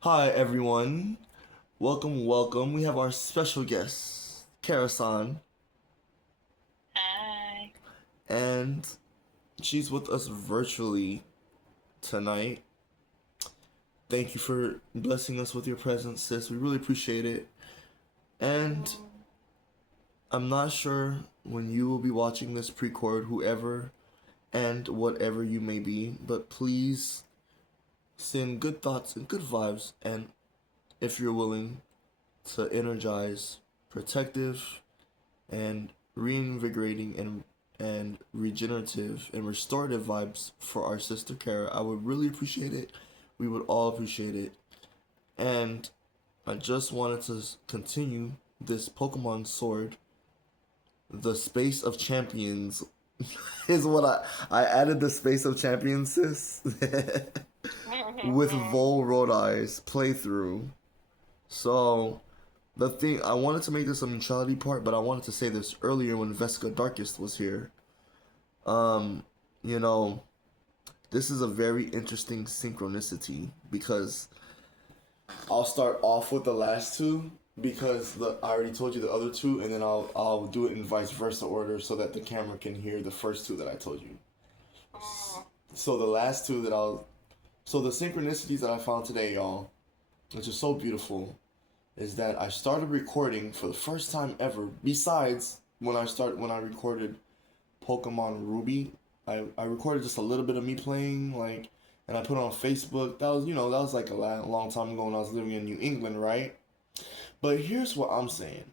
Hi everyone. Welcome. We have our special guest, Karasan, Hi. and she's with us virtually tonight. Thank you for blessing us with your presence, sis. We really appreciate it. And Mm, I'm not sure when you will be watching this pre-cord, whoever and whatever you may be, but please send good thoughts and good vibes, and if you're willing to energize protective and reinvigorating and regenerative and restorative vibes for our sister Kara. I would really appreciate it. We would all appreciate it. And I just wanted to continue this Pokemon Sword. The Space of Champions is what I added the Space of Champions, sis. With VoL Rodiiz playthrough. So the thing I wanted to make this a neutrality part, but I wanted to say this earlier when Vesca Darkest was here. Um, you know, this is a very interesting synchronicity because I'll start off with the last two because I already told you the other two, and then I'll do it in vice versa order so that the camera can hear the first two that I told you. So the last two that so the synchronicities that I found today, y'all, which is so beautiful, is that I started recording for the first time ever. Besides when I recorded Pokemon Ruby, I recorded just a little bit of me playing, like, and I put it on Facebook. That was like a long time ago when I was living in New England, right? But here's what I'm saying.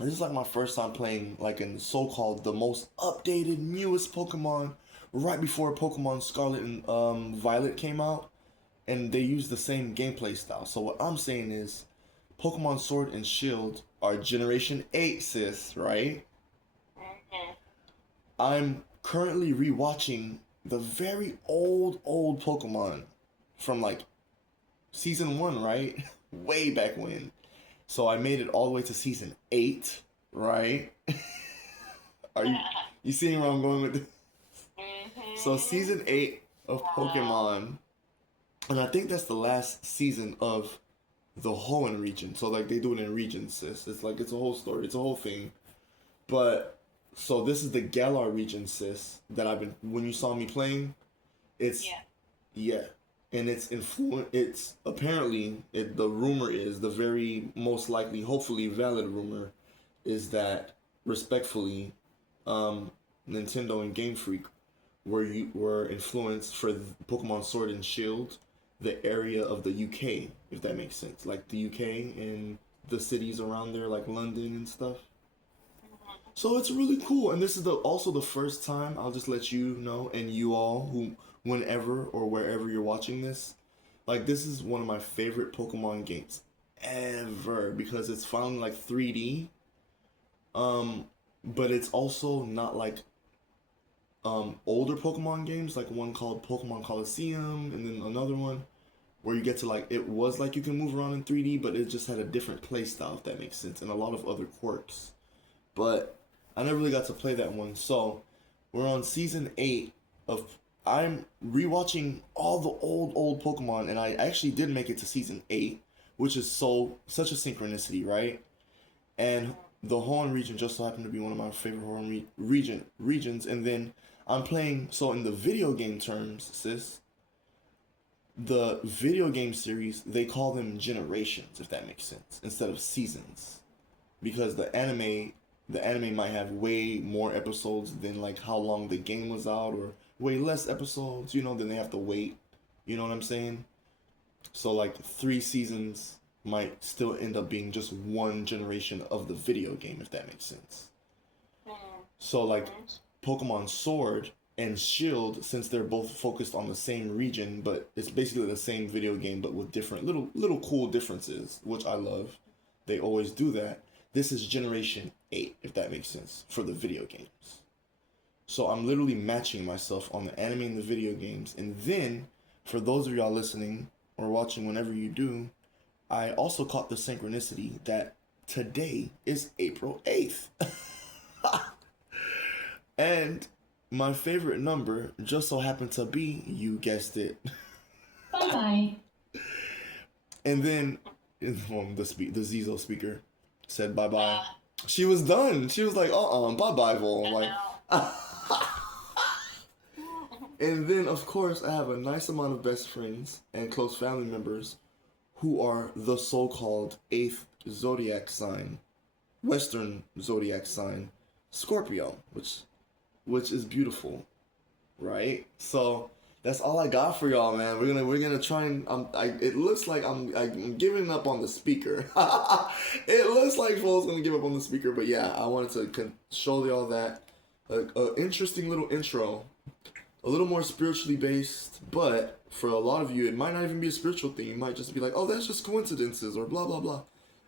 This is like my first time playing like in so-called the most updated, newest Pokemon, right before Pokemon Scarlet and Violet came out, and they use the same gameplay style. So what I'm saying is, Pokemon Sword and Shield are Generation 8, sis, right? I'm currently rewatching the very old Pokemon from like season 1, right? Way back when. So I made it all the way to season 8, right? Are you seeing where I'm going with this? So season 8 of Wow. Pokemon, and I think that's the last season of the Hoenn region. So like they do it in regions, sis. It's like it's a whole story. It's a whole thing. But so this is the Galar region, sis, that I've been when you saw me playing, it's Yeah. yeah. And it's apparently the rumor is the very most likely, hopefully valid rumor is that respectfully, um, Nintendo and Game Freak were influenced for Pokemon Sword and Shield, the area of the UK, if that makes sense. Like the UK and the cities around there, like London and stuff. So it's really cool, and this is also the first time. I'll just let you know, and you all who, whenever or wherever you're watching this, like this is one of my favorite Pokemon games ever because it's finally like 3D. Um, but it's also not like older Pokemon games, like one called Pokemon Coliseum, and then another one where you get to like it was like you can move around in 3D, but it just had a different play style, if that makes sense, and a lot of other quirks. But I never really got to play that one. So we're on season 8 of. I'm rewatching all the old Pokemon, and I actually did make it to season 8, which is such a synchronicity, right? And the Horn region just so happened to be one of my favorite regions. And then I'm playing. So in the video game terms, sis, the video game series they call them generations, if that makes sense, instead of seasons, because the anime might have way more episodes than like how long the game was out, or way less episodes, then they have to wait. You know what I'm saying? So like 3 seasons might still end up being just one generation of the video game, if that makes sense. So like Pokemon Sword and Shield, since they're both focused on the same region, but it's basically the same video game but with different little cool differences, which I love. They always do that. This is Generation 8, if that makes sense, for the video games. So I'm literally matching myself on the anime and the video games. And then, for those of y'all listening or watching whenever you do, I also caught the synchronicity that today is April 8th. And my favorite number just so happened to be, you guessed it, Bye bye. And then the Zizo speaker said bye bye. She was done. She was like, bye bye, Vol. I'm like, and then of course I have a nice amount of best friends and close family members who are the so-called eighth zodiac sign, Western zodiac sign, Scorpio, which is beautiful, right? So that's all I got for y'all, man. We're gonna try and it looks like I'm giving up on the speaker. It looks like Vol's gonna give up on the speaker, but yeah, I wanted to show y'all that a interesting little intro, a little more spiritually based, but for a lot of you, it might not even be a spiritual thing. You might just be like, oh, that's just coincidences or blah blah blah,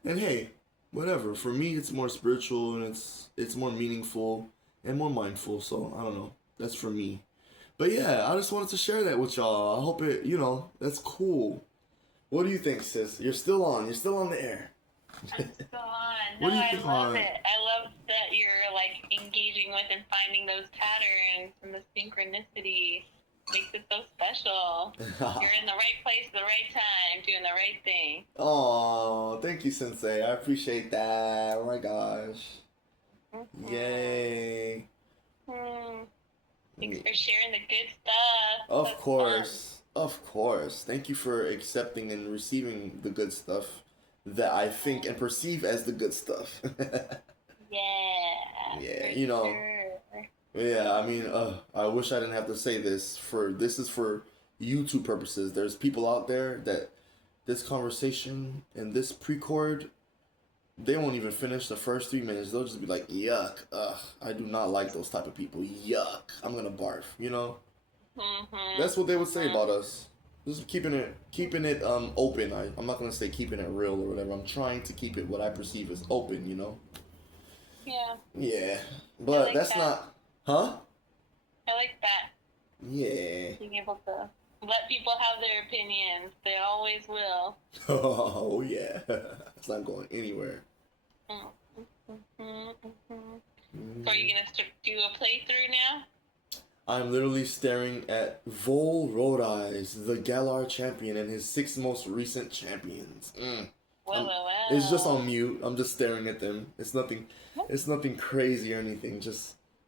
and hey, whatever. For me, it's more spiritual and it's more meaningful and more mindful. So I don't know. That's for me. But yeah, I just wanted to share that with y'all. I hope it, that's cool. What do you think, sis? You're still on. You're still on the air. I'm still on. What do you I think love it. I love that you're like engaging with and finding those patterns and the synchronicity makes it so special. You're in the right place at the right time, doing the right thing. Oh, thank you, Sensei. I appreciate that. Oh my gosh. Mm-hmm. Yay. Thanks for sharing the good stuff. Of course. Fun. Of course. Thank you for accepting and receiving the good stuff that I think and perceive as the good stuff. Yeah. Sure. Yeah, I mean, I wish I didn't have to say this. This is for YouTube purposes. There's people out there that this conversation and this pre-cord, they won't even finish the first 3 minutes. They'll just be like, yuck, I do not like those type of people. Yuck, I'm gonna barf, Mm-hmm. That's what they would say about us. Just keeping it open. I'm not gonna say keeping it real or whatever. I'm trying to keep it what I perceive as open, Yeah. Yeah, but like that's that. not, huh? I like that. Yeah. Being able to let people have their opinions. They always will. Oh yeah, it's not going anywhere. So are you gonna do a playthrough now? I'm literally staring at VoL Rodiiz, the Galar champion, and his 6 most recent champions. Well. It's just on mute. I'm just staring at them. It's nothing crazy or anything.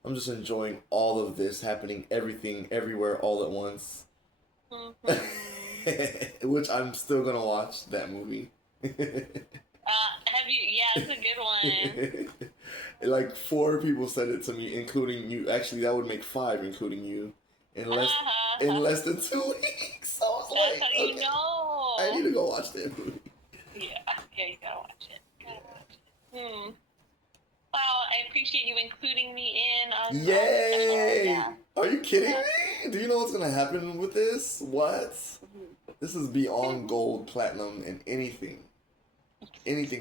I'm just enjoying all of this happening, everything, everywhere, all at once. Mm-hmm. Which I'm still gonna watch that movie. Have you? Yeah, it's a good one. Like 4 people said it to me, including you. Actually, that would make 5, including you, in less than 2 weeks. I was That's like, how you know. I need to go watch that movie. Yeah, you gotta watch it. Wow, I appreciate you including me in on. Yay! Yeah. Are you kidding me? Do you know what's gonna happen with this? What? This is beyond gold, platinum, and anything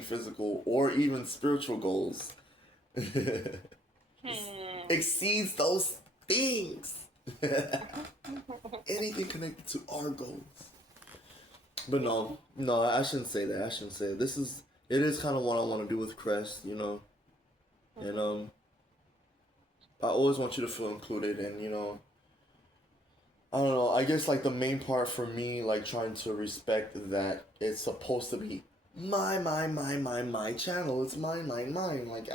physical or even spiritual goals. Exceeds those things. Anything connected to our goals. But no, I shouldn't say that. It is kind of what I want to do with Qrezt, and I always want you to feel included, and I don't know, I guess like the main part for me, like trying to respect that it's supposed to be my channel. It's mine. Like,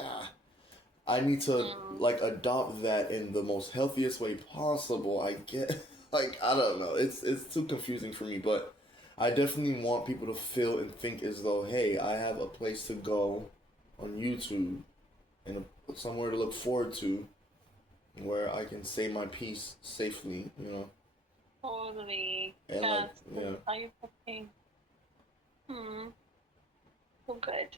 I need to like adopt that in the most healthiest way possible. I get, like, I don't know. It's too confusing for me, but I definitely want people to feel and think as though, hey, I have a place to go on YouTube and somewhere to look forward to where I can say my piece safely, Totally. And like, yeah. How you thinking? So good.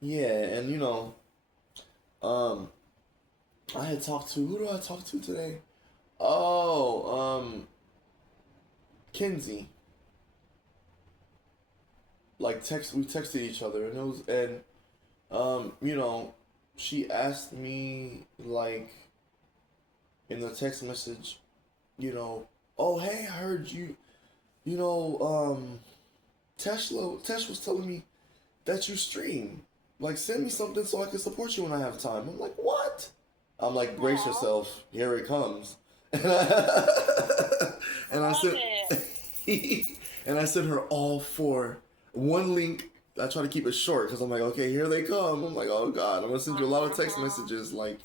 Yeah, and I had talked to, who do I talk to today? Kinsey. Like we texted each other, and she asked me, like, in the text message, oh hey, I heard you, Tesh was telling me that you stream. Like, send me something so I can support you when I have time. I'm like, what? I'm like, brace yourself. Here it comes. And I said, And I sent her all four. One link. I try to keep it short because I'm like, okay, here they come. I'm like, oh god, I'm gonna send you a lot of text messages. Like,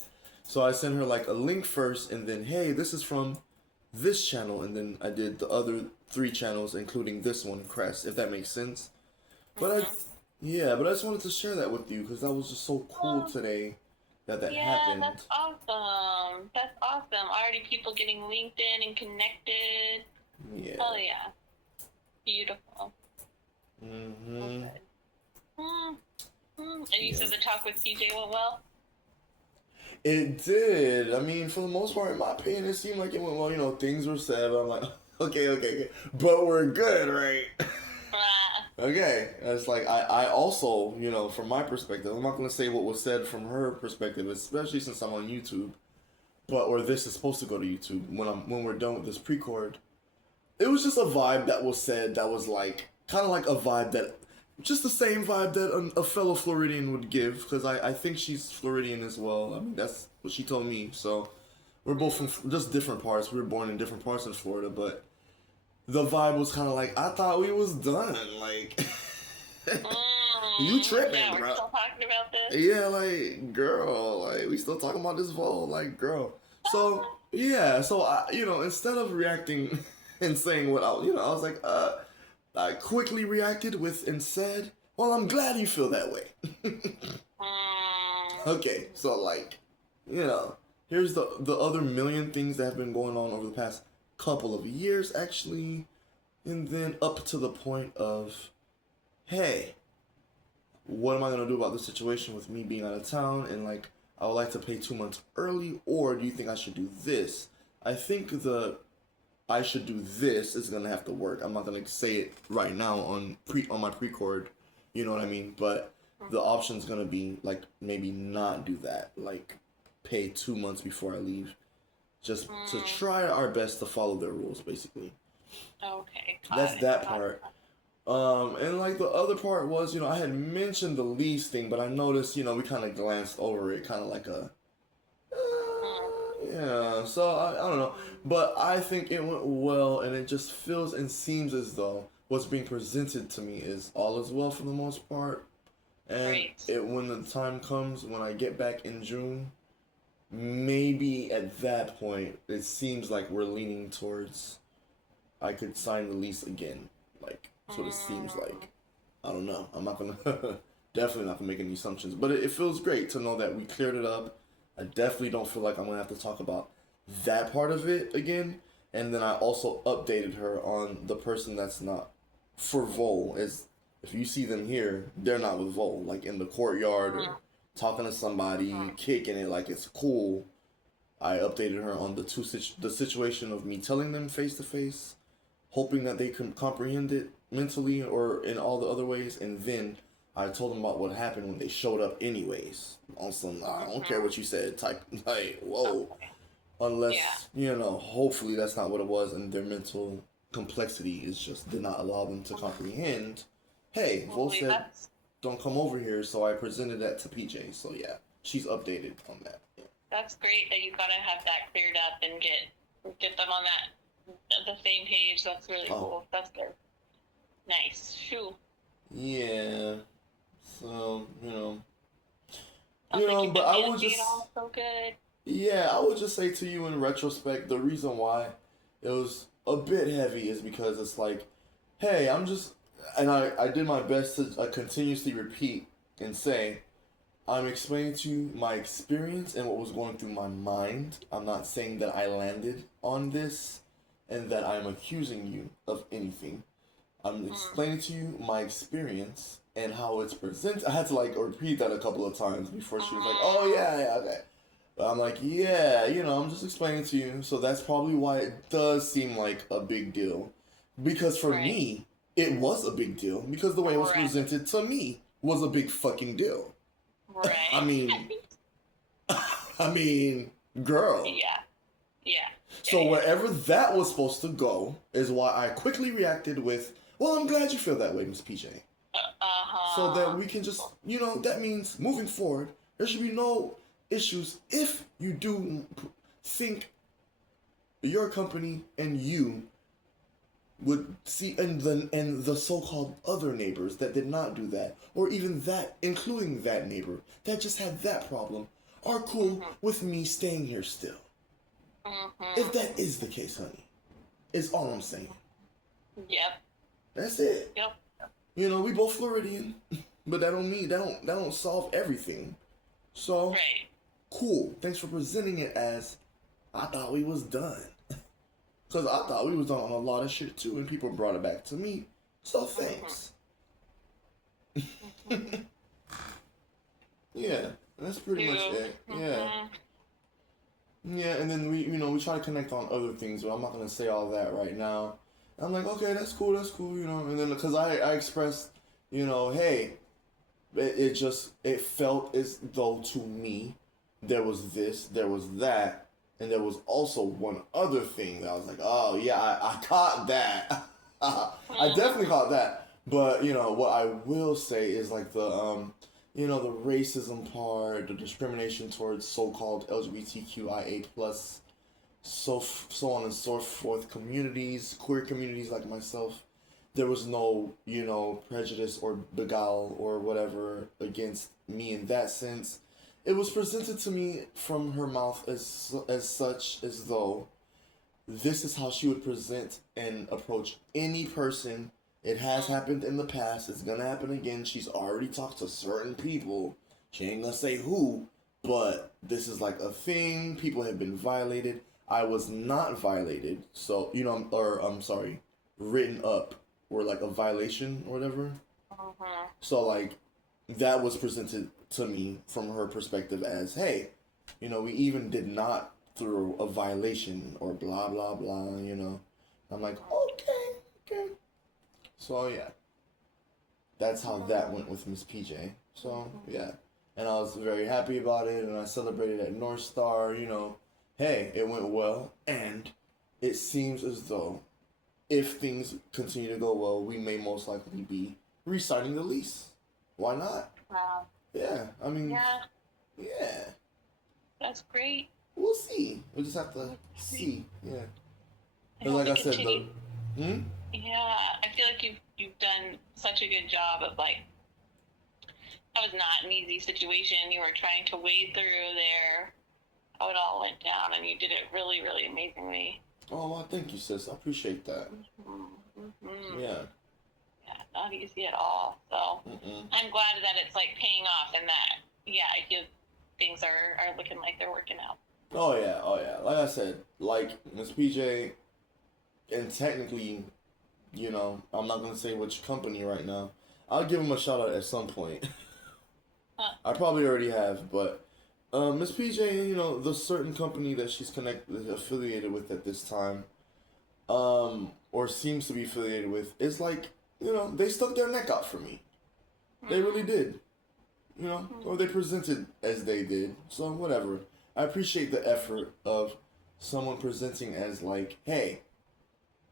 so I sent her like a link first, and then hey, this is from this channel, and then I did the other 3 channels, including this one, Qrezt, if that makes sense. But but I just wanted to share that with you because that was just so cool today that happened. That's awesome. That's awesome. Already people getting linked in and connected. Yeah. Oh yeah. Beautiful. Mm-hmm. And you said the talk with PJ went well? It did. I mean, for the most part, in my opinion, it seemed like it went well. You know, things were said, but I'm like, okay. But we're good, right? Okay. It's like, I also, you know, from my perspective, I'm not going to say what was said from her perspective, especially since I'm on YouTube, or this is supposed to go to YouTube when we're done with this pre-cord. It was just a vibe that was said that was like, kind of like a vibe that, just the same vibe that a fellow Floridian would give, because I think she's Floridian as well. I mean, that's what she told me. So we're both from just different parts. We were born in different parts of Florida, but the vibe was kind of like, I thought we was done. Like, you tripping, yeah, bro. We're still talking about this? Yeah, like, girl, like, we still talking about this VoL, like, girl. So, yeah, so, you know, instead of reacting and saying what I was like, I quickly reacted with and said, well, I'm glad you feel that way. Okay, so like, you know, here's the other million things that have been going on over the past couple of years, actually. And then up to the point of, hey, what am I going to do about the situation with me being out of town? And like, I would like to pay 2 months early, or do you think I should do this? I think I should do this is gonna have to work. I'm not gonna say it right now on my pre-cord, you know what I mean? But the option's gonna be like maybe not do that, like pay 2 months before I leave, just to try our best to follow their rules, basically. Okay. That's that part. And like the other part was, you know, I had mentioned the lease thing, but I noticed, you know, we kind of glanced over it, kind of like a. Yeah, so I don't know, but I think it went well, and it just feels and seems as though what's being presented to me is all is well for the most part, and when the time comes when I get back in June, maybe at that point it seems like we're leaning towards I could sign the lease again, like that's what it seems like. I don't know. I'm not gonna definitely not gonna make any assumptions, but it feels great to know that we cleared it up. I definitely don't feel like I'm going to have to talk about that part of it again. And then I also updated her on the person that's not for VoL. Is if you see them here, they're not with VoL. Like in the courtyard or talking to somebody, kicking it like it's cool. I updated her on the situation of me telling them face to face, hoping that they can comprehend it mentally or in all the other ways. And then I told them about what happened when they showed up anyways. On some, I don't care what you said type, like, whoa. Unless, you know, hopefully that's not what it was and their mental complexity is just did not allow them to comprehend. Hey, VoL said, don't come over here, so I presented that to PJ. So yeah, she's updated on that. Yeah. That's great that you gotta have that cleared up and get them on the same page. That's really cool. That's good. Nice. Shoo. Yeah. So, you know, but I would just so good. Yeah, I would just say to you in retrospect, the reason why it was a bit heavy is because it's like, hey, I did my best to continuously repeat and say, I'm explaining to you my experience and what was going through my mind. I'm not saying that I landed on this and that I'm accusing you of anything. I'm explaining to you my experience and how it's presented. I had to like repeat that a couple of times before she was like, oh yeah, okay. But I'm like, yeah, you know, I'm just explaining to you. So that's probably why it does seem like a big deal. Because for me, it was a big deal. Because the way it was presented to me was a big fucking deal. Right. I mean, girl. Yeah. So wherever that was supposed to go is why I quickly reacted with, well, I'm glad you feel that way, Miss PJ. So that we can just, you know, that means moving forward, there should be no issues if you do think your company and you would see, and the so-called other neighbors that did not do that, or even that, including that neighbor that just had that problem, are cool with me staying here still. If that is the case, honey, is all I'm saying. Yep. That's it. Yep. You know, we both Floridian, but that don't solve everything. So, right. Cool. Thanks for presenting it as I thought we was done. Because I thought we was done on a lot of shit too, and people brought it back to me. So thanks. Yeah, that's pretty much it. Yeah. Yeah, and then we try to connect on other things, but I'm not going to say all that right now. I'm like, okay, that's cool, and then because I expressed, hey, it felt as though to me there was this, there was that, and there was also one other thing that I was like, oh yeah, I caught that. I definitely caught that. But what I will say is like the the racism part, the discrimination towards so-called LGBTQIA plus, so on and so forth communities, queer communities like myself. There was no, prejudice or beguile or whatever against me in that sense. It was presented to me from her mouth as such as though this is how she would present and approach any person. It has happened in the past. It's gonna happen again. She's already talked to certain people. She ain't gonna say who, but this is like a thing. People have been violated. I was not violated, so I'm sorry, written up or like a violation or whatever. So like that was presented to me from her perspective as, hey, we even did not through a violation or blah blah blah. I'm like, okay. So yeah, that's how that went with Miss PJ. So yeah, and I was very happy about it, and I celebrated at North Star. Hey, it went well, and it seems as though if things continue to go well, we may most likely be re-signing the lease. Why not? Wow. Yeah, I mean, yeah. That's great. We'll see. We just have to see. Yeah. And like I said, Yeah, I feel like you've done such a good job of like, that was not an easy situation. You were trying to wade through there, how it all went down, and you did it really, really amazingly. Oh, well, thank you, sis. I appreciate that. Yeah. Yeah, not easy at all. So I'm glad that it's like paying off, and that I feel things are looking like they're working out. Oh yeah. Like I said, like Miss PJ, and technically, I'm not gonna say which company right now. I'll give him a shout out at some point. I probably already have, but Miss PJ, the certain company that she's affiliated with at this time, or seems to be affiliated with, is like, they stuck their neck out for me. They really did. Or they presented as they did. So whatever. I appreciate the effort of someone presenting as like, hey,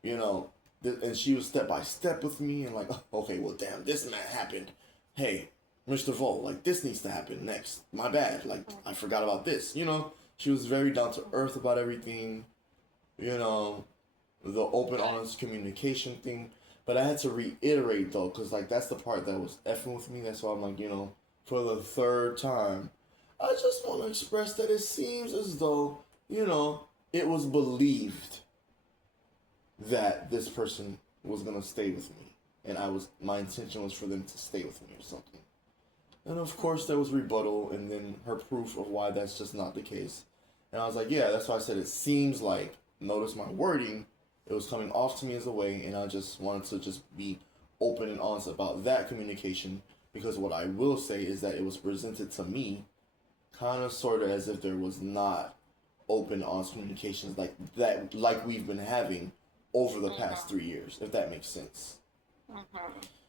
and she was step by step with me and like, oh, okay, well, damn, this happened. Hey, Mr. VoL, like, this needs to happen next. My bad. Like, I forgot about this. She was very down to earth about everything. The open, honest communication thing. But I had to reiterate, though, because, like, that's the part that was effing with me. That's why I'm like, for the third time, I just want to express that it seems as though, it was believed that this person was going to stay with me. And my intention was for them to stay with me or something. And of course there was rebuttal and then her proof of why that's just not the case. And I was like, yeah, that's why I said it seems like, notice my wording, it was coming off to me as a way, and I just wanted to just be open and honest about that communication, because what I will say is that it was presented to me kind of sort of as if there was not open, honest communications like that, like we've been having over the past 3 years, if that makes sense.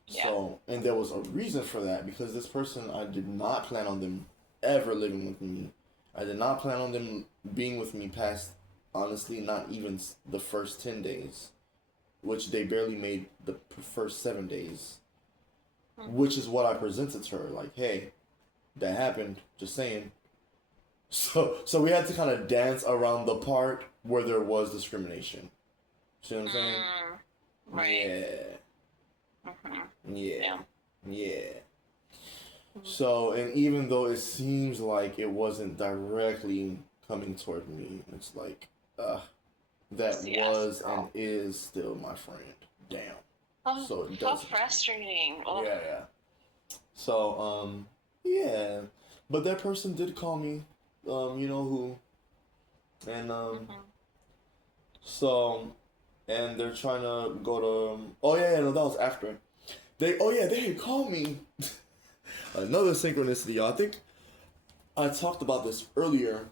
Yeah. So, and there was a reason for that, because this person, I did not plan on them ever living with me. I did not plan on them being with me past, honestly, not even the first 10 days, which they barely made the first 7 days, which is what I presented to her. Like, hey, that happened, just saying. So we had to kind of dance around the part where there was discrimination. See what I'm saying? Right. Yeah. So, and even though it seems like it wasn't directly coming toward me, it's like, that was and is still my friend. Damn. Oh, So it so does. frustrating. Oh. Yeah. So, yeah. But that person did call me, you know who, and so, and they're trying to go to. Oh yeah, no, that was after. They had called me. Another synchronicity, y'all. I think I talked about this earlier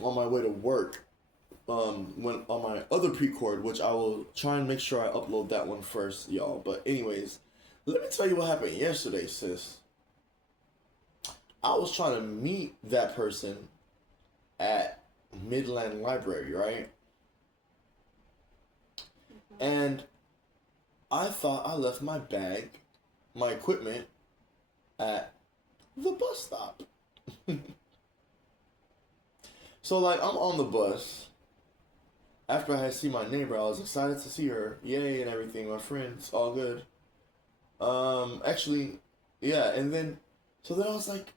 on my way to work. When on my other precord, which I will try and make sure I upload that one first, y'all. But anyways, let me tell you what happened yesterday, sis. I was trying to meet that person at Midland Library, right? And I thought I left my bag, my equipment, at the bus stop. So, like, I'm on the bus. After I had seen my neighbor, I was excited to see her. Yay and everything. My friends, all good. Actually, yeah, and then, so then I was like,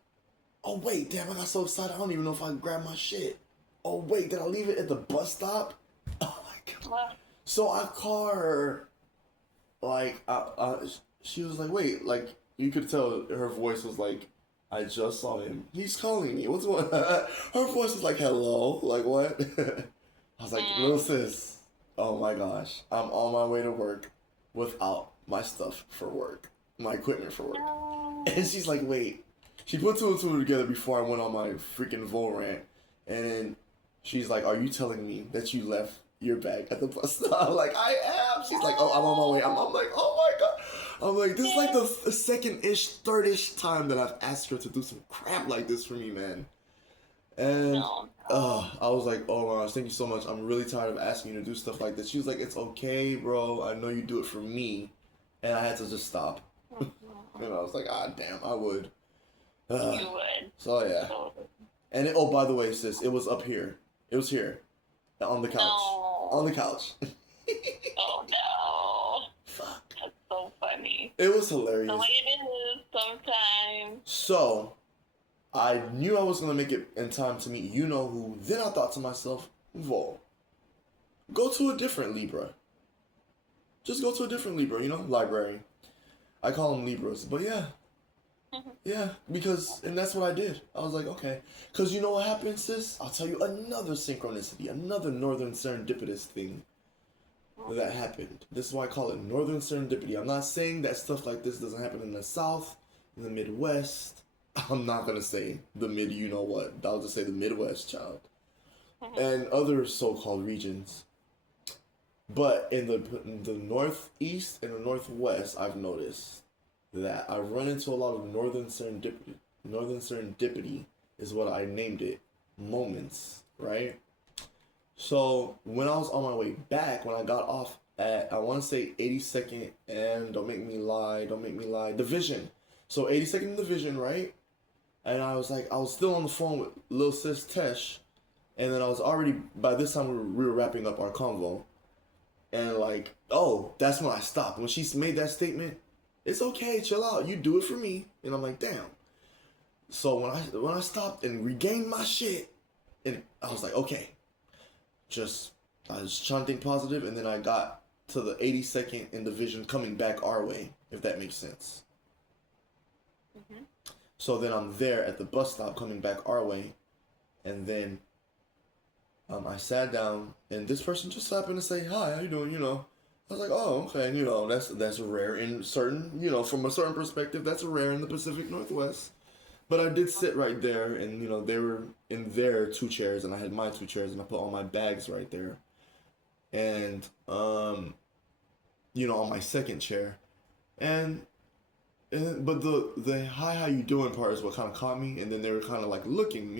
oh, wait, damn, I got so excited. I don't even know if I can grab my shit. Oh, wait, did I leave it at the bus stop? Oh, my God. What? So I call her, like, she was like, wait, like, you could tell her voice was like, I just saw him. He's calling me. What's going on? Her voice was like, hello? Like, what? I was like, little sis, oh my gosh, I'm on my way to work without my stuff for work, my equipment for work. And she's like, wait. She put two and two together before I went on my freaking VoL rant. And then she's like, are you telling me that you left your bag at the bus stop? I'm like, I am. She's like, oh, I'm on my way. I'm like, oh my God. I'm like, this is like the second-ish, third-ish time that I've asked her to do some crap like this for me, man. And I was like, oh my gosh, thank you so much. I'm really tired of asking you to do stuff like this. She was like, it's okay, bro. I know you do it for me. And I had to just stop. And I was like, ah, damn, I would. You would. So, yeah. And, oh, by the way, sis, it was up here. It was here. On the couch. No. On the couch. Oh, no. Fuck. That's so funny. It was hilarious. The way it is sometimes. So, I knew I was going to make it in time to meet you-know-who. Then I thought to myself, VoL, go to a different Libra. Just go to a different Libra, library. I call them Libras, but yeah. Yeah, and that's what I did. I was like, okay. Because you know what happened, sis? I'll tell you another synchronicity, another northern serendipitous thing that happened. This is why I call it northern serendipity. I'm not saying that stuff like this doesn't happen in the South, in the Midwest. I'm not going to say the you-know-what. I'll just say the Midwest, child. And other so-called regions. But in the Northeast and the Northwest, I've noticed that I've run into a lot of northern serendipity. Northern serendipity is what I named it. Moments, right? So when I was on my way back, when I got off at, I want to say 82nd and don't make me lie, Division. So 82nd Division, right? And I was still on the phone with Lil Sis Tesh. And then I was already, by this time we were wrapping up our convo. And like, oh, that's when I stopped. When she made that statement, it's okay, chill out, you do it for me. And I'm like, damn. So when I stopped and regained my shit, and I was like, okay. I was trying to think positive, and then I got to the 82nd in Division coming back our way, if that makes sense. Mm-hmm. So then I'm there at the bus stop coming back our way, and then I sat down, and this person just happened to say, hi, how you doing, I was like, oh, okay, that's rare in certain, from a certain perspective, that's rare in the Pacific Northwest. But I did sit right there, and, they were in their 2 chairs, and I had my 2 chairs, and I put all my bags right there. And, on my second chair. But the hi, how you doing part is what kind of caught me, and then they were kind of, like, looking,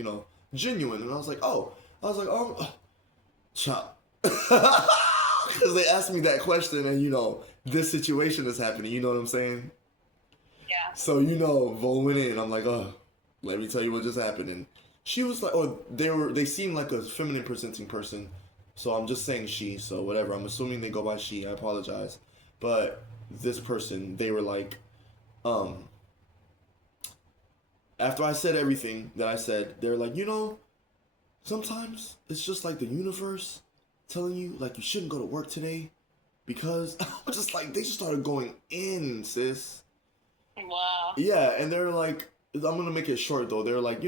genuine, and I was like, oh, chop. Because they asked me that question, and, this situation is happening, you know what I'm saying? Yeah. So, VoL went in. I'm like, oh, let me tell you what just happened. And she was like, oh, they seemed like a feminine presenting person. So I'm just saying she, so whatever. I'm assuming they go by she. I apologize. But this person, they were like, um, after I said everything that I said, they're like, sometimes it's just like the universe telling you like you shouldn't go to work today because I was just like, they just started going in, sis. Wow. Yeah, and they're like, I'm gonna make it short though. They're like,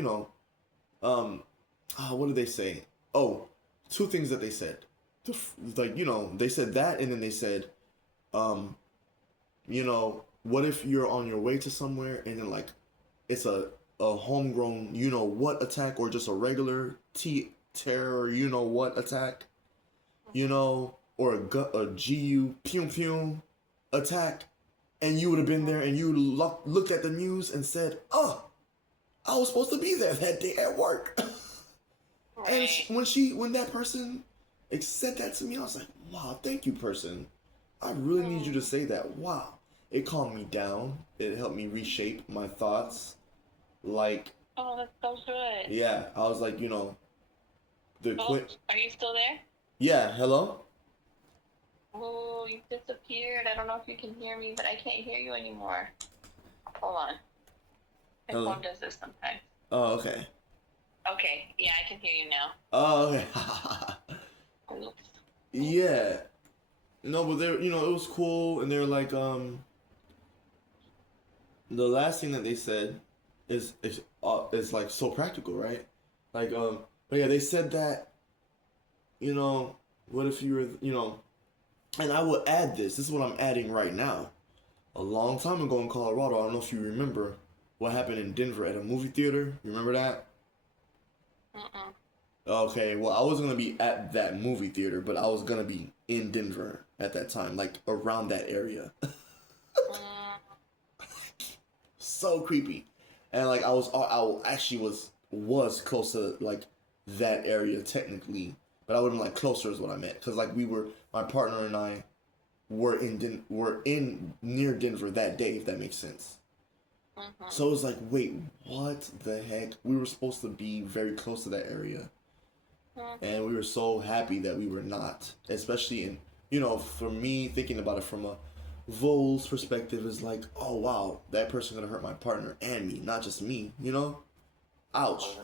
what did they say? Oh, two things that they said. Like, they said that, and then they said, um, what if you're on your way to somewhere and then like it's a homegrown, what attack, or just a regular terror, what attack, or a GU pew pew attack, and you would have been there and you looked at the news and said, oh, I was supposed to be there that day at work. And when that person said that to me, I was like, wow, thank you, person. I really need you to say that. Wow. It calmed me down. It helped me reshape my thoughts. Like, oh, that's so good. Yeah, I was like, are you still there? Yeah, hello? Oh, you disappeared. I don't know if you can hear me, but I can't hear you anymore. Hold on. My phone does this sometimes. Oh, okay. Okay, yeah, I can hear you now. Oh, okay. Oops. Yeah. No, but it was cool, and they're like, the last thing that they said is like so practical, right? Like, but yeah, they said that, what if you were, and I will add this is what I'm adding right now. A long time ago in Colorado, I don't know if you remember what happened in Denver at a movie theater. Remember that? Okay, well, I was gonna be at that movie theater, but I was gonna be in Denver at that time, like around that area. So creepy, and like I actually was close to like that area technically, but I wasn't like closer is what I meant, because like my partner and I were in near Denver that day, if that makes sense. So it was like, wait, what the heck? We were supposed to be very close to that area. And we were so happy that we were not. Especially for me, thinking about it from a VoL's perspective is like, oh wow, that person's gonna hurt my partner and me, not just me, Ouch.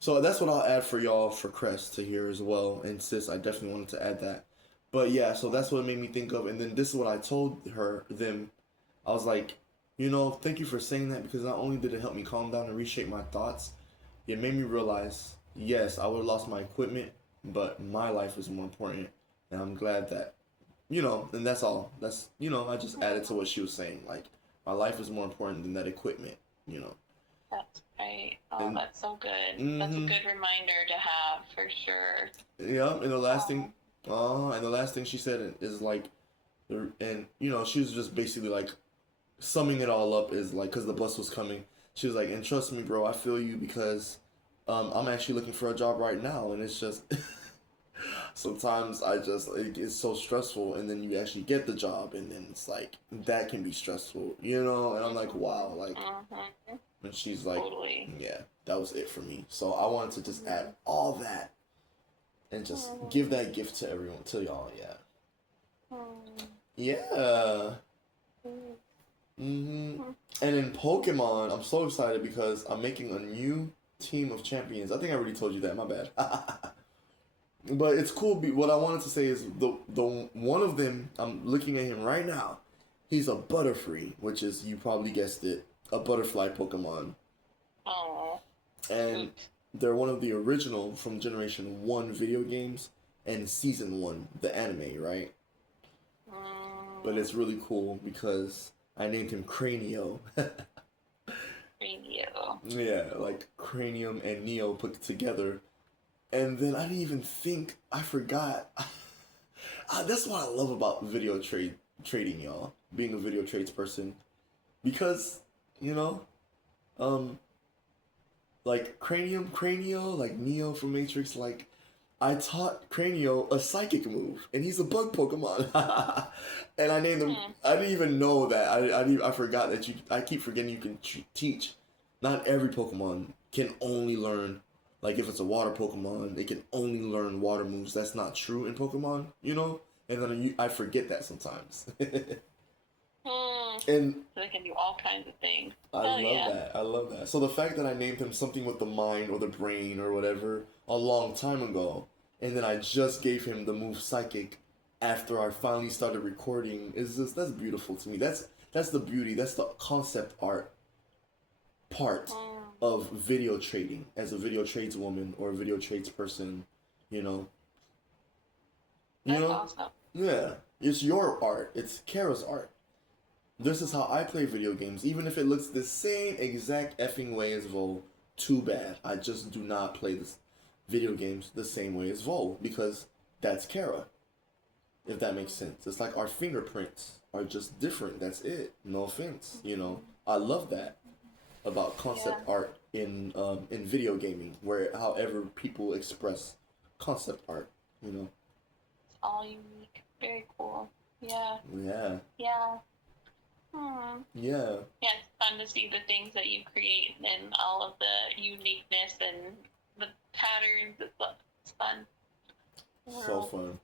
So that's what I'll add for y'all for Qrezt to hear as well. And sis, I definitely wanted to add that. But yeah, so that's what it made me think of. And then this is what I told them. I was like, thank you for saying that, because not only did it help me calm down and reshape my thoughts, it made me realize, yes, I would have lost my equipment, but my life is more important. And I'm glad that, and that's all. That's, I just added to what she was saying. Like, my life is more important than that equipment, That's right. Oh, that's so good. That's a good reminder to have, for sure. Yeah, and the last thing she said is like, and, she was just basically like, summing it all up is like, because the bus was coming, she was like, and trust me, bro, I feel you, because I'm actually looking for a job right now, and it's just sometimes it's so stressful, and then you actually get the job, and then it's like that can be stressful, and I'm like, wow, like, and she's like, totally. Yeah, that was it for me. So I wanted to just add all that and just give that gift to everyone, to y'all. Yeah. And in Pokemon, I'm so excited because I'm making a new team of champions. I think I already told you that. My bad. But it's cool. What I wanted to say is the one of them, I'm looking at him right now. He's a Butterfree, which is, you probably guessed it, a butterfly Pokemon. Oh. And they're one of the original from Generation 1 video games and Season 1, the anime, right? But it's really cool because I named him Cranio. Cranio. Yeah, like cranium and Neo put together. And then I didn't even think, I forgot. That's what I love about video trading, y'all. Being a video trades person. Because, like Cranio, like Neo from Matrix, like, I taught Cranio a psychic move, and he's a bug Pokemon. And I named him, I didn't even know that. I forgot that I keep forgetting you can teach. Not every Pokemon can only learn, like if it's a water Pokemon, they can only learn water moves. That's not true in Pokemon, And then I forget that sometimes. And So they can do all kinds of things. I Oh, love yeah. that. I love that. So the fact that I named him something with the mind or the brain or whatever a long time ago, and then I just gave him the move psychic after I finally started recording is just that's beautiful to me. That's the beauty. That's the concept art part of video trading as a video tradeswoman or a video tradesperson, you know. That's awesome. Yeah. It's your art. It's Kara's art. This is how I play video games. Even if it looks the same exact effing way as VoL, too bad. I just do not play this video games the same way as VoL because that's Kara. If that makes sense. It's like our fingerprints are just different. That's it. No offense. You know. I love that about concept art in video gaming, where however people express concept art, you know. It's all unique. Very cool. Yeah. Yeah. Yeah. Yeah. Yeah, it's fun to see the things that you create and all of the uniqueness and the patterns. It's fun. So fun.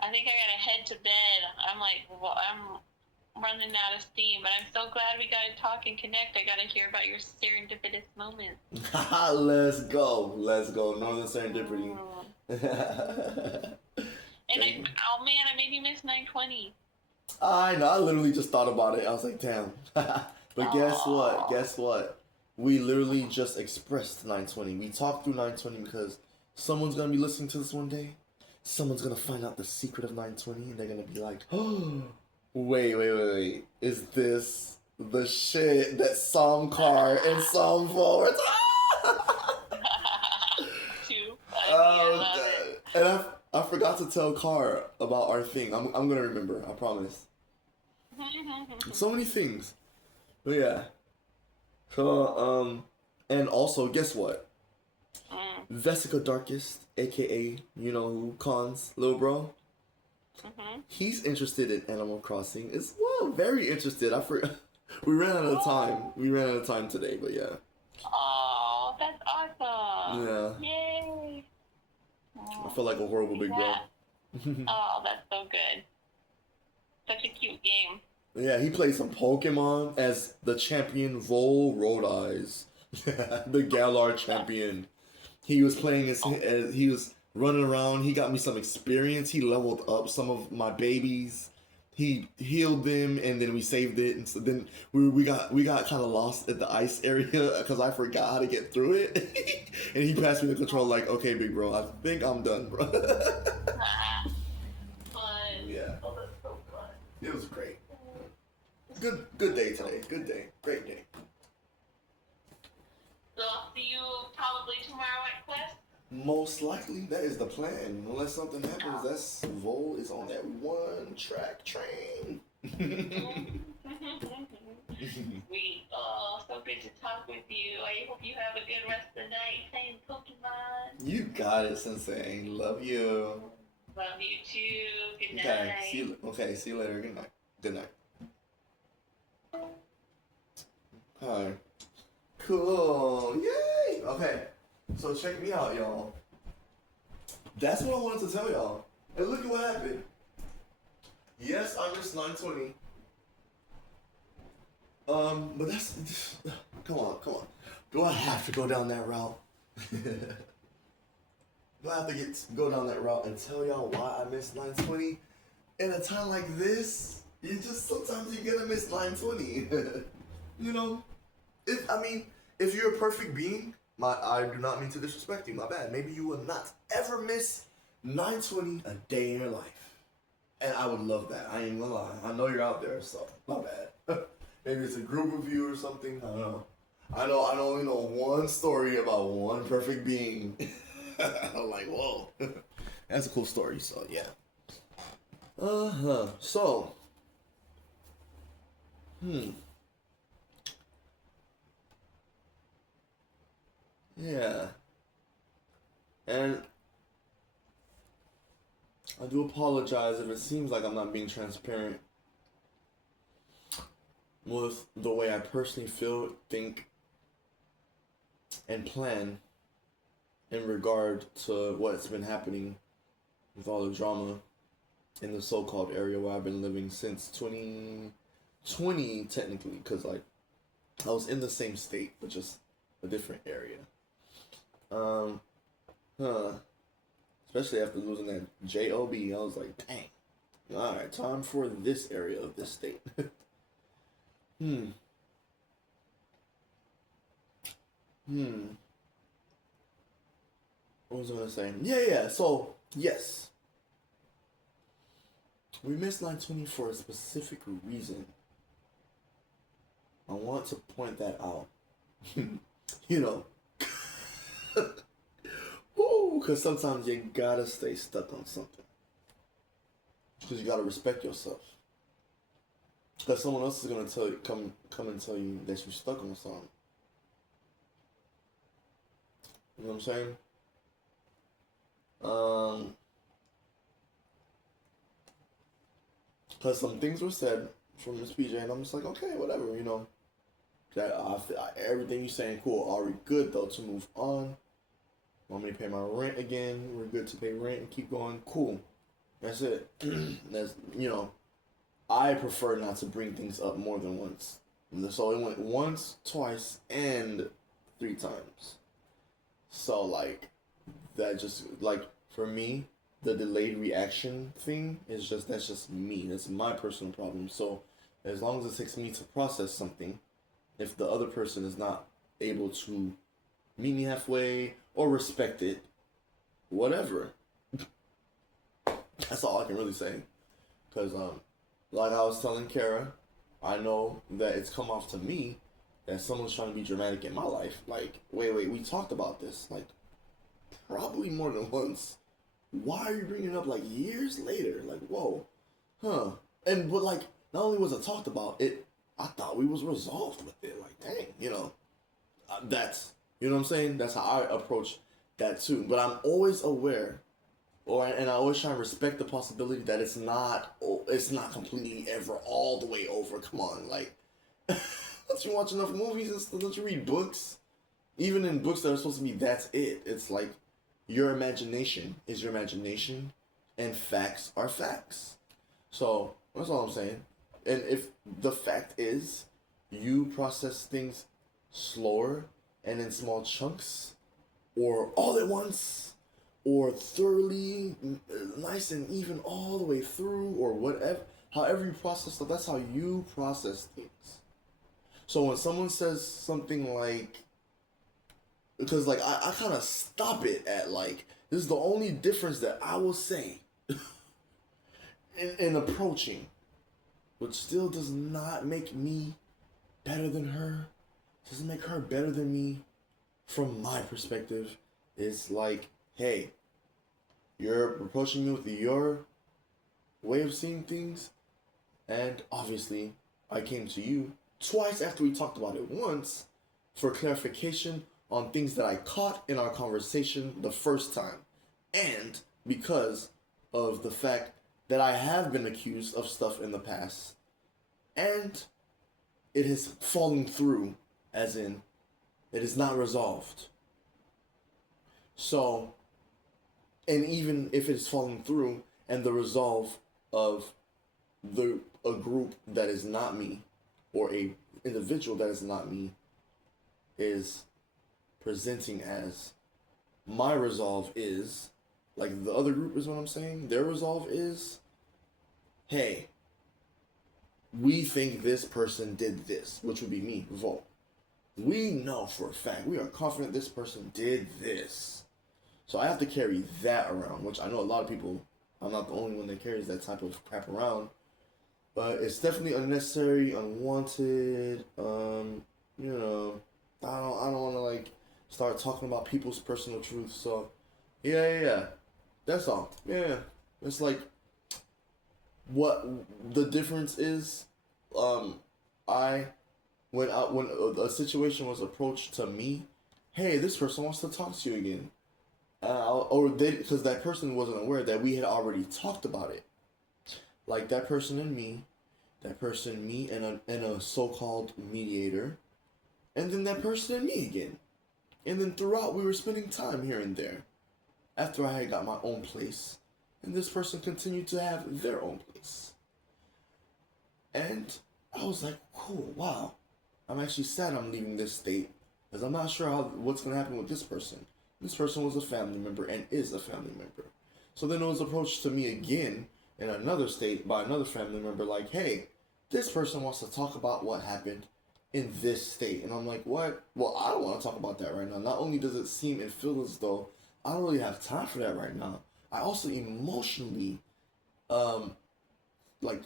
I think I gotta head to bed. I'm running out of steam, but I'm so glad we got to talk and connect. I gotta hear about your serendipitous moments. Let's go. Let's go. Northern Serendipity. And oh man, I made you miss 920. I know. I literally just thought about it. I was like, damn. But guess what? Guess what? We literally just expressed 920. We talked through 920 because someone's gonna be listening to this one day. Someone's gonna find out the secret of 920, and they're gonna be like, "Oh, wait. Is this the shit that Songcar and Songvol are Too funny. And I forgot to tell Car about our thing. I'm gonna remember. I promise. So many things. But yeah. So and also guess what? Vesica Darkest, aka you know who, Khan's little bro. He's interested in Animal Crossing as well. Very interested. We ran out of time. We ran out of time today, but yeah. Oh, that's awesome. Yeah. Yay. I feel like a horrible big bro. Oh, that's so good. Such a cute game. Yeah, he played some Pokemon as the champion VoL Rodiiz, the Galar champion. He was playing he was running around. He got me some experience. He leveled up some of my babies. He healed them, and then we saved it. And so then we got kind of lost at the ice area because I forgot how to get through it. And he passed me the control like, okay, big bro, I think I'm done, bro. Fun. Yeah. Oh, that's so fun. It was great. Good day today. Good day. Great day. So I'll see you probably tomorrow at Qrezt. Most likely, that is the plan. Unless something happens, that's VoL is on that one track train. Sweet. Oh, so good to talk with you. I hope you have a good rest of the night playing Pokemon. You got it, Sensei. Love you. Love you too. Good night. See you later. Good night. Good night. Hi. Cool. Yay! Okay. So check me out, y'all. That's what I wanted to tell y'all. And look at what happened. Yes, I missed 920. But that's come on. Do I have to go down that route? Do I have to go down that route and tell y'all why I missed 920? In a time like this, sometimes you gotta miss 920. You know? If you're a perfect being, I do not mean to disrespect you, my bad. Maybe you will not ever miss 920 a day in your life. And I would love that. I ain't gonna lie. I know you're out there, so my bad. Maybe it's a group of you or something. I don't know. I only know one story about one perfect being. I'm like, whoa. That's a cool story, so yeah. So. Yeah. And I do apologize if it seems like I'm not being transparent with the way I personally feel, think, and plan in regard to what's been happening with all the drama in the so-called area where I've been living since 2020, technically, because like I was in the same state, but just a different area. Um, huh. Especially after losing that job, I was like, dang. All right, time for this area of this state. hmm. Hmm. What was I gonna say? Yeah. So yes, we missed 920 for a specific reason. I want to point that out. You know, because sometimes you gotta stay stuck on something. Because you gotta respect yourself. Because someone else is gonna tell you, come and tell you that you're stuck on something. You know what I'm saying? Because some things were said from Miss PJ, and I'm just like, okay, whatever, you know. Everything you're saying, cool. Are we good though to move on? Want me to pay my rent again? We're good to pay rent and keep going. Cool. That's it. That's, you know, I prefer not to bring things up more than once. So it went once, twice, and 3 times. So like that just like for me, the delayed reaction thing is just that's just me. That's my personal problem. So as long as it takes me to process something, if the other person is not able to meet me halfway or respect it, whatever. That's all I can really say. Because, like I was telling Kara, I know that it's come off to me that someone's trying to be dramatic in my life. Like, wait, we talked about this. Like, probably more than once. Why are you bringing it up, like, years later? Like, whoa. Huh. But, like, not only was it talked about, I thought we was resolved with it. Like, dang, you know. That's, you know what I'm saying? That's how I approach that, too. But I'm always aware and I always try and respect the possibility that it's not completely ever all the way over. Come on, like, don't you watch enough movies? Don't you read books? Even in books that are supposed to be that's it. It's like your imagination is your imagination, and facts are facts. So that's all I'm saying. And if the fact is you process things slower and in small chunks, or all at once, or thoroughly nice and even all the way through, or whatever, however you process stuff, that's how you process things. So when someone says something like, because like I kind of stop it at like, this is the only difference that I will say in approaching, which still does not make me better than her, doesn't make her better than me from my perspective. It's like, hey, you're approaching me with your way of seeing things, and obviously I came to you twice after we talked about it once for clarification on things that I caught in our conversation the first time, and because of the fact that I have been accused of stuff in the past, and it has fallen through, as in, it is not resolved. So, and even if it's fallen through, and the resolve of a group that is not me, or a individual that is not me, is presenting as my resolve is, like the other group is what I'm saying, their resolve is, hey, we think this person did this, which would be me, VoL. We know for a fact, we are confident this person did this. So I have to carry that around, which I know a lot of people, I'm not the only one that carries that type of crap around. But it's definitely unnecessary, unwanted, you know, I don't want to like start talking about people's personal truth. So yeah. That's all. Yeah. It's like what the difference is, when a situation was approached to me, hey, this person wants to talk to you again. Because that person wasn't aware that we had already talked about it. Like that person and me, and a so-called mediator, and then that person and me again. And then throughout, we were spending time here and there. After I had got my own place, and this person continued to have their own place. And I was like, cool, wow. I'm actually sad I'm leaving this state because I'm not sure what's going to happen with this person. This person was a family member and is a family member. So then it was approached to me again in another state by another family member like, hey, this person wants to talk about what happened in this state. And I'm like, what? Well, I don't want to talk about that right now. Not only does it seem and feel as though I don't really have time for that right now, I also emotionally, like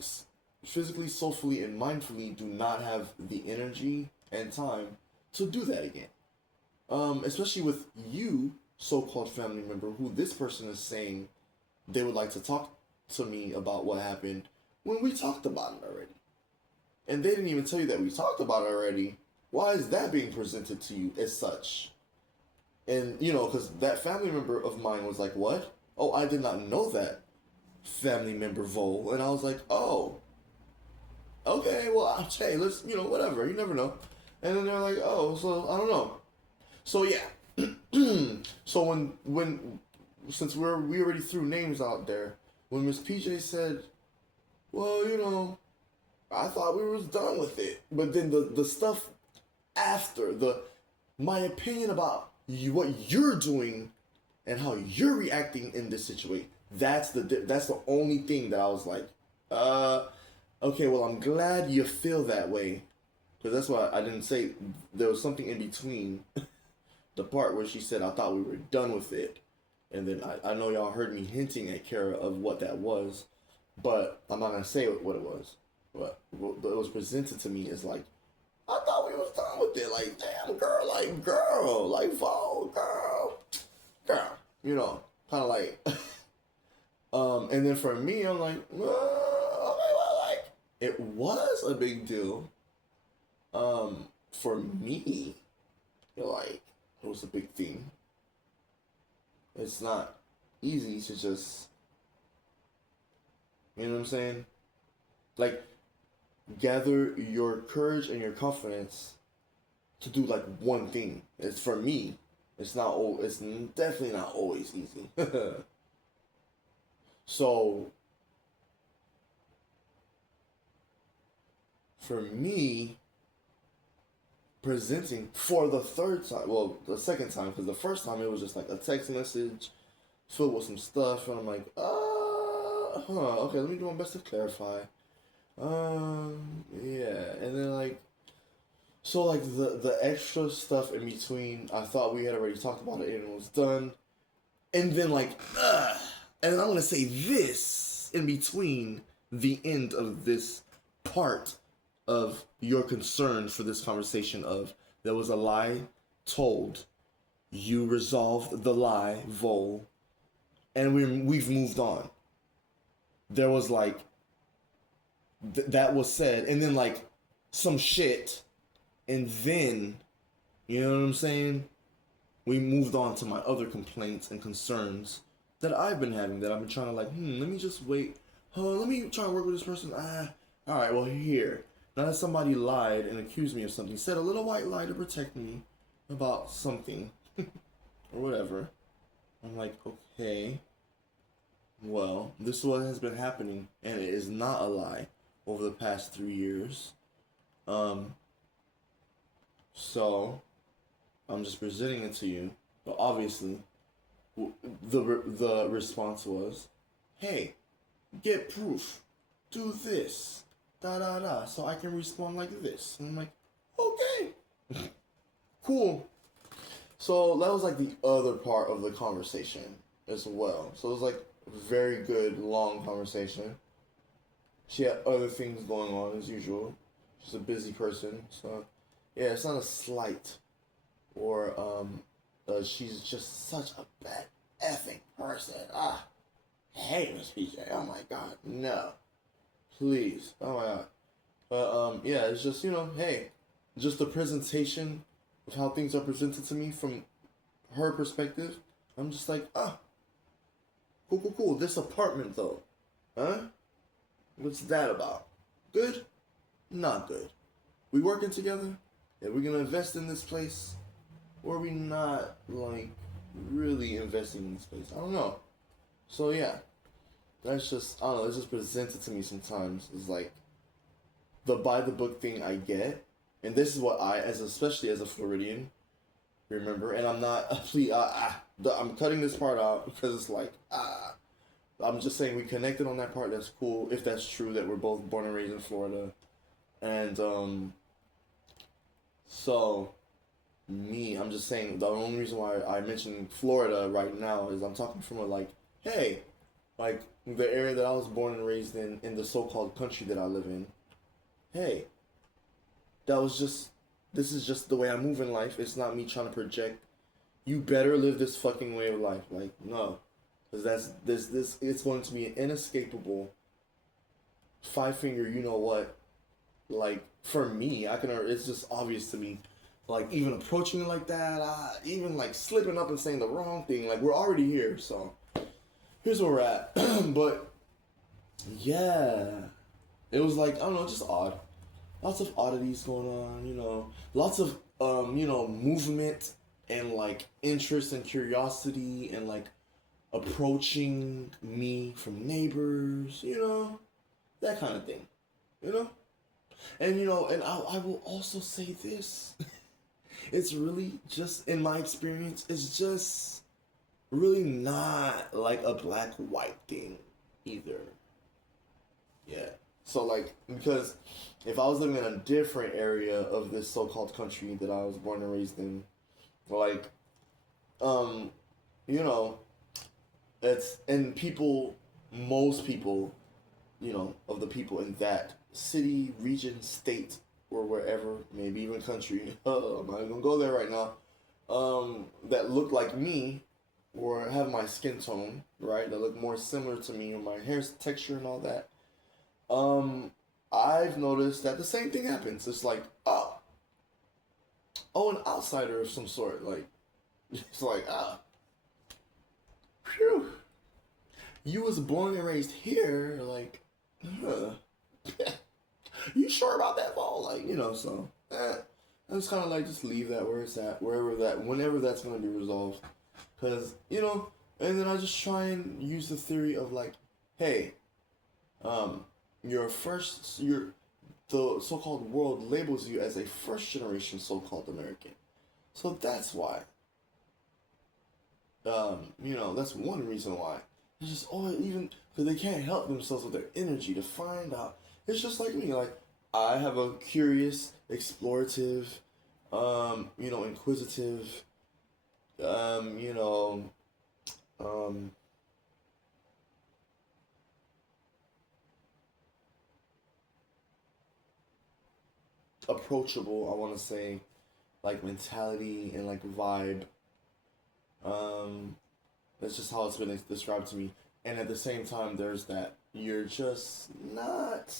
physically, soulfully, and mindfully do not have the energy and time to do that again. Especially with you, so-called family member, who this person is saying they would like to talk to me about what happened when we talked about it already. And they didn't even tell you that we talked about it already. Why is that being presented to you as such? And, you know, because that family member of mine was like, what? Oh, I did not know that, family member VoL. And I was like, oh, okay, well, hey, let's, you know, whatever. You never know. And then they're like, oh, so I don't know. So, yeah. So when since we already threw names out there, when Miss PJ said, well, you know, I thought we was done with it. But then the stuff after, my opinion about what you're doing and how you're reacting in this situation, that's the only thing that I was like, okay, well, I'm glad you feel that way. Because that's why I didn't say there was something in between the part where she said, I thought we were done with it. And then I know y'all heard me hinting at Kara of what that was, but I'm not going to say what it was. But it was presented to me as like, I thought we was done with it. Like, damn, girl, like, VoL, girl. You know, kind of like, and then for me, I'm like, okay, well, like, it was a big deal. For me, like, it was a big thing. It's not easy to just, you know what I'm saying? Like, gather your courage and your confidence to do like one thing. It's for me. It's definitely not always easy. So for me, presenting for the third time, well, the second time, because the first time it was just like a text message filled with some stuff, and I'm like, okay, let me do my best to clarify. Yeah, and then like, so like the extra stuff in between, I thought we had already talked about it and it was done, and then like, and I'm gonna say this in between the end of this part of your concern for this conversation of there was a lie told, you resolved the lie, VoL, and we've moved on. There was like that was said, and then like some shit, and then you know what I'm saying? We moved on to my other complaints and concerns that I've been having, that I've been trying to like, let me just wait. Let me try and work with this person. All right, well, here. Now that somebody lied and accused me of something, said a little white lie to protect me about something, or whatever. I'm like, okay, well, this is what has been happening, and it is not a lie over the past 3 years. So, I'm just presenting it to you, but obviously, the response was, hey, get proof, do this, so I can respond like this. And I'm like, okay, cool. So that was like the other part of the conversation as well. So it was like a very good, long conversation. She had other things going on as usual. She's a busy person, so yeah, it's not a slight or she's just such a bad effing person. I hate Miss PJ. Oh my god, no. Please. Oh my god. But yeah, it's just, you know, hey, just the presentation of how things are presented to me from her perspective. I'm just like, cool. This apartment though. Huh? What's that about? Good? Not good. We working together? Are we gonna invest in this place? Or are we not, like, really investing in this place? I don't know. So yeah. that's just, I don't know, it's just presented to me sometimes. It's like the by the book thing I get, and this is what I, as especially as a Floridian, remember. And I'm not, please, I'm cutting this part out because it's like, I'm just saying we connected on that part. That's cool if that's true that we're both born and raised in Florida, and so me, I'm just saying the only reason why I mentioned Florida right now is I'm talking from a like, hey, like the area that I was born and raised in the so-called country that I live in. Hey, that was just, this is just the way I move in life. It's not me trying to project. You better live this fucking way of life. Like, no, because this it's going to be an inescapable five finger. You know what? Like for me, I can. It's just obvious to me. Like even approaching it like that, even like slipping up and saying the wrong thing. Like we're already here, so here's where we're at. But yeah, it was like, I don't know, just odd. Lots of oddities going on, you know. Lots of movement and like interest and curiosity and like approaching me from neighbors, you know, that kind of thing, you know. And and I will also say this. It's really just, in my experience, it's just really not like a black white thing either. Yeah. So like, because if I was living in a different area of this so-called country that I was born and raised in, like, um, you know, it's, and people, most people, of the people in that city, region, state, or wherever, maybe even country, I'm not gonna go there right now, that look like me, or have my skin tone, right, that look more similar to me, or my hair texture and all that, I've noticed that the same thing happens. It's like, an outsider of some sort. Like, it's like, phew, you was born and raised here. Like, you sure about that ball? Like, so, I just kind of like, just leave that where it's at, whenever that's going to be resolved. Because, and then I just try and use the theory of like, hey, the so-called world labels you as a first generation so-called American. So that's why. That's one reason why. It's just, even, because they can't help themselves with their energy to find out. It's just like me, like, I have a curious, explorative, inquisitive, um, approachable, I want to say, like mentality and like vibe. Um, that's just how it's been described to me. And at the same time, there's that you're just not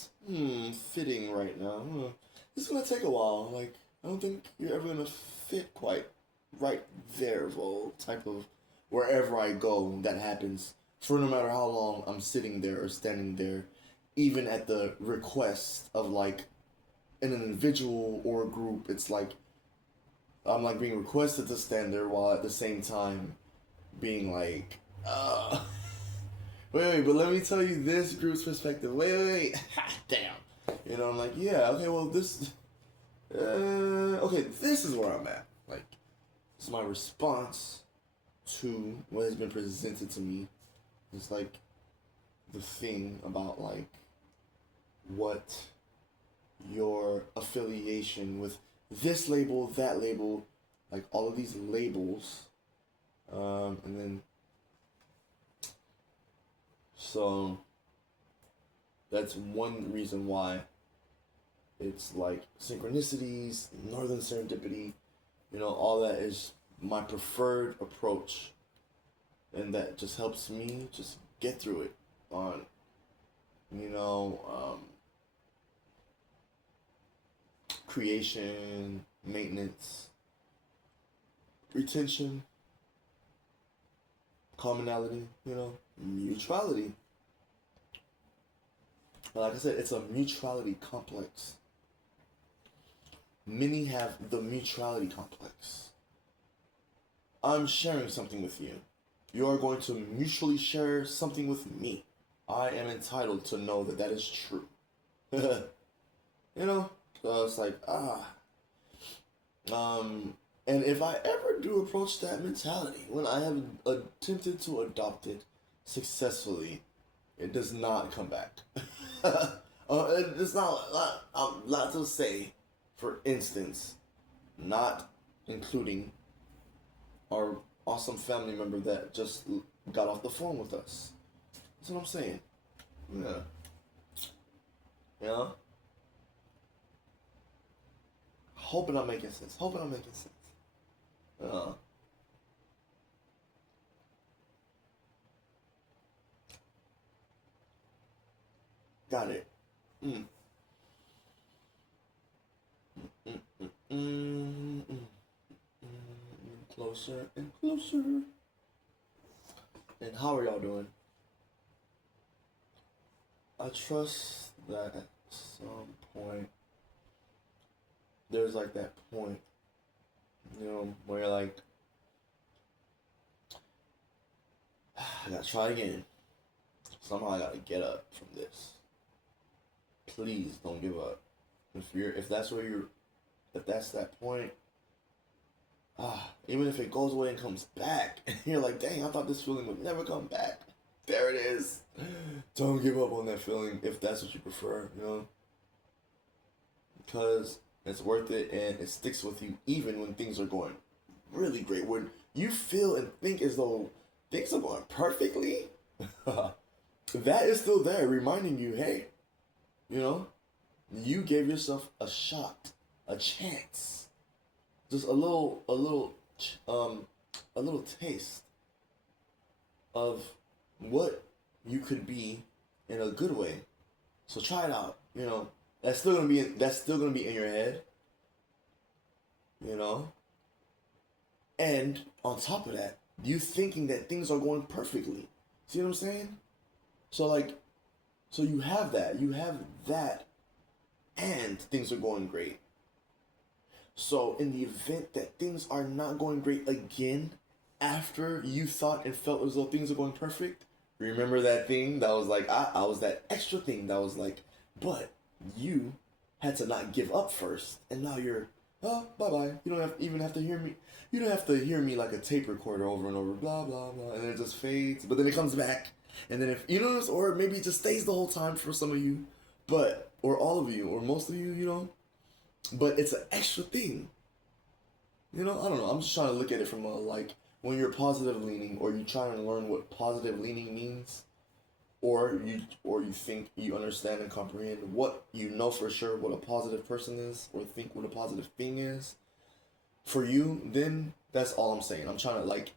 fitting right now. It's gonna take a while. Like, I don't think you're ever gonna fit quite right there, Vol. Type of wherever I go, that happens. For no matter how long I'm sitting there or standing there, even at the request of like an individual or a group, it's like I'm like being requested to stand there while at the same time being like, wait, but let me tell you this group's perspective. Wait. Damn. I'm like, yeah, okay, well, this is where I'm at. Like, it's my response to what has been presented to me. It's like the thing about like what your affiliation with this label, that label, like all of these labels, and then so that's one reason why it's like synchronicities, northern serendipity, all that is my preferred approach, and that just helps me just get through it on, creation, maintenance, retention, commonality, mutuality. Like I said, it's a mutuality complex. Many have the mutuality complex. I'm sharing something with you. You are going to mutually share something with me. I am entitled to know that that is true. You know? So it's like, and if I ever do approach that mentality, when I have attempted to adopt it successfully, it does not come back. It's not to say, for instance, not including our awesome family member that just got off the phone with us. That's what I'm saying. Yeah. Yeah. Hoping I'm making sense. Hoping I'm making sense. Got it. Mm. Mm, mm, mm, mm, Closer and closer. And how are y'all doing? I trust that at some point there's like that point, where you're like, I gotta try again. Somehow I gotta get up from this. Please don't give up. If that's that point, even if it goes away and comes back, and you're like, dang, I thought this feeling would never come back. There it is. Don't give up on that feeling if that's what you prefer, because it's worth it and it sticks with you even when things are going really great. When you feel and think as though things are going perfectly, that is still there reminding you, hey, you gave yourself a shot, a chance, just a little taste of what you could be in a good way. So try it out. That's still gonna be in your head. And on top of that, you thinking that things are going perfectly. See what I'm saying? So you have that, and things are going great. So in the event that things are not going great again, after you thought and felt as though things are going perfect, remember that thing that was like, I was that extra thing that was like, but you had to not give up first, and now you're, bye-bye. You don't even have to hear me. You don't have to hear me like a tape recorder over and over, blah, blah, blah, and then it just fades, but then it comes back, and then if, or maybe it just stays the whole time for some of you, or all of you, or most of you, but it's an extra thing. I don't know, I'm just trying to look at it from a, like, when you're positive leaning, or you try to learn what positive leaning means, or you think you understand and comprehend what for sure what a positive person is, or think what a positive thing is for you, then that's all I'm saying. I'm trying to like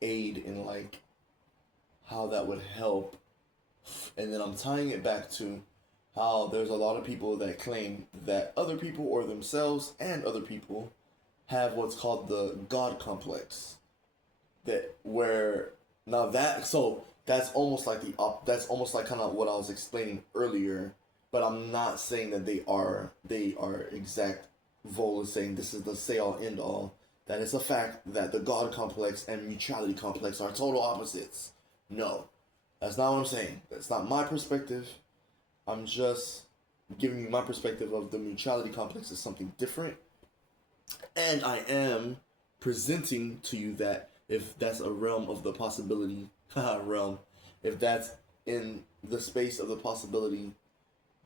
aid in like how that would help, and then I'm tying it back to how there's a lot of people that claim that other people or themselves and other people have what's called the God complex. That's almost like that's almost like kind of what I was explaining earlier, but I'm not saying that they are exact. VoL is saying this is the say all end all. That it's a fact that the God complex and mutuality complex are total opposites. No, that's not what I'm saying. That's not my perspective. I'm just giving you my perspective of the mutuality complex as something different, and I am presenting to you that if that's a realm of the possibility, if that's in the space of the possibility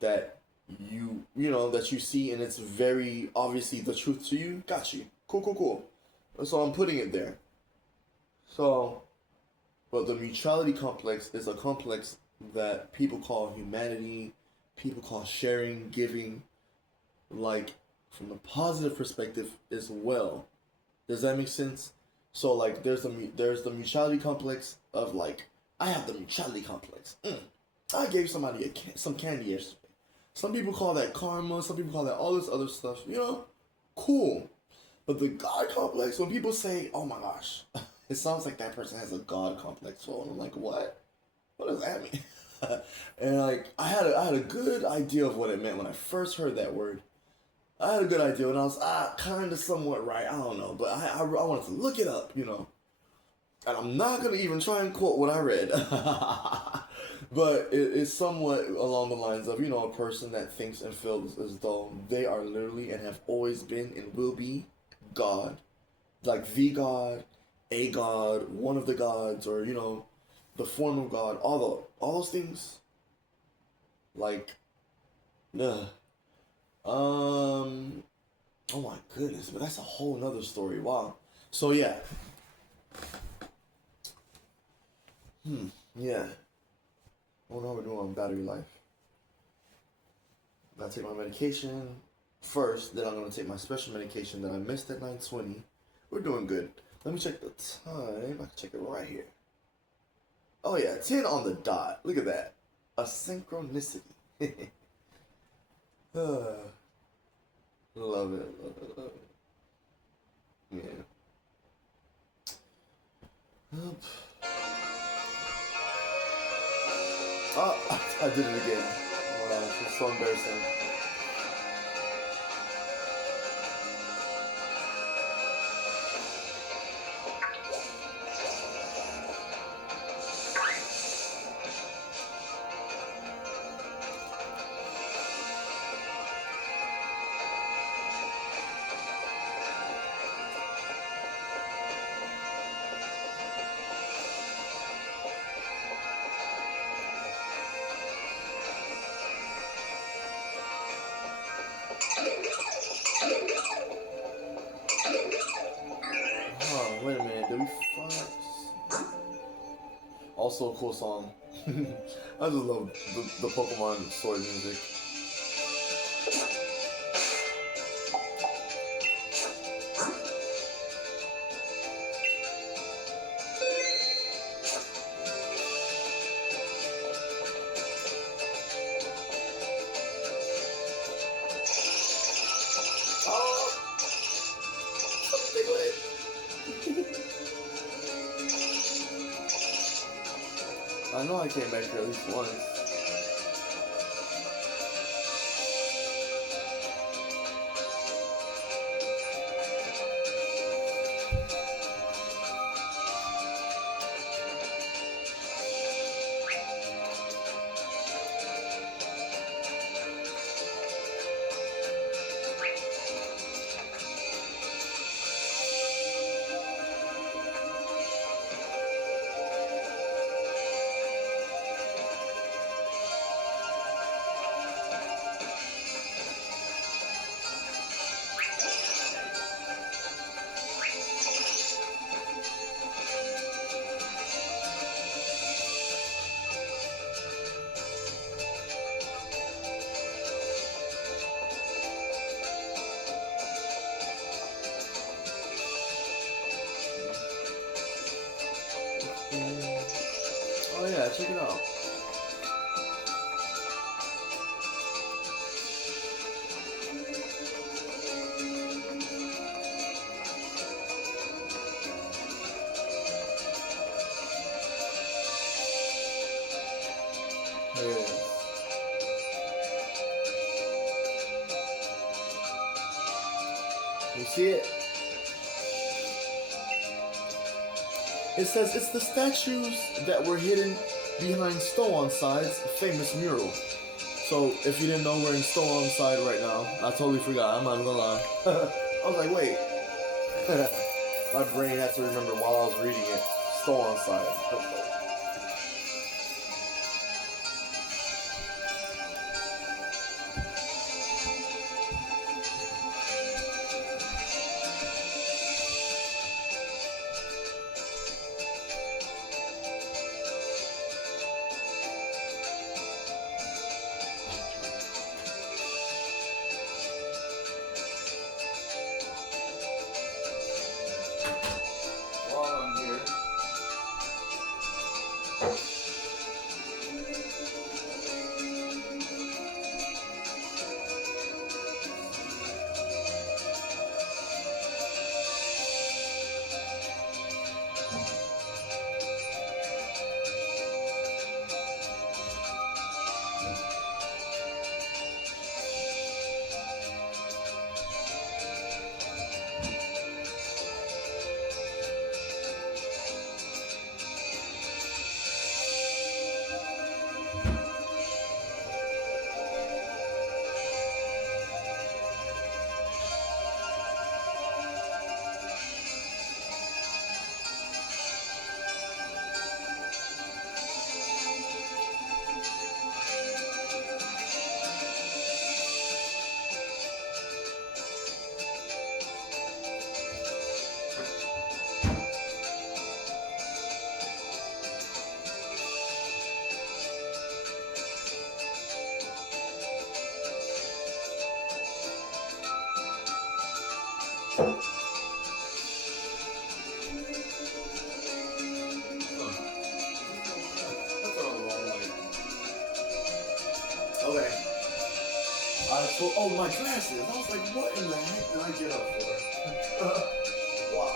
that that you see, and it's very obviously the truth to you, got you. Cool. So I'm putting it there. So, but the mutuality complex is a complex that people call humanity, people call sharing, giving, like from a positive perspective as well. Does that make sense? So like there's the mutuality complex of like, I have the mutuality complex. I gave somebody some candy yesterday. Some people call that karma. Some people call that all this other stuff. Cool. But the God complex, when people say, "Oh my gosh," it sounds like that person has a God complex. So I'm like, what? What does that mean? And like I had a good idea of what it meant when I first heard that word. I had a good idea, and I was kind of somewhat right. I don't know, but I wanted to look it up, And I'm not gonna even try and quote what I read, But it's somewhat along the lines of, a person that thinks and feels as though they are literally and have always been and will be God. Like the God, a God, one of the gods, or, the form of God, all those things. Like, ugh. Oh my goodness, but that's a whole nother story. Wow. So yeah. Yeah. I wonder how we're doing on battery life. I gotta take my medication first, then I'm gonna take my special medication that I missed at 9:20. We're doing good. Let me check the time. I can check it right here. Oh yeah, 10 on the dot. Look at that. A synchronicity. Love it, love it, love it. Yeah. Yep. Oh, I did it again. Wow, it's so embarrassing. Oh, wait a minute. Did we find... Also a cool song. I just love the Pokemon sword music. Oh! I know I came back here at least once. Oh yeah, check it out. There it is. You see it? It says it's the statues that were hidden behind Stow-on-Side's famous mural. So if you didn't know, we're in Stow-on-Side right now. I totally forgot. I'm not gonna lie. I was like, wait. My brain had to remember while I was reading it. Stow-on-Side. While I'm here. Okay. Oh, my glasses. I was like, what in the heck did I get up for? Wow.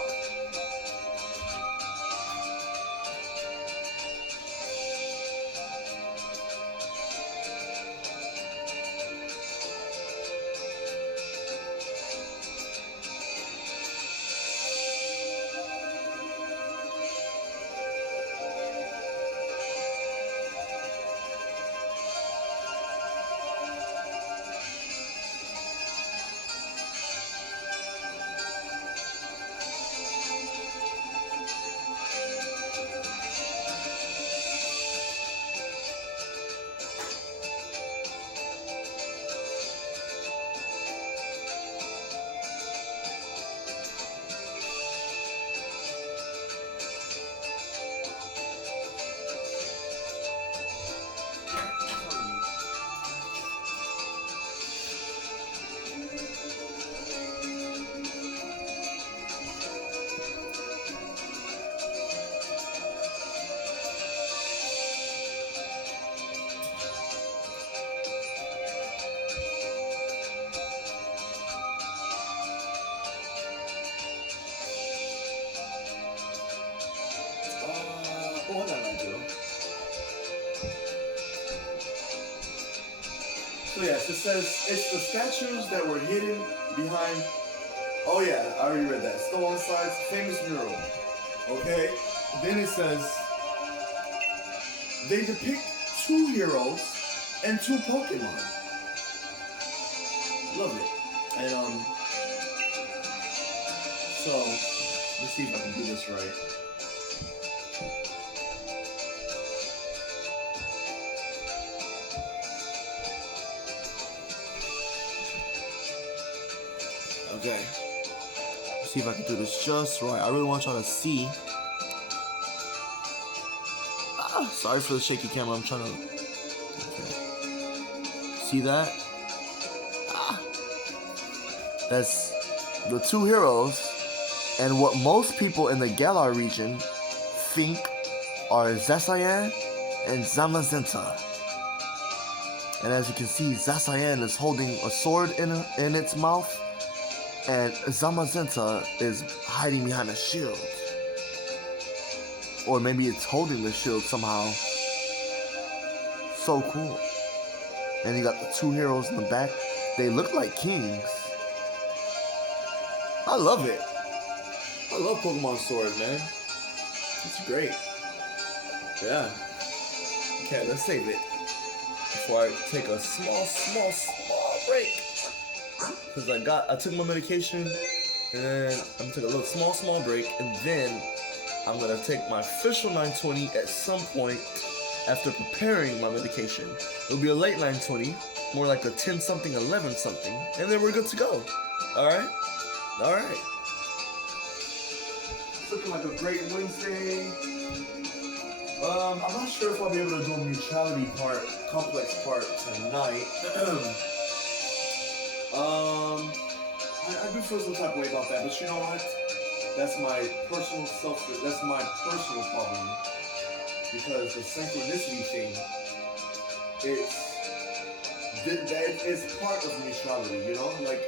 What did I do? So yes, it says it's the statues that were hidden behind. Oh yeah, I already read that. Stone sides, famous mural. Okay. Then it says they depict 2 heroes and 2 Pokemon. Love it. And so let's see if I can do this right. Okay. Let's see if I can do this just right. I really want y'all to see. Sorry for the shaky camera. I'm trying to. Okay. See that? That's the 2 heroes, and what most people in the Galar region think are Zacian and Zamazenta. And as you can see, Zacian is holding a sword in its mouth, and Zamazenta is hiding behind a shield. Or maybe it's holding the shield somehow. So cool. And you got the 2 heroes in the back. They look like kings. I love it. I love Pokemon Sword, man. It's great. Yeah. Okay, let's save it before I take a small break. Because I took my medication, and then I'm gonna take a little small break, and then I'm gonna take my official 920 at some point after preparing my medication. It'll be a late 920, more like a 10 something, 11 something, and then we're good to go. Alright? Alright. It's looking like a great Wednesday. I'm not sure if I'll be able to do a neutrality part, complex part tonight. I do feel some type of way about that, but you know what? That's my personal problem. Because the synchronicity thing, it's part of neutrality, you know? Like,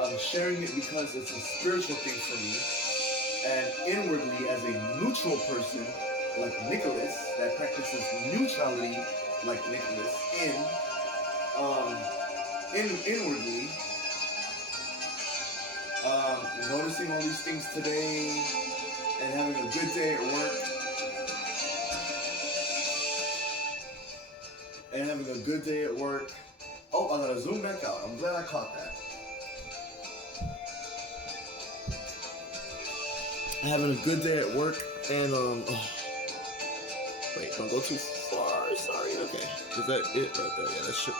I'm sharing it because it's a spiritual thing for me. And inwardly, as a neutral person, like Nicholas, that practices neutrality, like Nicholas, inwardly, noticing all these things today and having a good day at work. Oh, I gotta zoom back out. I'm glad I caught that. Having a good day at work and wait, don't go too far. Sorry. Okay, is that it right there? Yeah, that should.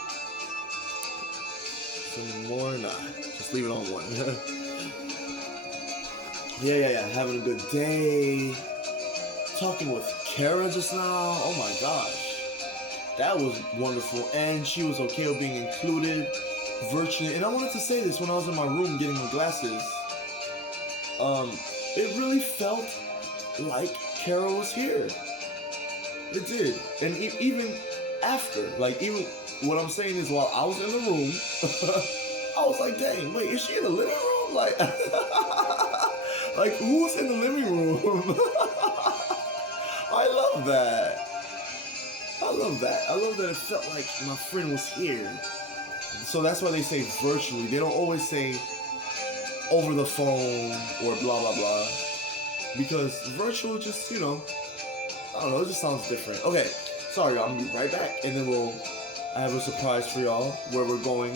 Some more? Nah, just leave it on 1. Yeah. Having a good day. Talking with Kara just now. Oh my gosh. That was wonderful. And she was okay with being included virtually. And I wanted to say this when I was in my room getting my glasses. um, it really felt like Kara was here. It did, and even after, like, even what I'm saying is, while I was in the room, I was like, "Dang, wait, is she in the living room? Like, like who's in the living room?" I love that. I love that. I love that it felt like my friend was here. So that's why they say virtually. They don't always say over the phone or blah blah blah, because virtual just, I don't know, it just sounds different. Okay, sorry, y'all, I'm gonna be right back, and then I have a surprise for y'all where we're going.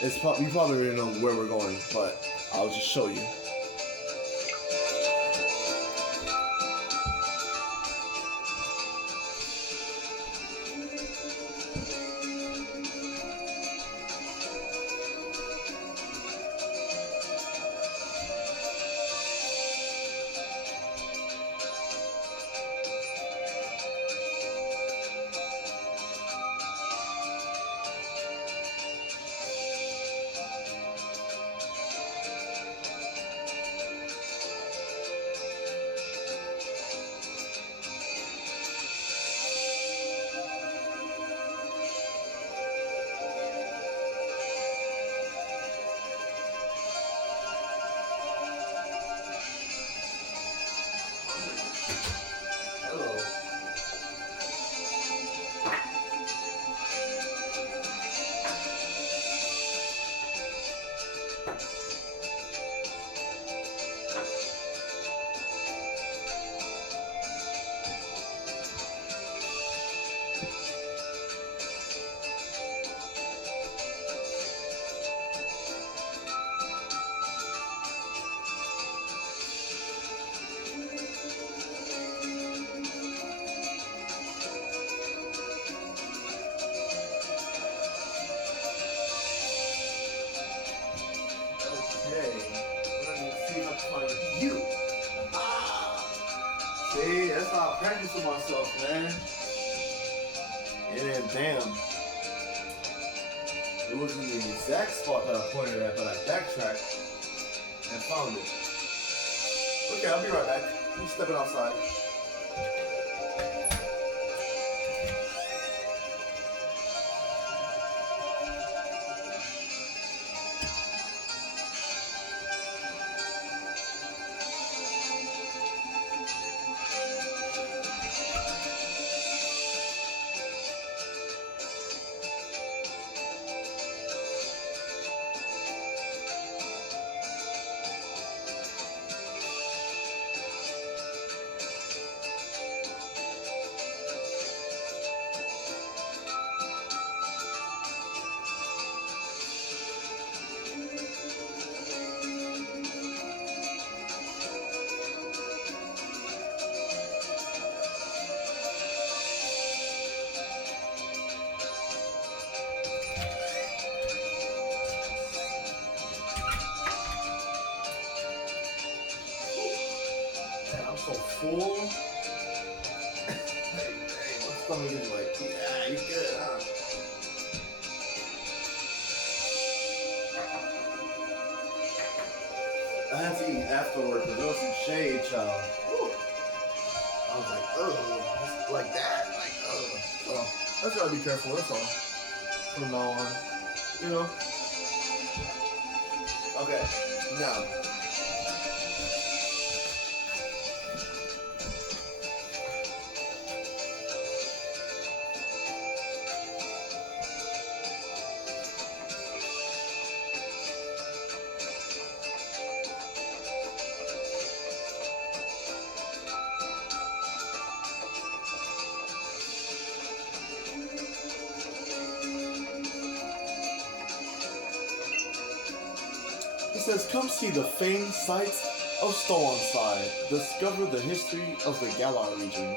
You probably already know where we're going, but I'll just show you. See, that's how I practice with myself, man. And then, damn. It wasn't the exact spot that I pointed at, but I backtracked and found it. Okay, I'll be right back. I'm stepping outside. So full. Hey, my stomach is like, yeah, you good, huh? I had to eat afterward because there was some shade, child. Woo. I was like, ugh, like that, like, ugh. So I just gotta be careful, that's all. From now on, you know? Okay, now. It says, come see the famed sites of Stowanside. Discover the history of the Galar region.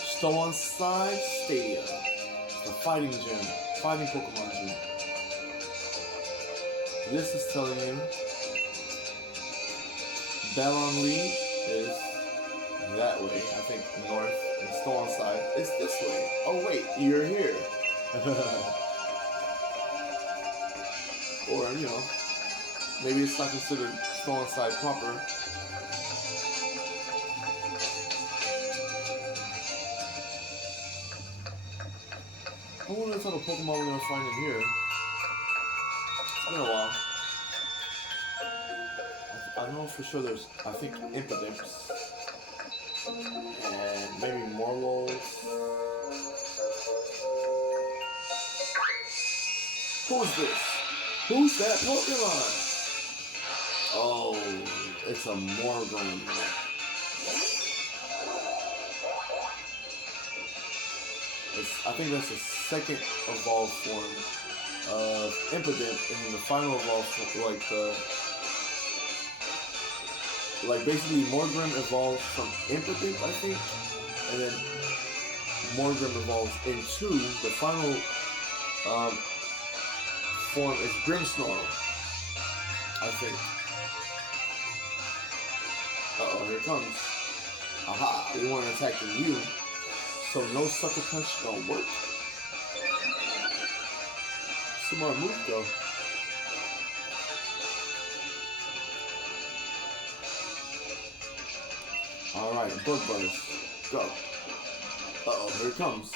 Stowanside Stadium. The fighting gym. Fighting Pokemon gym. This is telling him Ballonly is that way. I think north, and Stowanside is this way. Oh wait, you're here. Or, you know, maybe it's not considered stolen side proper. I wonder what type of Pokemon we're gonna find in here. It's been a while. I know for sure there's, I think, Impidimps. And maybe Morlulls. Who's this? Who's that Pokemon? Oh, it's a Morgrem. I think that's the second evolved form of Impidimp, and then the final evolved form, like basically Morgrem evolves from Impidimp, I think, and then Morgrem evolves into the final form is Grimmsnarl, I think. Uh-oh, here it comes. Aha, we weren't attacking you, so no sucker punch gonna work. Smart move though. Alright, Bug Buzz, go. Uh-oh, here it comes.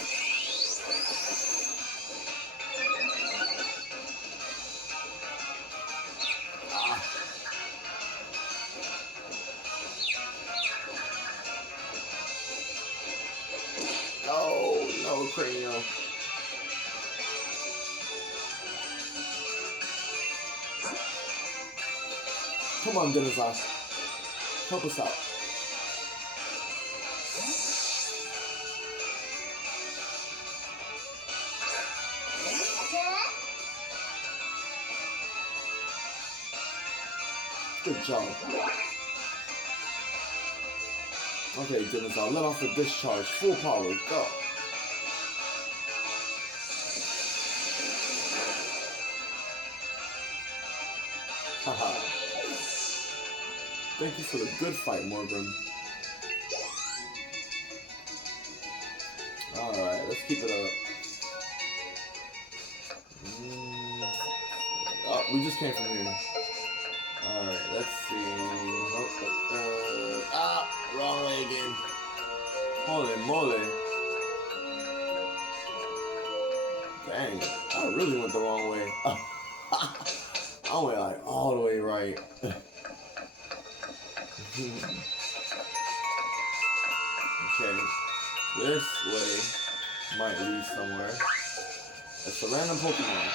No, Cranial. Come on, Dinosaur. Help us out. Good job. Okay, Dinosaur, let off a discharge. Full power, go. Haha. Thank you for the good fight, Morgan. Alright, let's keep it up. Oh, we just came from here. Alright, let's see. Wrong way again. Holy moly. Dang, I really went the wrong way. I went like all the way right. Okay, this way might lead somewhere. It's a random Pokemon.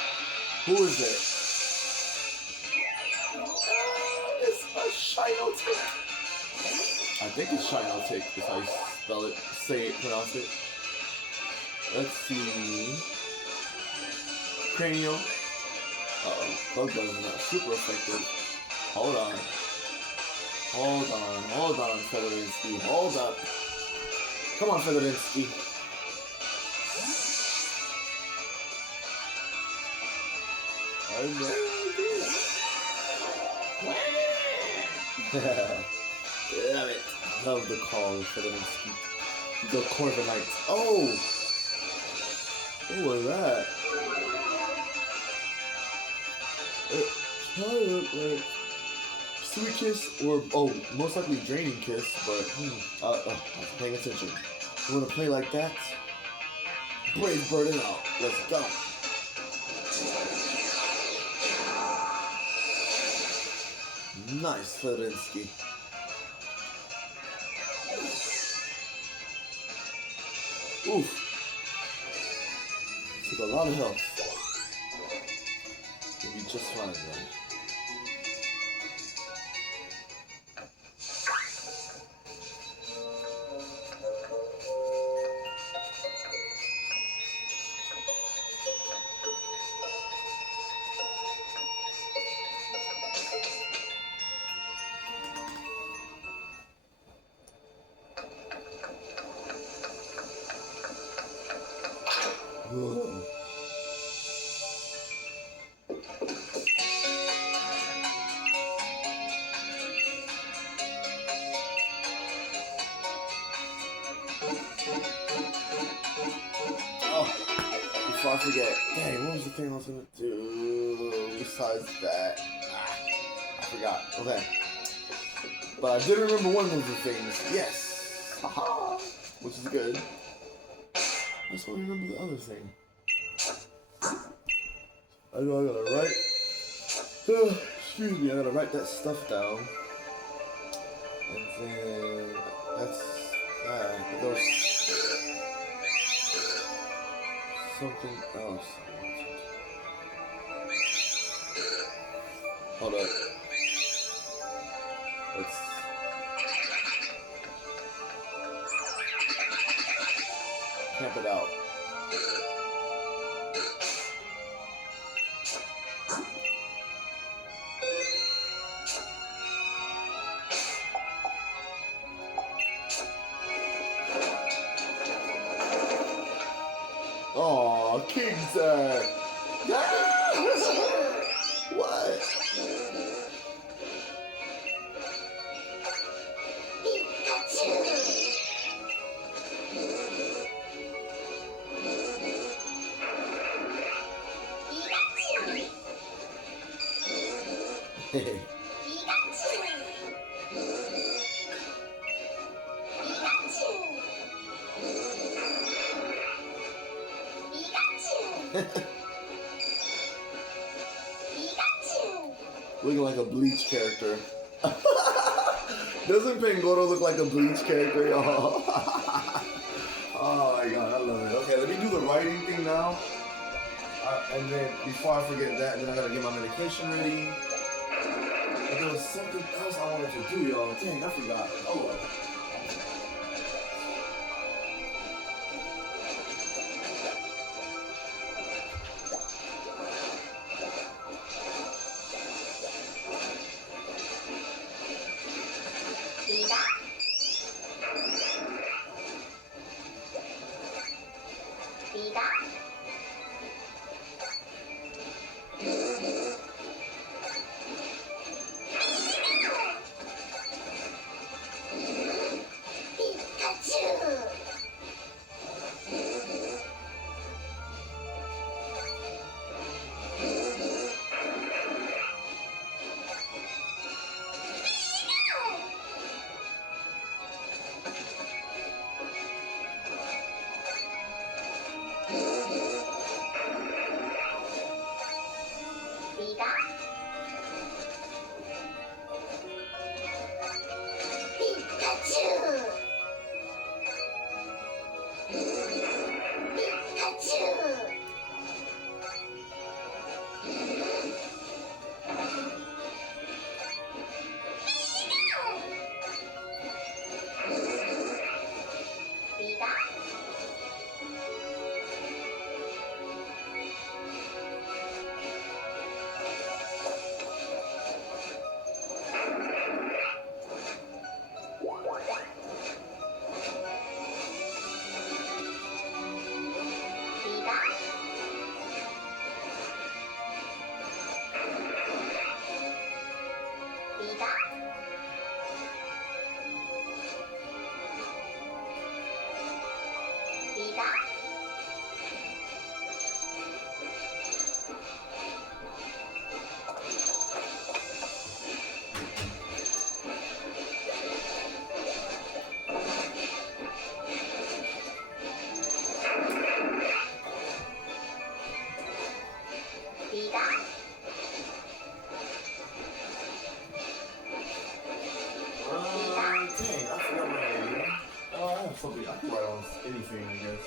Who is it? It's a Shinotic. I think it's Shinotic is how you spell it, say it, pronounce it. Let's see. Cranial. Uh-oh, Bug Buzz is not super effective. Hold on. Hold on, Featherinsky. Hold up. Come on, Featherinsky. Damn it. Love the call of Featherinsky. The Corviknight. Oh! What was that? It kind of looked like Sweet Kiss or, most likely Draining Kiss, but, I was paying attention. You wanna play like that? Brave Bird it out. Let's go. Nice, Featherinsky. Oof. Took a lot of health. You'll be just fine then. Oh, before I forget, dang, what was the thing I was gonna do? besides that, I forgot. Okay. But I did remember one of the things. Yes. Haha. Which is good. I just don't remember the other thing. I know I gotta write. Excuse me, I gotta write that stuff down. And then that's that. But there's something else. Hold up. Let's camp it out. Aw, Qrezt! What? Hey. Looking like a Bleach character. Doesn't Pangoro look like a Bleach character, y'all? Oh my god, I love it. Okay, let me do the writing thing now. And then, before I forget that, then I gotta get my medication ready. But there was something else I wanted to do, y'all. Dang, I forgot. Oh well. Something I can write on anything, I guess.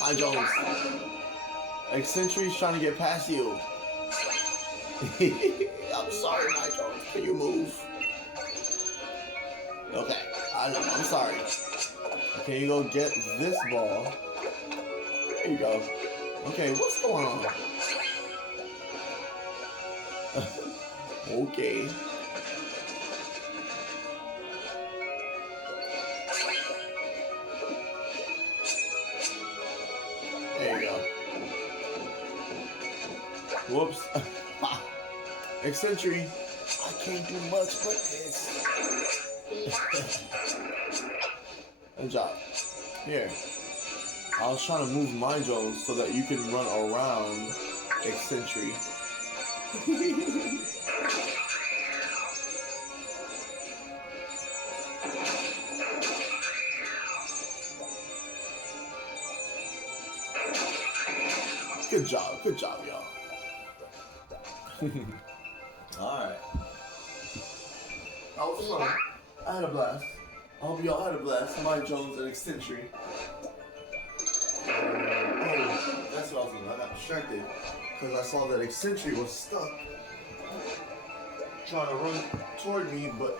My Jones. Eccentric's trying to get past you. I'm sorry, my Jones. Can you move? Okay, I'm sorry. Can you go get this ball? There you go. Okay, what's going on? Okay. There you go. Whoops. Eccentric. I can't do much but this. Good job. Here. I was trying to move my Jones so that you can run around Eccentric. Good job, y'all. Alright. That was fun. I had a blast. I hope y'all had a blast. My Jones and Eccentric. Oh, that's what I was doing. I got distracted because I saw that Eccentric was stuck trying to run toward me, but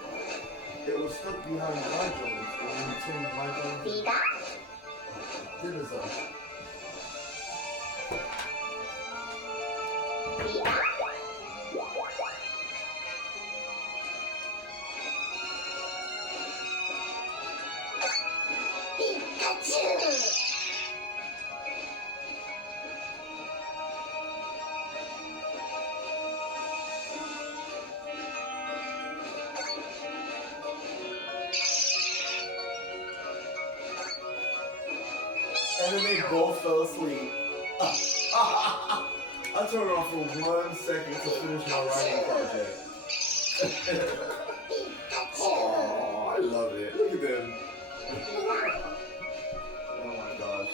it was stuck behind my Jones. And when you changed my Jones, did it up. And then they both fell asleep. I turned off for 1 second to finish my writing project. Oh, I love it. Look at them. Oh my gosh.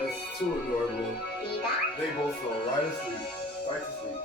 That's too adorable. They both fell right asleep. Right to sleep.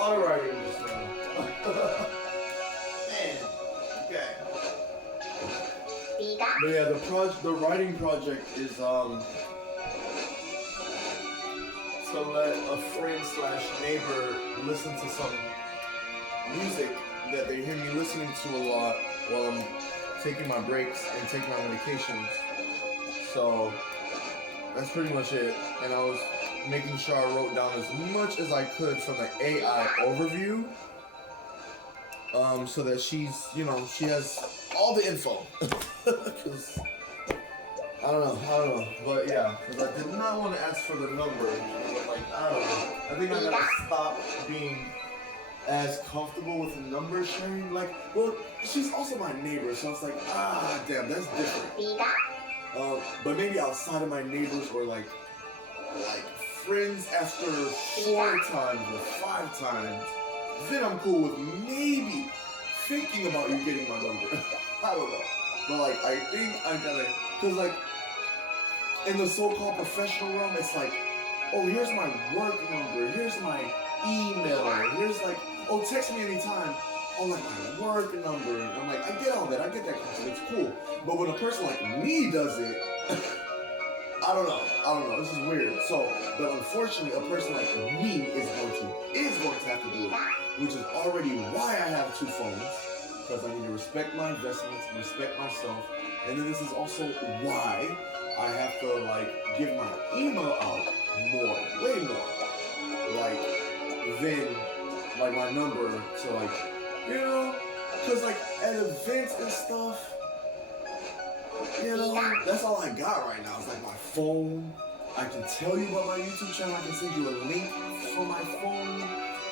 lot of writing just now. Man. Okay. But yeah, the writing project is to let a friend slash neighbor listen to some music that they hear me listening to a lot while I'm taking my breaks and taking my medications. So that's pretty much it. And I was making sure I wrote down as much as I could from the AI overview, so that she's, you know, she has all the info. Cause I don't know, but yeah, because I did not want to ask for the number, but like, I don't know, I think I gotta stop being as comfortable with number sharing. Like, well, she's also my neighbor, so it's like, damn, that's different. But maybe outside of my neighbors or like friends after 4 times or 5 times, then I'm cool with maybe thinking about you getting my number. I don't know. But like, I think I gotta, cause like, in the so-called professional realm, it's like, oh, here's my work number, here's my email, here's like, oh, text me anytime. Oh, like my work number. And I'm like, I get all that, I get that concept, it's cool. But when a person like me does it, I don't know, this is weird. So, but unfortunately, a person like me is going to have to do it, which is already why I have 2 phones, because I need to respect my investments, respect myself, and then this is also why I have to like give my email out more, way more, like than like my number to like, you know, because like at events and stuff, you know, that's all I got right now. It's like my phone. I can tell you about my YouTube channel. I can send you a link from my phone.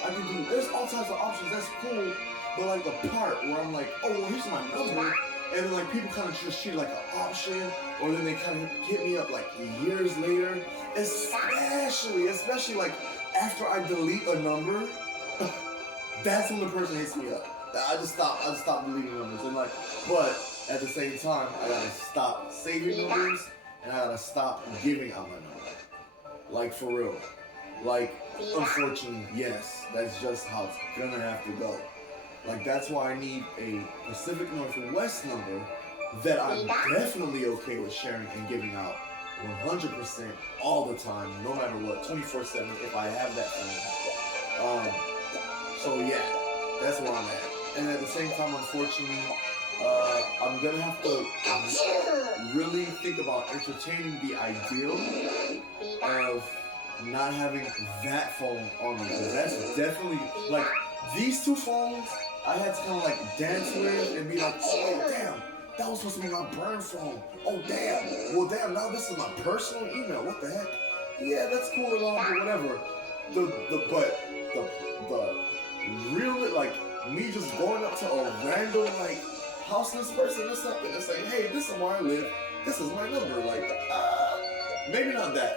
I can do, there's all types of options. That's cool. But like the part where I'm like, oh, well, here's my number. And then like people kind of just treat it like an option. Or then they kind of hit me up like years later. Especially like after I delete a number, that's when the person hits me up. I just stop deleting numbers. And like, but at the same time, I gotta stop saving numbers and I gotta stop giving out my number. Like for real. Like, unfortunately, yes, that's just how it's gonna have to go. Like that's why I need a Pacific Northwest number that I'm definitely okay with sharing and giving out 100% all the time, no matter what, 24/7 if I have that phone. So yeah, that's where I'm at. And at the same time, unfortunately, I'm gonna have to really think about entertaining the ideal of not having that phone on me, because that's definitely, like, these 2 phones, I had to kind of like dance with and be like, oh damn, that was supposed to be my burn phone. Oh damn, well damn, now this is my personal email. What the heck? Yeah, that's cool and all, but whatever. The real, like, me just going up to a random like houseless person or something and saying, hey, this is where I live. This is my number. Like, maybe not that.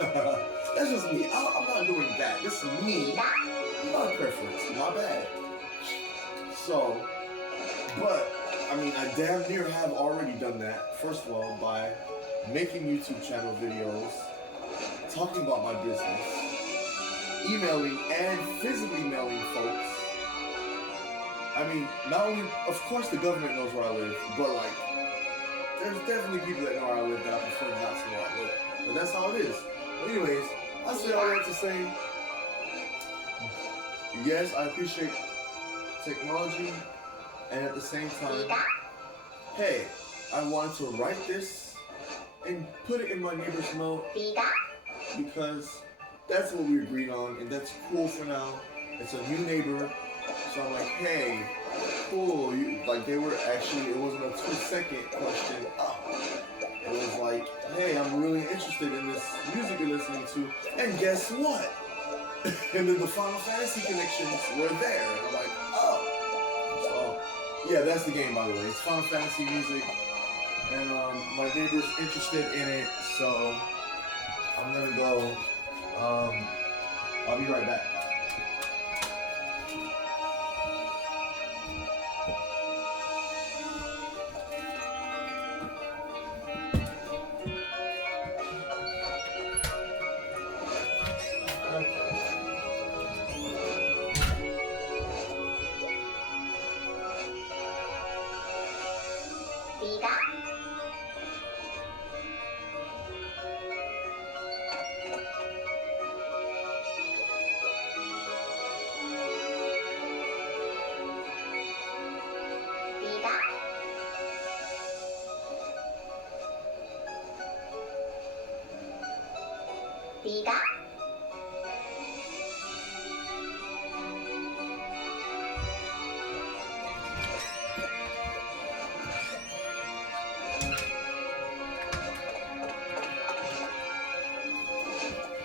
That's just me. I'm not doing that. This is me. My preference. My bad. So, but, I mean, I damn near have already done that, first of all, by making YouTube channel videos, talking about my business, emailing and physically mailing folks. I mean, not only, of course the government knows where I live, but like, there's definitely people that know where I live that I prefer not to know where I live. But that's how it is. But anyways, I say all that to say, yes, I appreciate technology, and at the same time, hey, I wanted to write this and put it in my neighbor's note because that's what we agreed on, and that's cool for now. It's a new neighbor, so I'm like, hey, cool. Like, they were actually, it wasn't a 2-second question up. It was like, hey, I'm really interested in this music you're listening to, and guess what? And then the Final Fantasy connections were there, and I'm like, oh. So, yeah, that's the game, by the way. It's Final Fantasy music, and my neighbor's interested in it, so I'm gonna go. I'll be right back.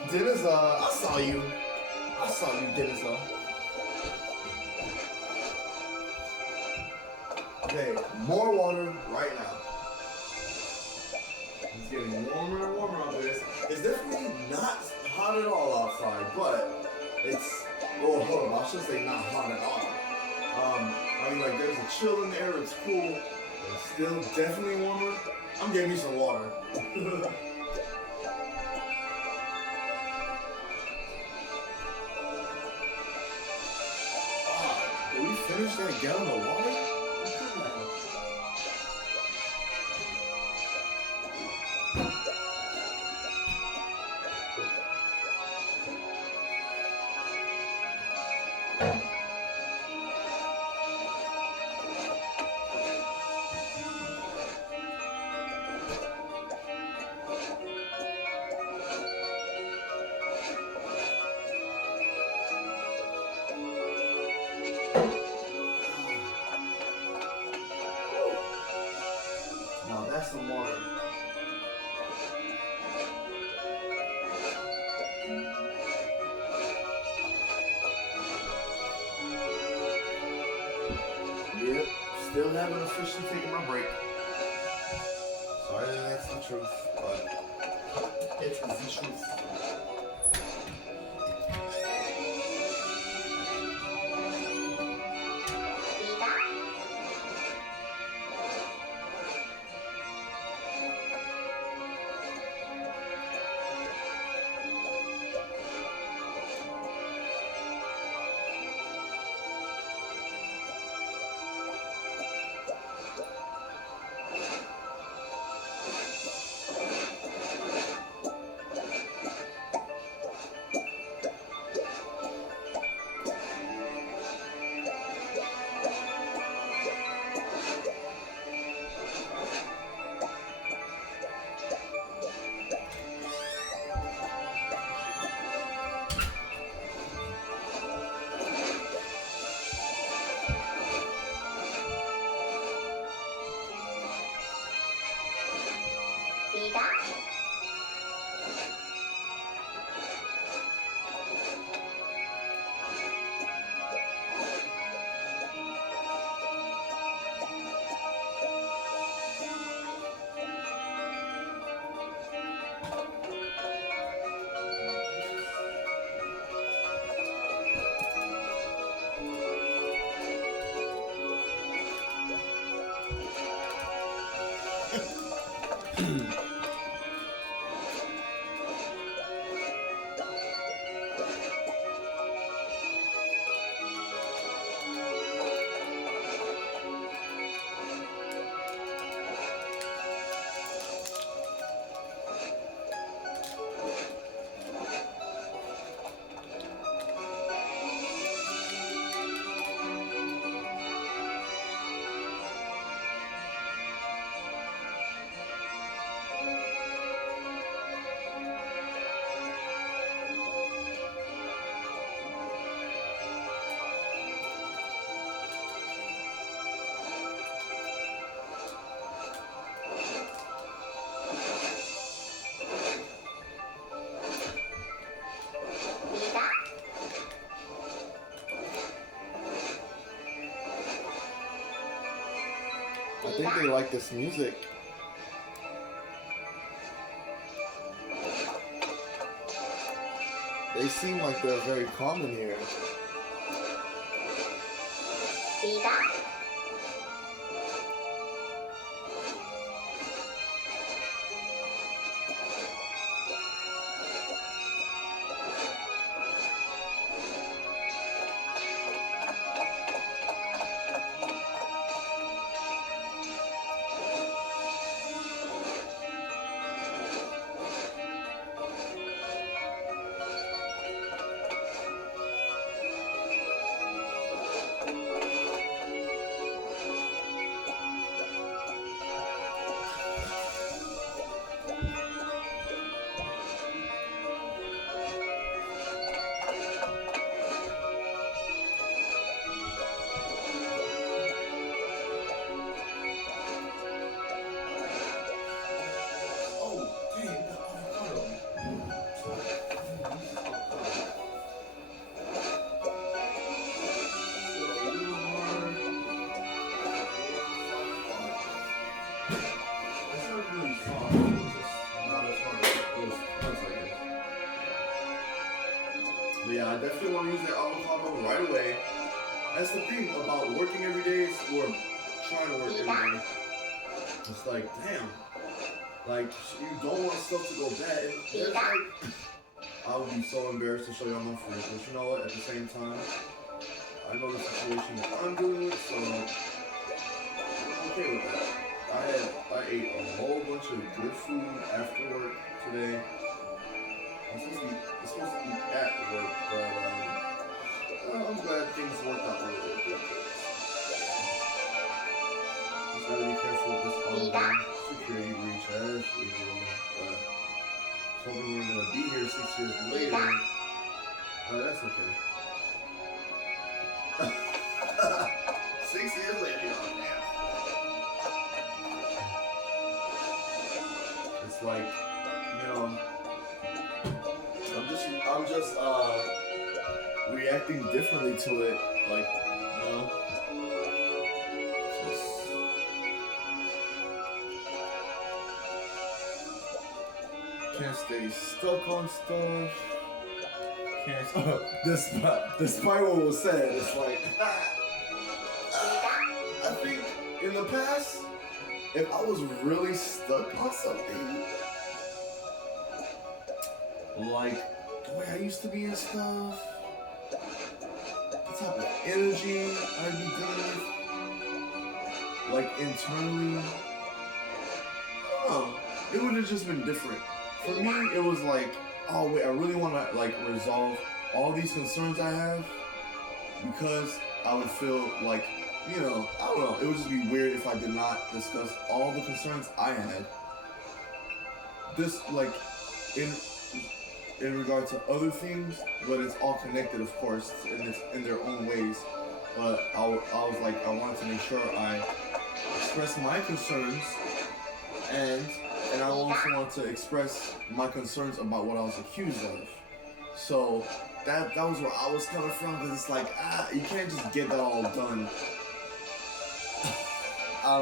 Dennis, I saw you, Dennis. Okay, more water right now. It's getting warmer and warmer out there. It's definitely not hot at all outside, but it's, oh, hold on, I should say not hot at all. I mean, like, there's a chill in the air, it's cool, but it's still definitely warmer. I'm getting me some water. Did we finish that gallon of water? Now that's some water. Yep, still haven't officially taken my break. Sorry that that's the truth, but it's the truth. I think they like this music. They seem like they're very calm in here. really soft. It's just not as hard as those ones, I guess. But yeah, I definitely want to use that avocado right away. That's the thing about working every day, or trying to work every day. It's like, damn. Like, you don't want stuff to go bad. And there's like, I would be so embarrassed to show y'all my fridge, but you know what? At the same time, I know the situation that I'm dealing with, so I'm okay with that. I ate a whole bunch of good food after work today. I'm supposed to eat at work, but I'm glad things worked out a little bit. Just gotta be careful with this online security breach as usual. Hoping we're gonna be here 6 years later. That's okay. 6 years later, oh damn. It's like, you know, I'm just reacting differently to it, like, you know. Can't stay stuck on stuff. Despite what was said, it's like, I think in the past, if I was really stuck on something, like the way I used to be and stuff, the type of energy I'd be dealing with, like internally, it would have just been different. For me, it was like, oh wait, I really want to like resolve all these concerns I have, because I would feel like, you know, I don't know, it would just be weird if I did not discuss all the concerns I had. This, like, in regard to other things, but it's all connected, of course, and it's in their own ways. But I was like, I wanted to make sure I express my concerns, and I also want to express my concerns about what I was accused of. So that was where I was coming from, because it's like, you can't just get that all done. I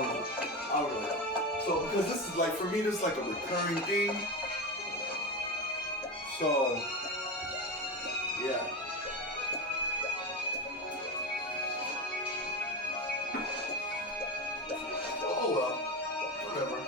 don't know. So, because this is like, for me, this is like a recurring thing. So, yeah. Oh well, whatever.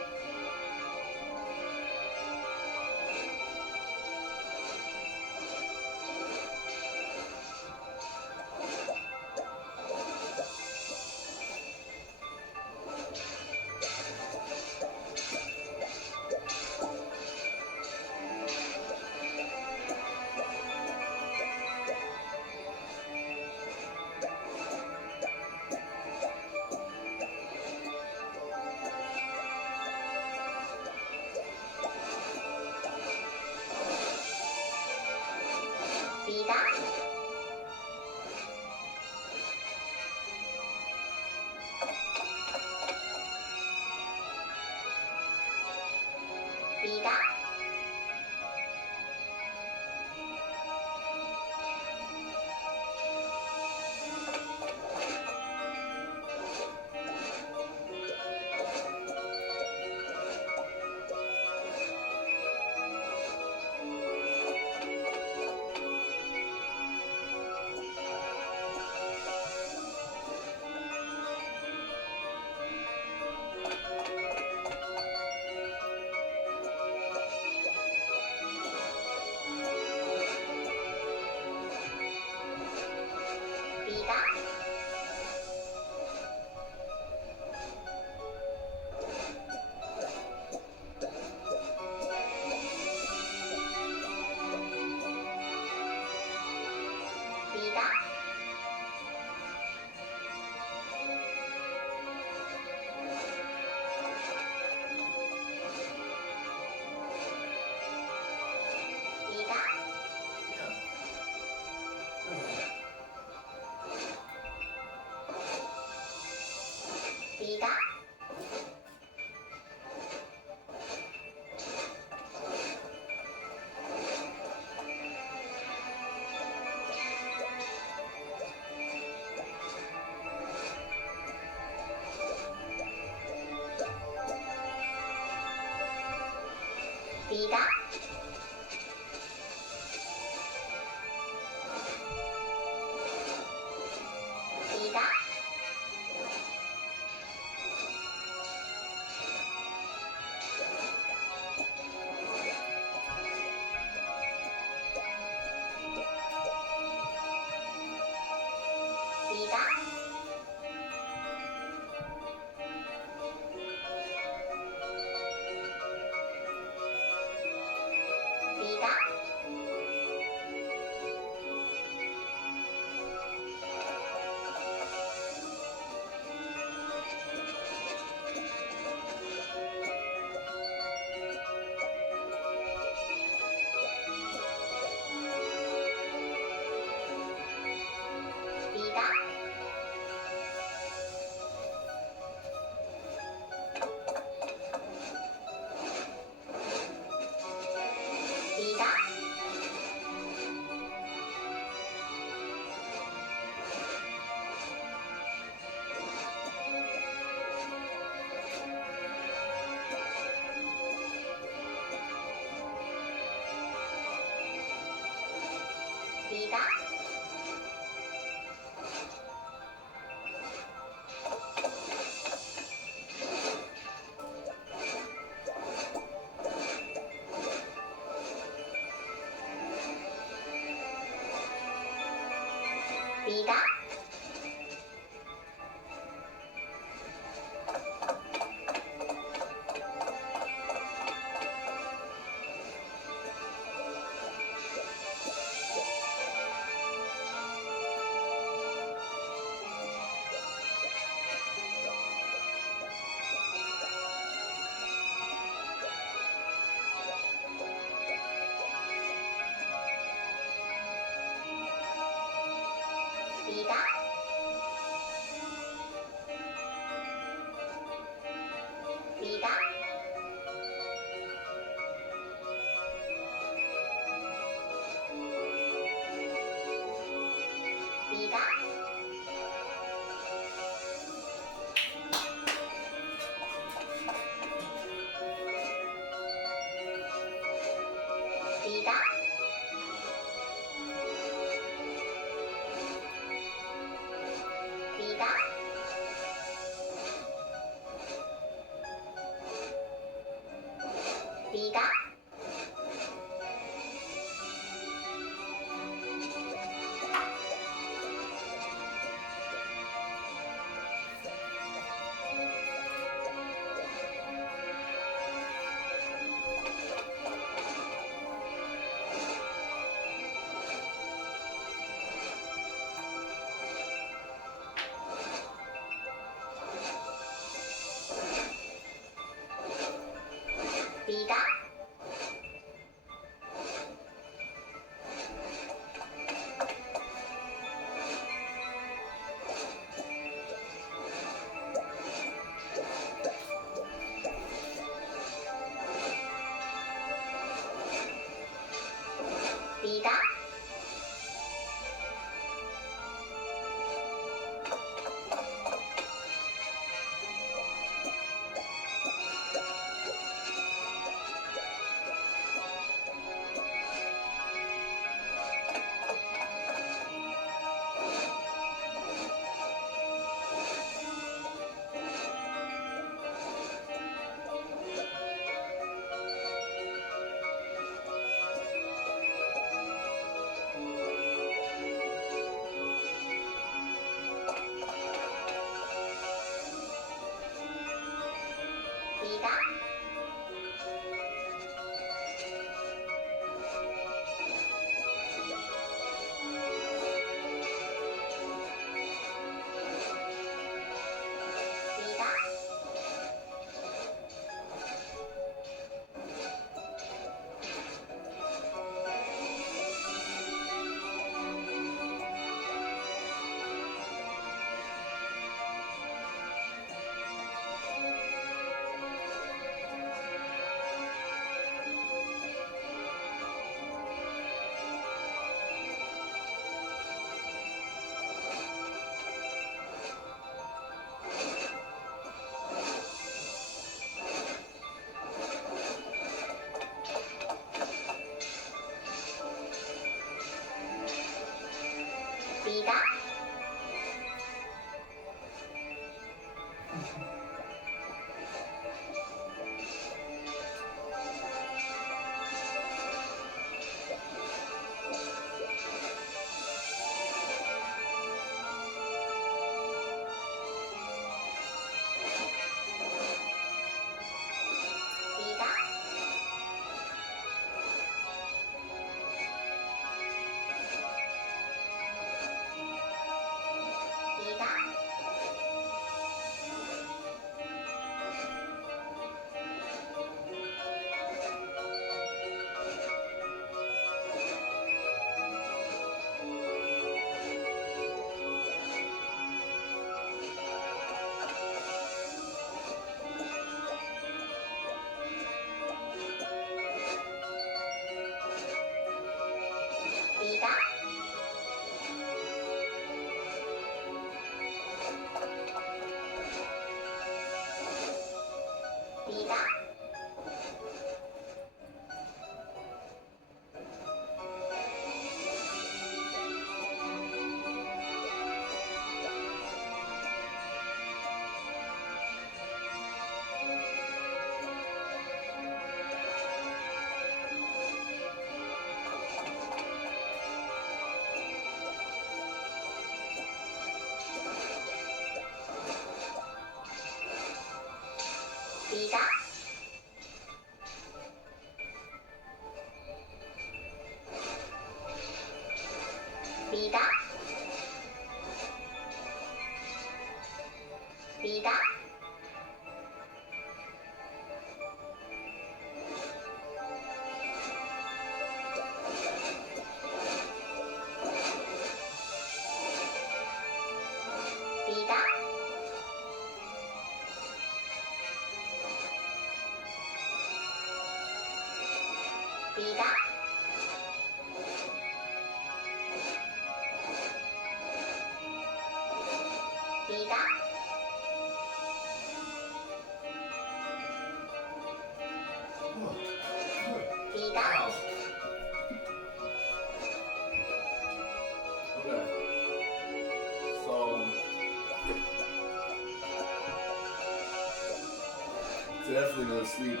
Definitely gonna sleep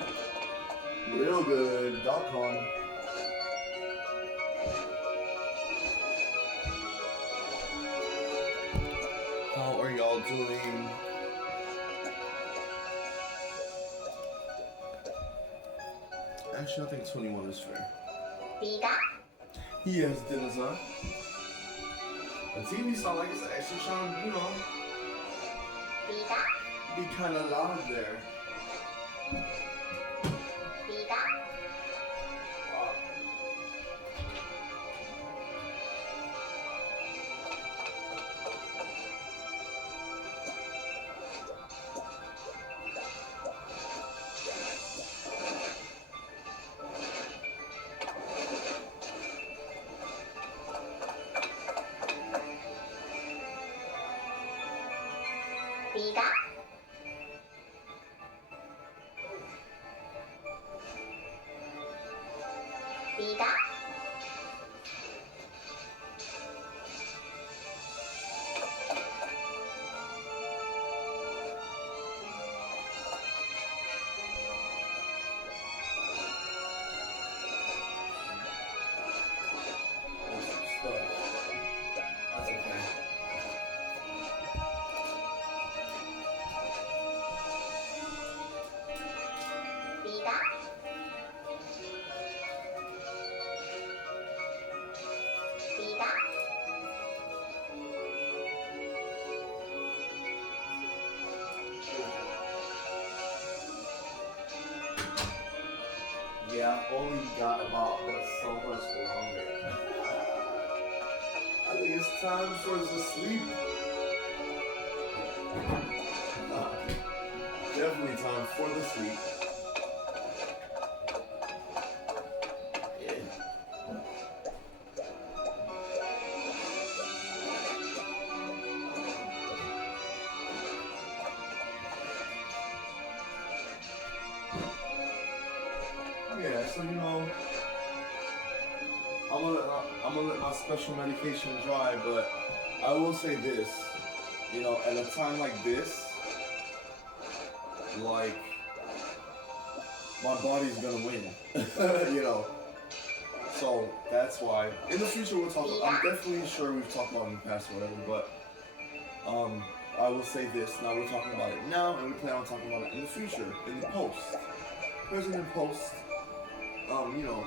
real good. .com. How are y'all doing? Actually, I think 21 is fair. Yes, dinner. The TV sound like it's actually trying, you know, be kind of loud there. Yeah, I've only got about so much longer. I think it's time for us to sleep. Definitely time for the sleep. Yeah, so you know, I'm I'm gonna let my special medication dry, but I will say this, you know, at a time like this, like, my body's gonna win, you know. So that's why in the future we'll talk. I'm definitely sure we've talked about it in the past or whatever, but I will say this. Now we're talking about it now, and we plan on talking about it in the future, in the post, present, and post. You know,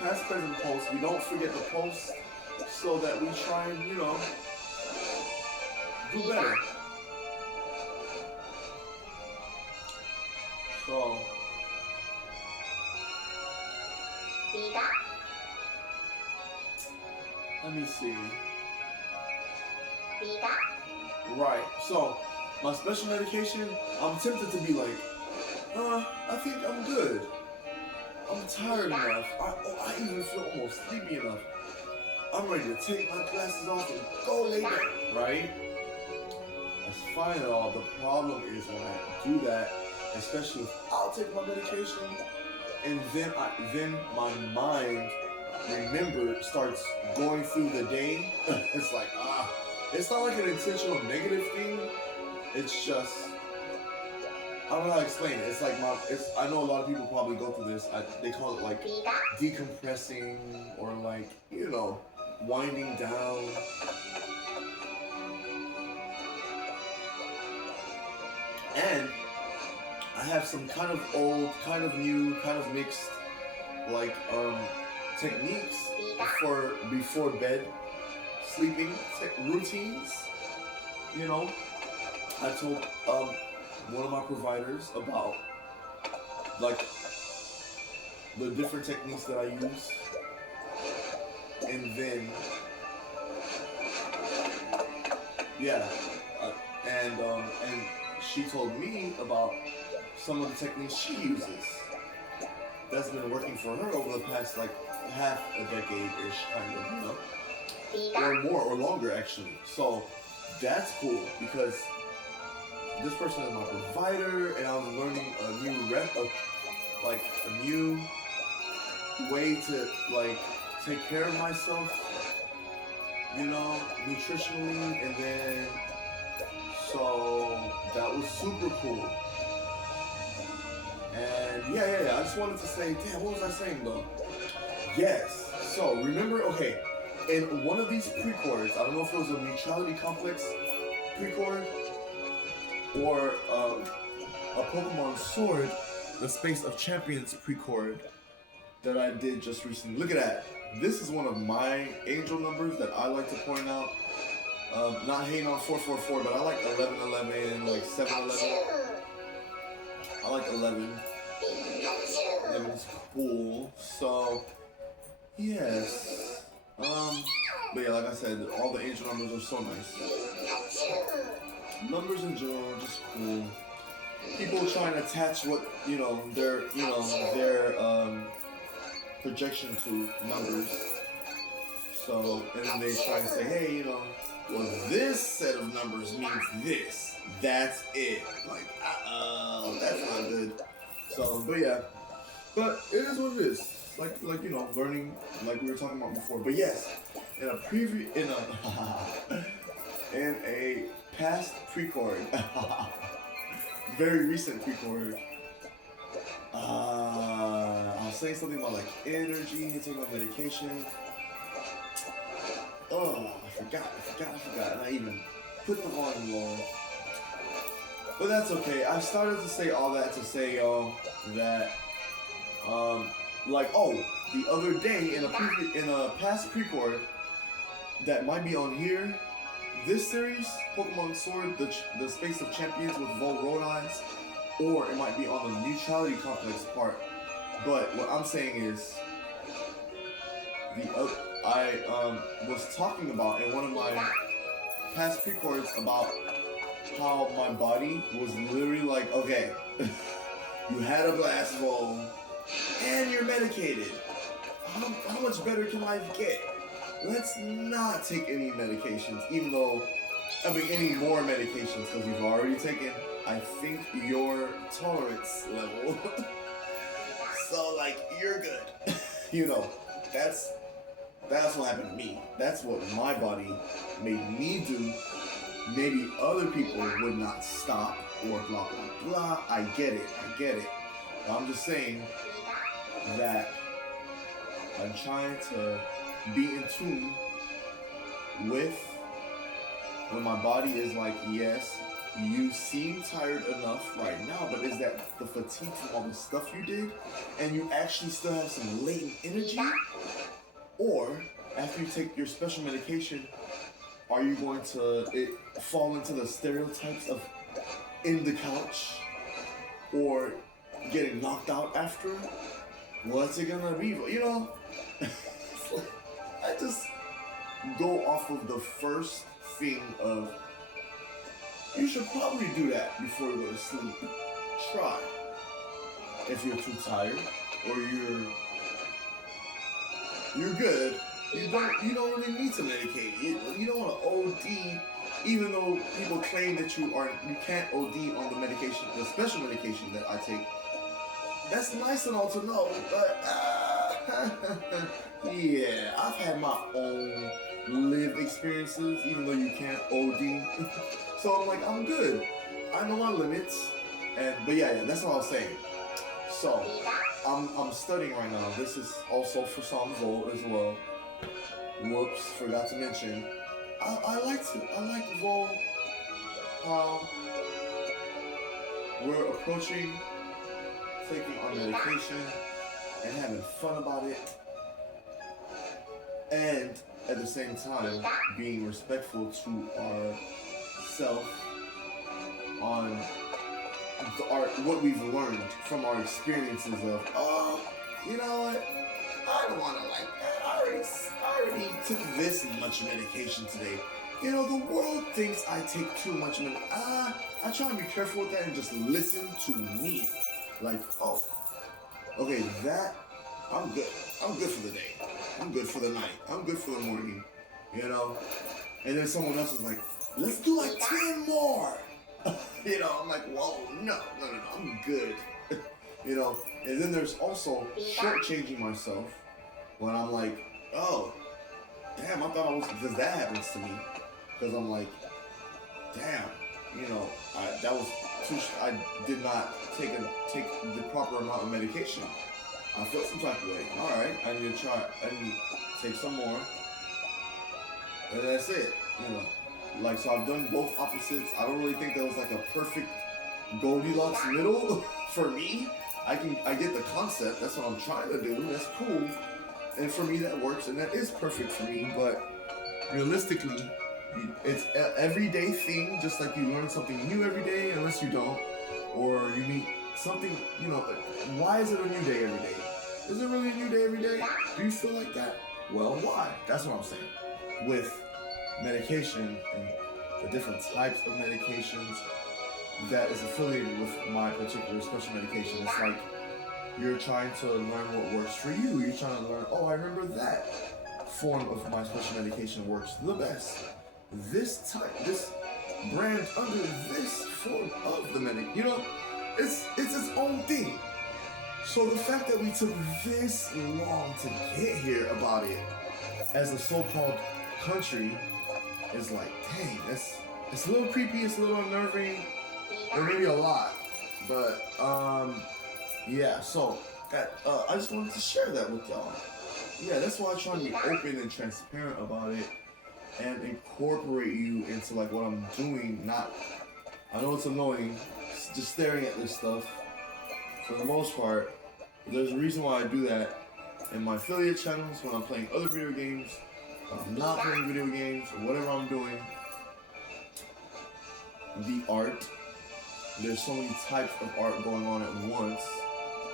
past, present, post. We don't forget the post, so that we try and, you know, do better. So. Let me see. Right. So, my special medication, I'm tempted to be like, I think I'm good. I'm tired enough. I even feel almost sleepy enough. I'm ready to take my glasses off and go lay down. Right? That's fine and all. The problem is when I do that, especially if I'll take my medication, and then my mind starts going through the day. It's like, it's not like an intentional negative thing. It's just, I don't know how to explain it. It's like I know a lot of people probably go through this. They call it like decompressing, or like, you know, winding down. And I have some kind of old, kind of new, kind of mixed, like, techniques for before bed sleeping routines. You know, I told one of my providers about, like, the different techniques that I use, and then and she told me about some of the techniques she uses that's been working for her over the past, like, half a decade-ish, kind of, you know, or more, or longer, actually. So that's cool, because this person is my provider, and I was learning a new way to, like, take care of myself, you know, nutritionally, and then, so that was super cool. And yeah, I just wanted to say, damn, what was I saying though? Yes, so remember, okay, in one of these precords, I don't know if it was a neutrality complex precord, or a Pokemon Sword, the Space of Champions precord that I did just recently. Look at that. This is one of my angel numbers that I like to point out. Not hating on 444, but I like 1111, like 711. I like 11. 11 is cool. So, yes. But yeah, like I said, all the angel numbers are so nice. Numbers in general are just cool. People trying to attach what, their projection to numbers. So, and then they try to say, hey, well, this set of numbers means this. That's it. Like, that's not good. So, but yeah. But it is what it is. Like learning, like we were talking about before. But yes, in a past precord, very recent precord, I was saying something about, like, energy, taking my medication. Oh, I forgot. And I even put the volume low. But that's okay. I started to say all that to say, y'all, that, the other day in a past precord that might be on here, this series, Pokemon Sword, the Space of Champions with VoL Rodiiz, or it might be on the neutrality complex part. But what I'm saying is, I was talking about in one of my past precords about how my body was literally like, okay, you had a blast roll and you're medicated. How much better can life get? Let's not take any medications, any more medications, because you've already taken, I think, your tolerance level. So, like, you're good. That's That's what happened to me. That's what my body made me do. Maybe other people would not stop or blah, blah, blah. I get it. But I'm just saying that I'm trying to be in tune with when my body is like, yes, you seem tired enough right now, but is that the fatigue from all the stuff you did and you actually still have some latent energy? Or after you take your special medication, are you going to fall into the stereotypes of in the couch or getting knocked out after? What's it gonna be? You know, I just go off of the first thing of, you should probably do that before you go to sleep. Try. If you're too tired or you're good, you don't really need to medicate. You don't want to OD, even though people claim that you can't OD on the medication, the special medication that I take. That's nice and all to know, but yeah, I've had my own lived experiences, even though you can't OD. So I'm like, I'm good. I know my limits, but yeah, that's what I was saying. So I'm studying right now. This is also for some VoL as well. Whoops, forgot to mention. I like VoL. We're approaching taking our medication and having fun about it, and at the same time being respectful to ourself on what we've learned from our experiences of, oh, you know what, I don't want to like that. I already took this much medication today. You know, the world thinks I take too much medication. I try to be careful with that and just listen to me. Like, oh, okay, I'm good. I'm good for the day. I'm good for the night. I'm good for the morning. You know? And then someone else is like, let's do like 10 more. You know, I'm like, whoa, no, I'm good. You know? And then there's also shortchanging myself when I'm like, oh, damn, I thought I was, because that happens to me. Because I'm like, damn, you know, I did not take the proper amount of medication. I felt some type of way. All right, I need to take some more, and that's it. You know, like, so I've done both opposites. I don't really think that was like a perfect Goldilocks middle for me. I get the concept. That's what I'm trying to do. That's cool, and for me that works, and that is perfect for me. But realistically, it's an everyday thing, just like you learn something new every day, unless you don't, or you meet something, you know. Why is it a new day every day? Is it really a new day every day? Do you feel like that? Well, why? That's what I'm saying. With medication and the different types of medications that is affiliated with my particular special medication, it's like you're trying to learn what works for you. You're trying to learn, oh, I remember that form of my special medication works the best. This brand under this form of the medic, you know, it's its own thing. So the fact that we took this long to get here about it as a so-called country is like, dang, it's a little creepy, it's a little unnerving, or maybe a lot. But yeah, so I just wanted to share that with y'all. Yeah, that's why I try to be open and transparent about it and incorporate you into like what I'm doing. Not, I know it's annoying just staring at this stuff for the most part. There's a reason why I do that in my affiliate channels when I'm playing other video games, when I'm not playing video games, or whatever I'm doing. The art, there's so many types of art going on at once.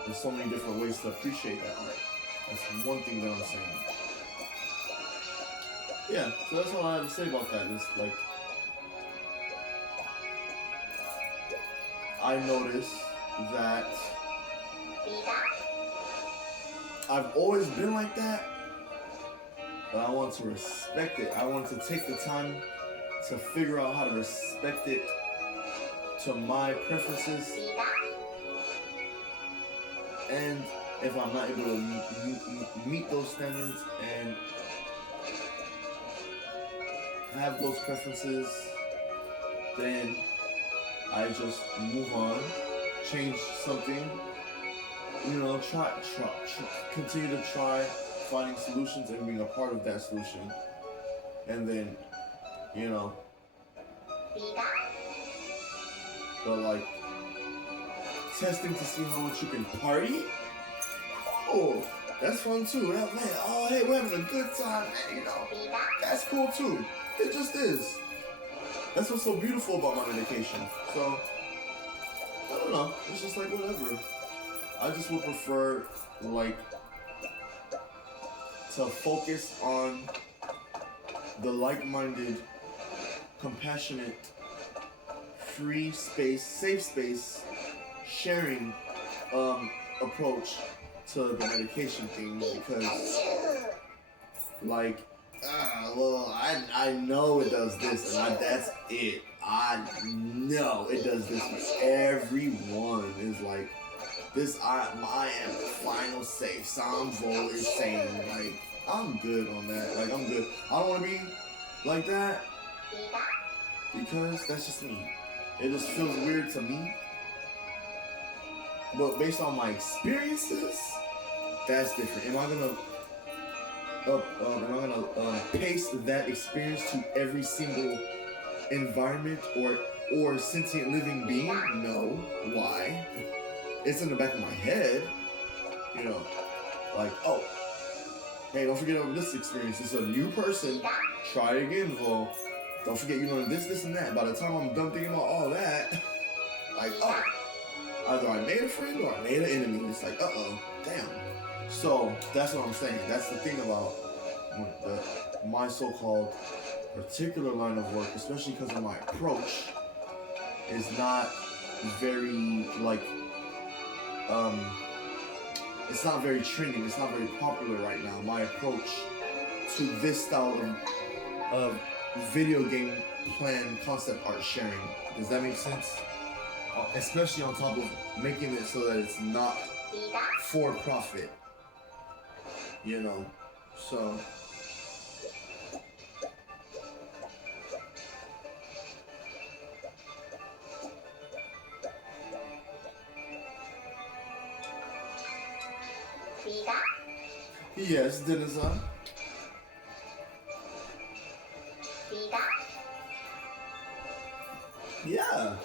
There's so many different ways to appreciate that art. That's one thing that I'm saying. Yeah, so that's all I have to say about that. It's like, I notice that I've always been like that, but I want to respect it. I want to take the time to figure out how to respect it to my preferences. And if I'm not able to meet those standards and have those preferences, then I just move on, change something, you know, continue to try finding solutions and being a part of that solution. And then, you know, but like testing to see how much you can party. Oh, that's fun too. Man, oh hey, we're having a good time, man, you know. That's cool too. It just is. That's what's so beautiful about my medication. So, I don't know. It's just like whatever. I just would prefer, like, to focus on the like-minded, compassionate, free space, safe space, sharing approach to the medication thing, because, like, well, I know it does this, and that's it. I know it does this for everyone. Is like this. I am the final safe. Some VoL is saying, like, I'm good on that. Like, I'm good. I don't want to be like that because that's just me. It just feels weird to me. But based on my experiences, that's different. Am I gonna paste that experience to every single environment or sentient living being? No. Why? It's in the back of my head. You know, like, oh, hey, don't forget about this experience. It's a new person. Try again, VoL. Don't forget you learned this, and that. By the time I'm done thinking about all that, like, oh, either I made a friend or I made an enemy. It's like, uh-oh, damn. So that's what I'm saying. That's the thing about my so-called particular line of work, especially because of my approach, is not very, like, it's not very trending. It's not very popular right now. My approach to this style of video game plan concept art sharing. Does that make sense? Especially on top of making it so that it's not for profit. You know, so. Yes, Denison. Yeah.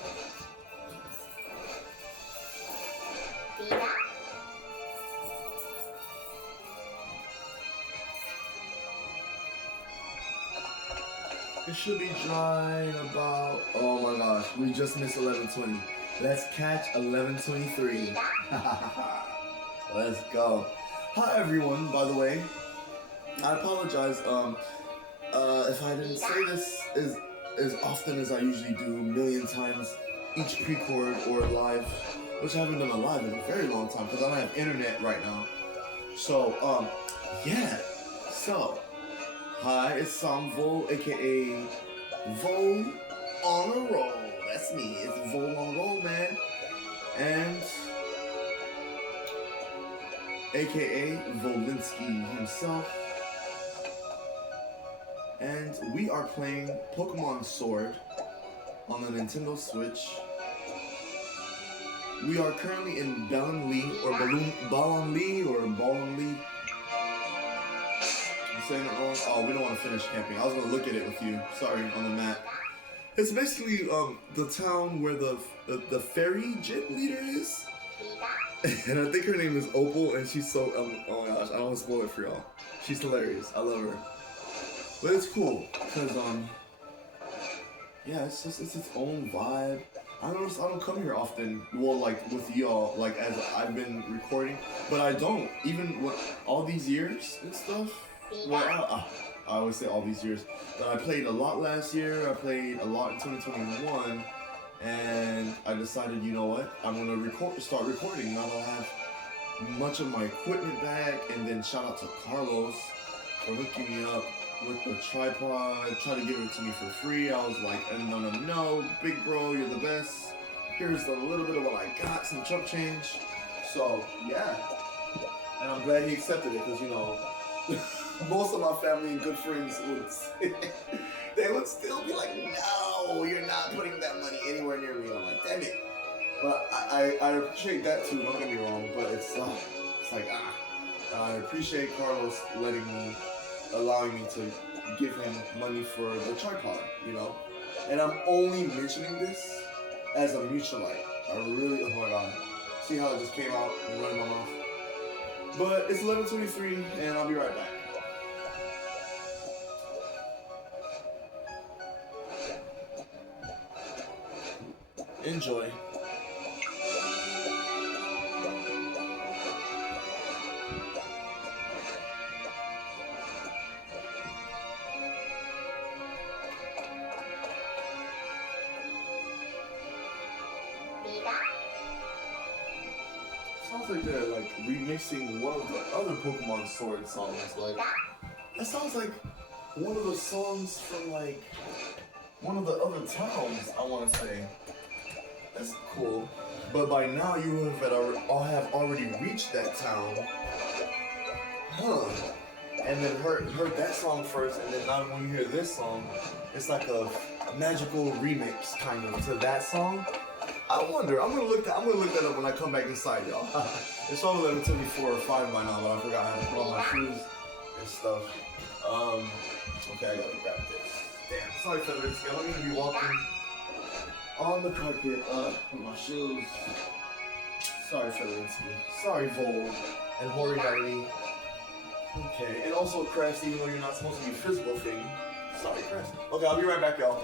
It should be dry in about, oh my gosh, we just missed 11:20. Let's catch 11:23. Let's go. Hi everyone, by the way. I apologize if I didn't say this as often as I usually do, a million times each pre-record or live, which I haven't done a live in a very long time because I don't have internet right now. So, yeah. So, hi, it's Sam VoL, aka VoL on a roll. That's me. It's VoL on a roll, man. And aka Volinsky himself. And we are playing Pokémon Sword on the Nintendo Switch. We are currently in Ballonlee, or Ballonlee, or Ballonlee. I'm saying it wrong. Oh, we don't want to finish camping. I was going to look at it with you. Sorry, on the map. It's basically the town where the fairy gym leader is. And I think her name is Opal, and she's so, oh my gosh, I don't want to spoil it for y'all. She's hilarious. I love her. But it's cool, because, yeah, it's its own vibe. I don't come here often, well, like, with y'all, like, as I've been recording, but I don't, even with all these years and stuff. Well, I always say all these years, but I played a lot last year, I played a lot in 2021, and I decided, you know what, I'm gonna start recording now that I have much of my equipment back. And then shout out to Carlos for hooking me up with the tripod, try to give it to me for free. I was like, no, big bro, you're the best. Here's a little bit of what I got, some chump change. So, yeah. And I'm glad he accepted it, because, you know, most of my family and good friends would say, they would still be like, no, you're not putting that money anywhere near me. And I'm like, damn it. But I appreciate that too, don't get me wrong, but it's like, I appreciate Carlos allowing me to give him money for the tripod, you know? And I'm only mentioning this as a mutualite. I really, oh my god. See how it just came out and running my mouth? But it's 11:23 and I'll be right back. Enjoy. Sounds like they're like remixing one of the other Pokemon Sword songs. Like that sounds like one of the songs from like one of the other towns. I want to say that's cool. But by now you have already reached that town, huh? And then heard that song first, and then now when you hear this song, it's like a magical remix kind of to that song. I wonder. I'm gonna look that up when I come back inside, y'all. It's probably 11:24 or 5 by now, but I forgot how to put on my shoes and stuff. Okay, I gotta grab this. Damn. Sorry, Feathers. I don't need to be walking on the carpet with my shoes. Sorry, Featherinsky. Sorry, VoL and Rodiiz. Okay, and also Qrezt, even though you're not supposed to be a physical thing. Sorry, Qrezt. Okay, I'll be right back, y'all.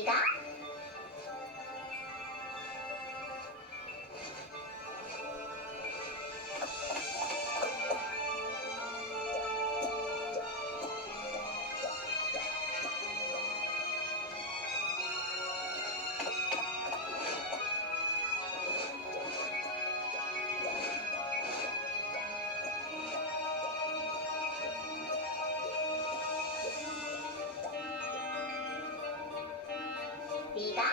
Vida. Vida.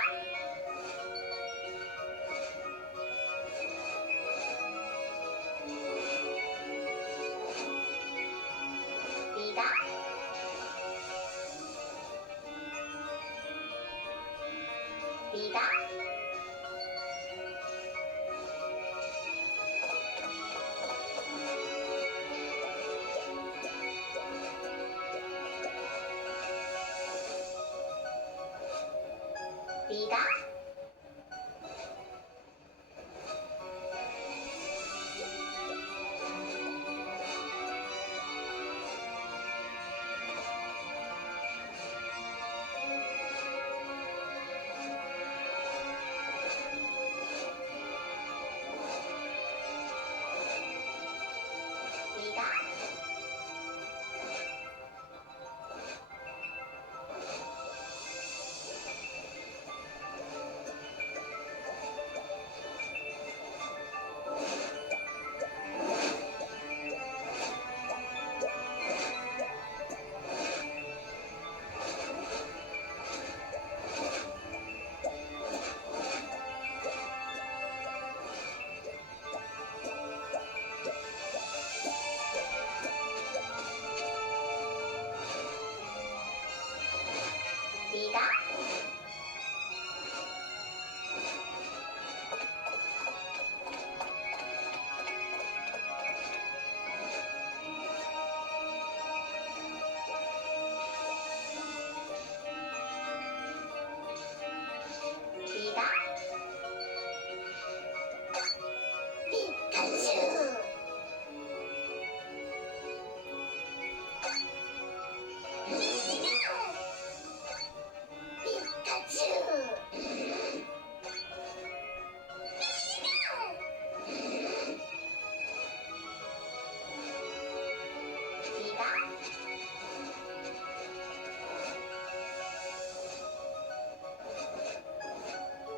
Vida. Vida. Vida. Vida. Vida. Vida. Pikachu. Pikachu. Vida.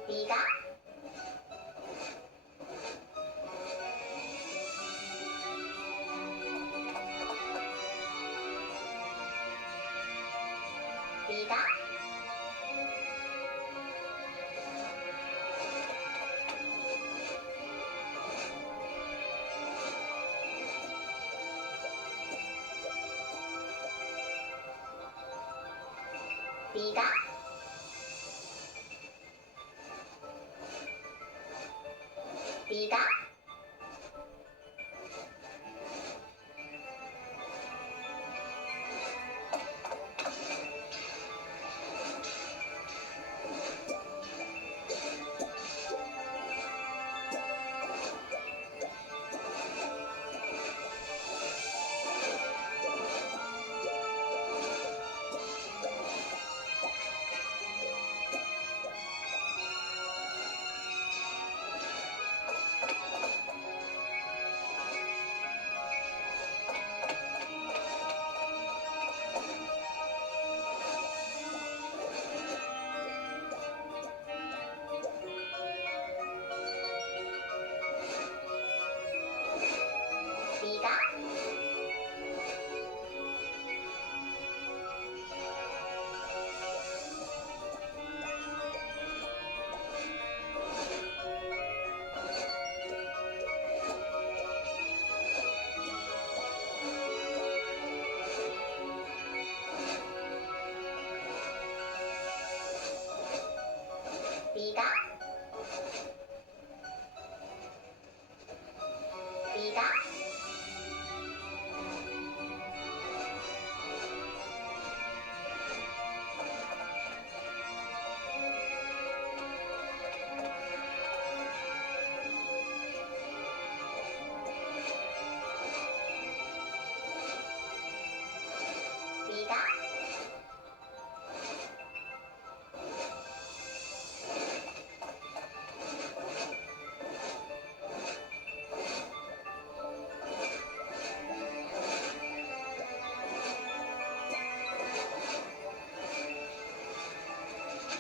Vida. Vida. Vida. Vida.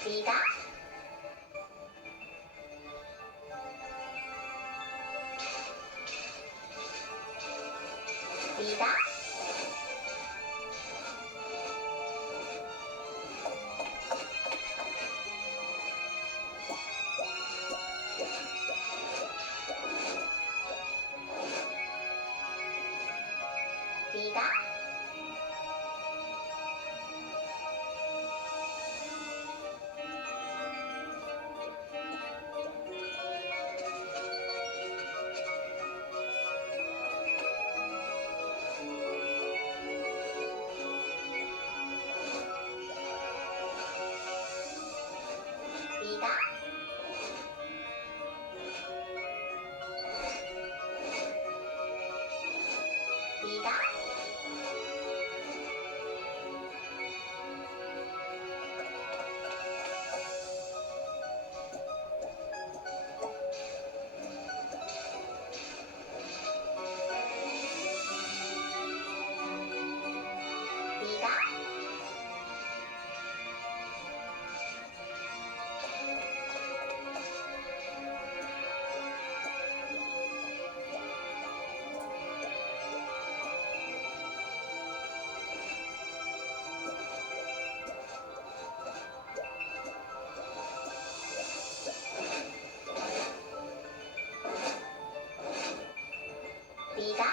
Biga. Biga. Biga. Biga. Biga. Biga.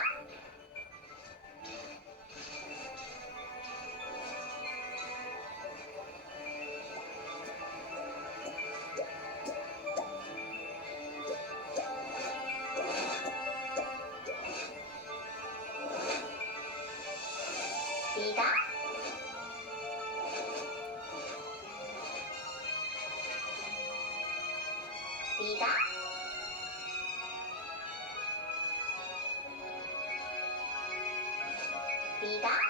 Biga. Biga. Biga. Biga.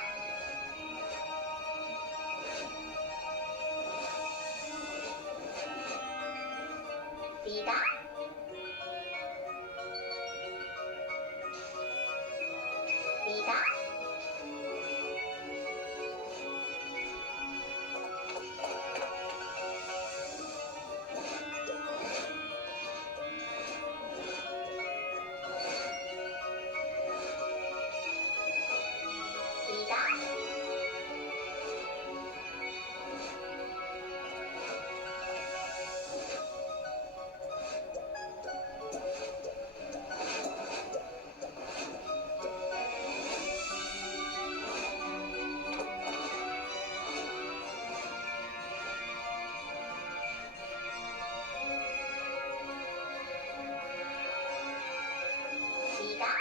Biga. Biga. Biga. Biga.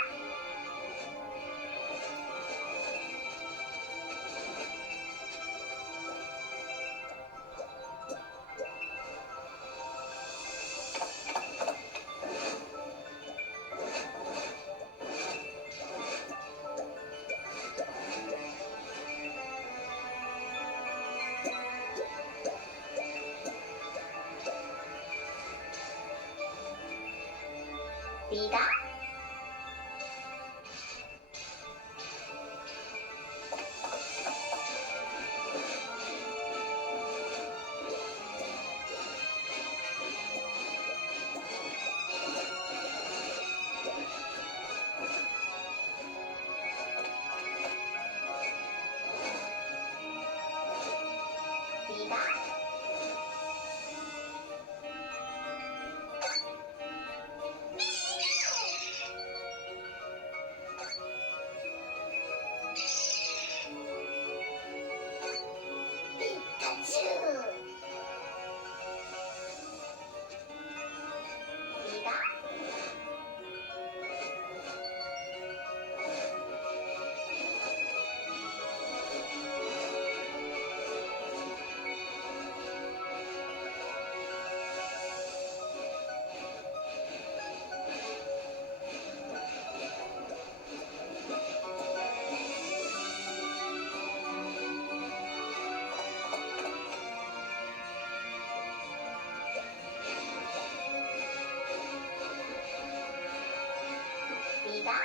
Biga. Biga. Pikachu. Biga. Biga.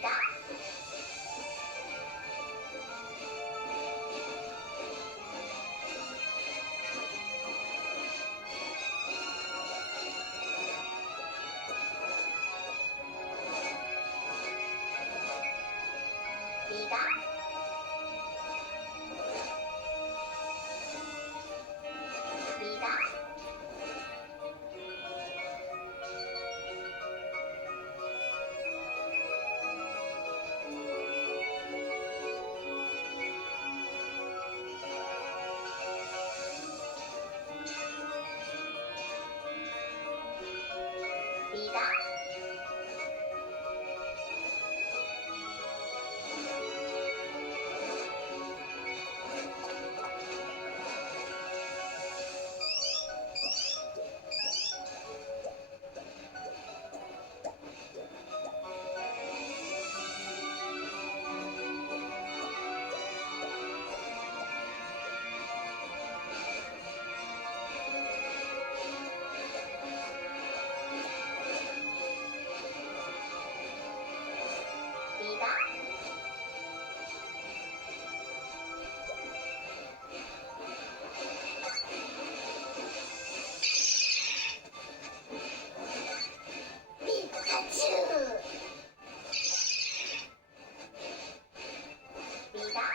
vida, vida, vida, vida, vida, Pikachu, vida,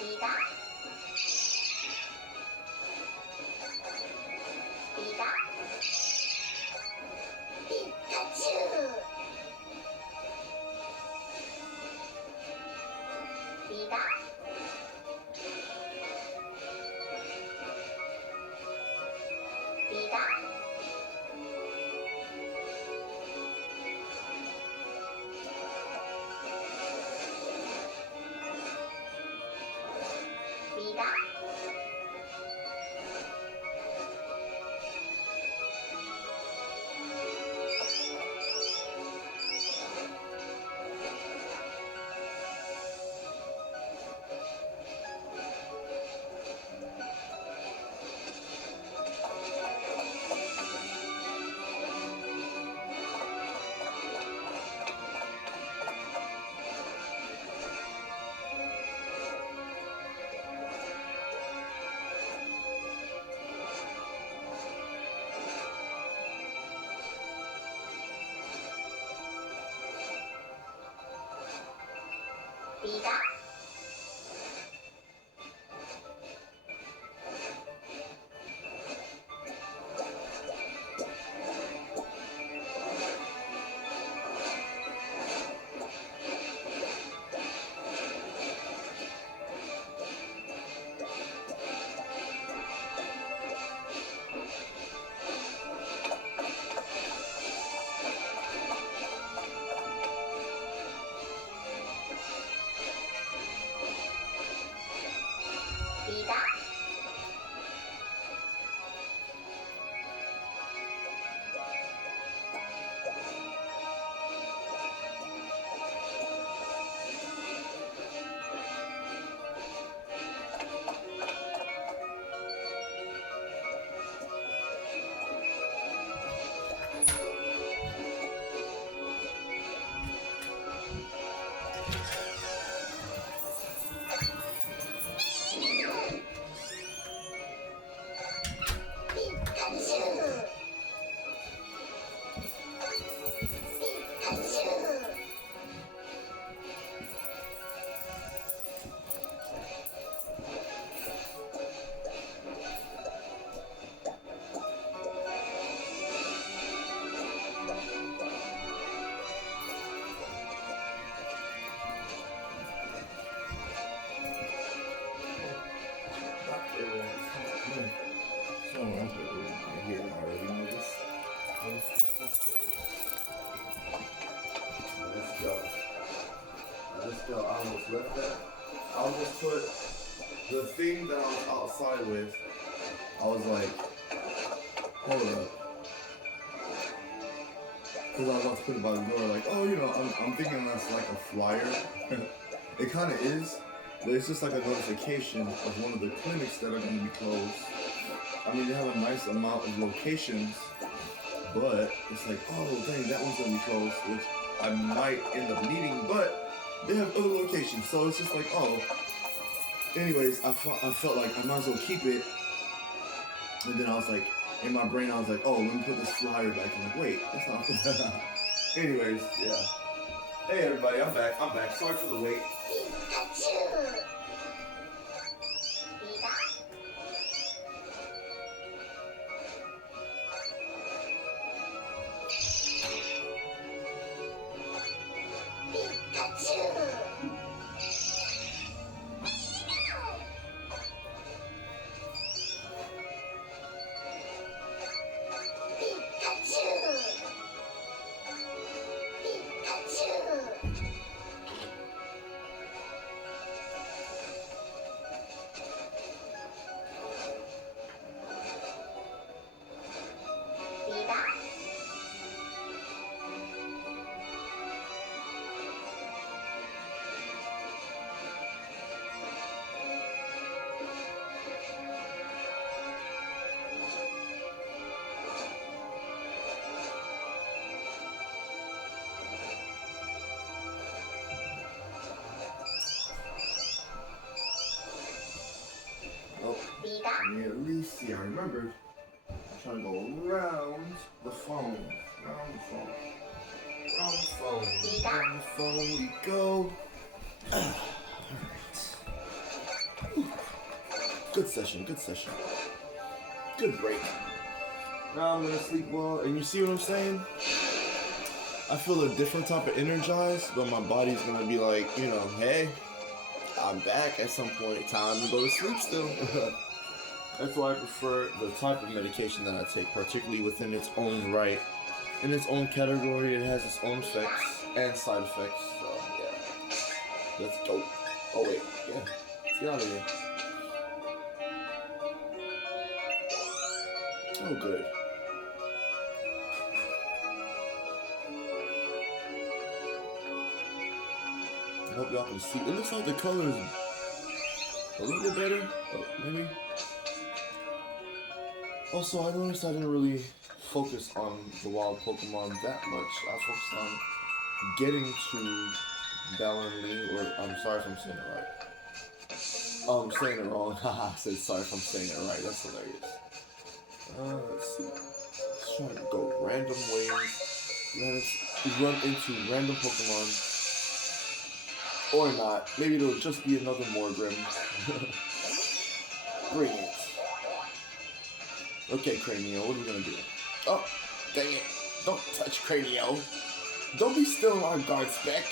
vida, vida, Pikachu, vida, vida, vida, vida, vida, Pikachu, Pikachu, I almost left that. I almost put the thing that I was outside with. I was like, because I was about to put it by the door, like, oh, you know, I'm thinking that's like a flyer. It kind of is, but it's just like a notification of one of the clinics that are going to be closed. I mean, they have a nice amount of locations, but it's like, oh, dang, that one's going to be closed, which I might end up needing, but they have other locations, so it's just like, oh. Anyways, I felt like I might as well keep it, and then I was like, in my brain, I was like, oh, let me put this flyer back. I'm like, wait, that's not. Anyways, yeah. Hey, everybody, I'm back. Sorry for the wait. Pikachu. Pika. Pikachu. Let me at least see. I remembered. I'm trying to go around the phone. Around the phone. Around the phone. Around the phone we go. Alright. Good session. Good break. Now I'm gonna sleep well. And you see what I'm saying? I feel a different type of energized, but my body's gonna be like, you know, hey, I'm back at some point. Time to go to sleep still. That's why I prefer the type of medication that I take, particularly within its own right. In its own category, it has its own effects and side effects. So, yeah. Let's go. Oh, wait. Yeah. Let's get out of here. Oh, good. I hope y'all can see. It looks like the color is a little bit better. Oh, maybe. Also, I noticed I didn't really focus on the wild Pokemon that much. I focused on getting to Balonly, or I'm sorry if I'm saying it right. Oh, I'm saying it wrong. Haha, I said sorry if I'm saying it right. That's hilarious. Let's see. Let's try to go random ways. Let's run into random Pokemon. Or not. Maybe it'll just be another Morgrim. Bring it. Okay, Cranio, what are we gonna do? Oh, dang it. Don't touch Cranio. Don't be still on guard spec.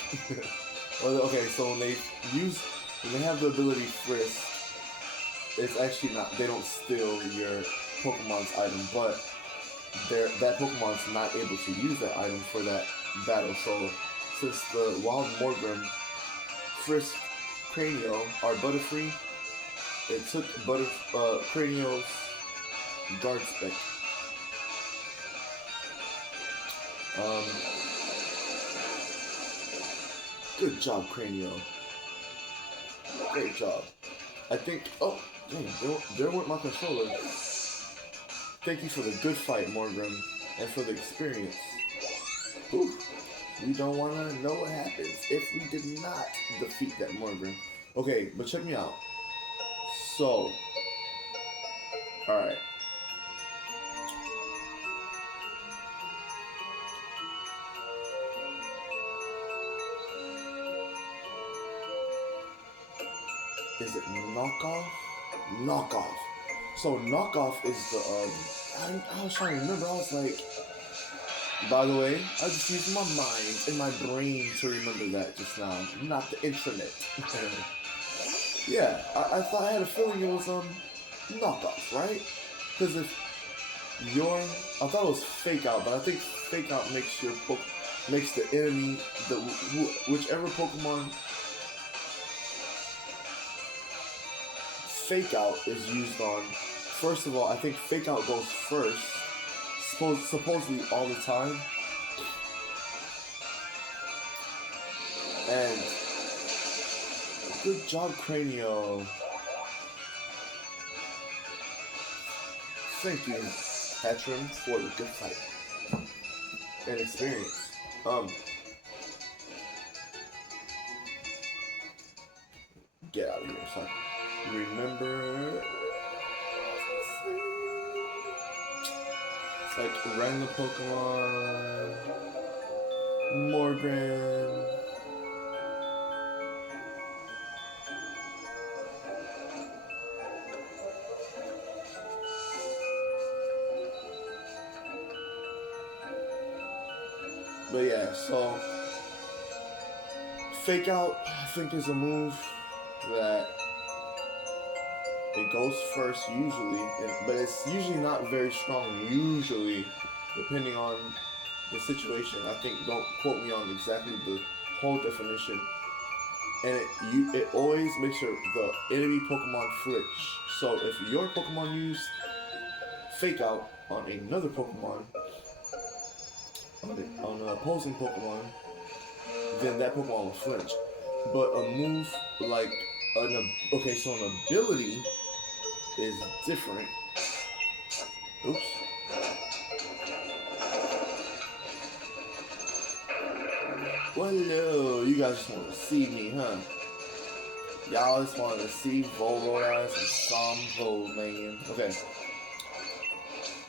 Okay, so when they have the ability Frisk, it's actually not, they don't steal your Pokemon's item, but that Pokemon's not able to use that item for that battle. So since the wild Morgrim, Frisk, Cranio are Butterfree, it took Cranio's guard spec. Good job, Cranio. Great job. I think. Oh, dang! There went my controller. Thank you for the good fight, Morgrim, and for the experience. Ooh, we don't want to know what happens if we did not defeat that Morgrim. Okay, but check me out. So, all right. Is it knockoff? Knockoff. So knockoff is the I was trying to remember. I was like, by the way, I just used my mind and my brain to remember that just now, not the internet. Yeah, I thought I had a feeling it was knockoff, right? Because I thought it was fake out, but I think fake out makes the enemy, whichever Pokemon fake out is used on. First of all, I think fake out goes first, supposedly all the time. And good job, Cranio. Thank you, Hatchram, for the good fight and experience. Get out of here, so I remember. It's like random Pokemon, Morgan. But yeah, so Fake Out, I think, is a move that it goes first usually, but it's usually not very strong usually, depending on the situation. I think, don't quote me on exactly the whole definition. And it always makes the enemy Pokemon flinch. So if your Pokemon used Fake Out on another Pokemon, on an opposing Pokemon, then that Pokemon will flinch. But a move like so an ability is different. Oops. Well, hello, you guys just want to see me, huh? Y'all just wanted to see VoL guys and some VoL, man. Okay.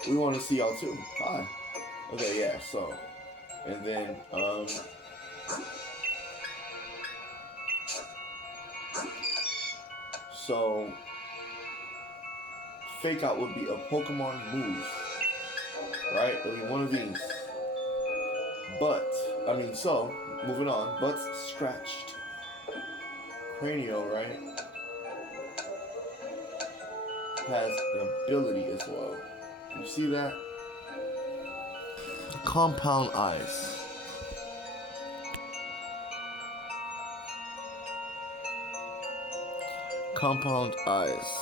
We want to see y'all too. Hi. Okay, yeah, so. And then, so, Fake Out would be a Pokemon move, right? It would be one of these. Moving on, Butt's scratched. Cranio, right? Has an ability as well. You see that? Compound Eyes. Compound Eyes.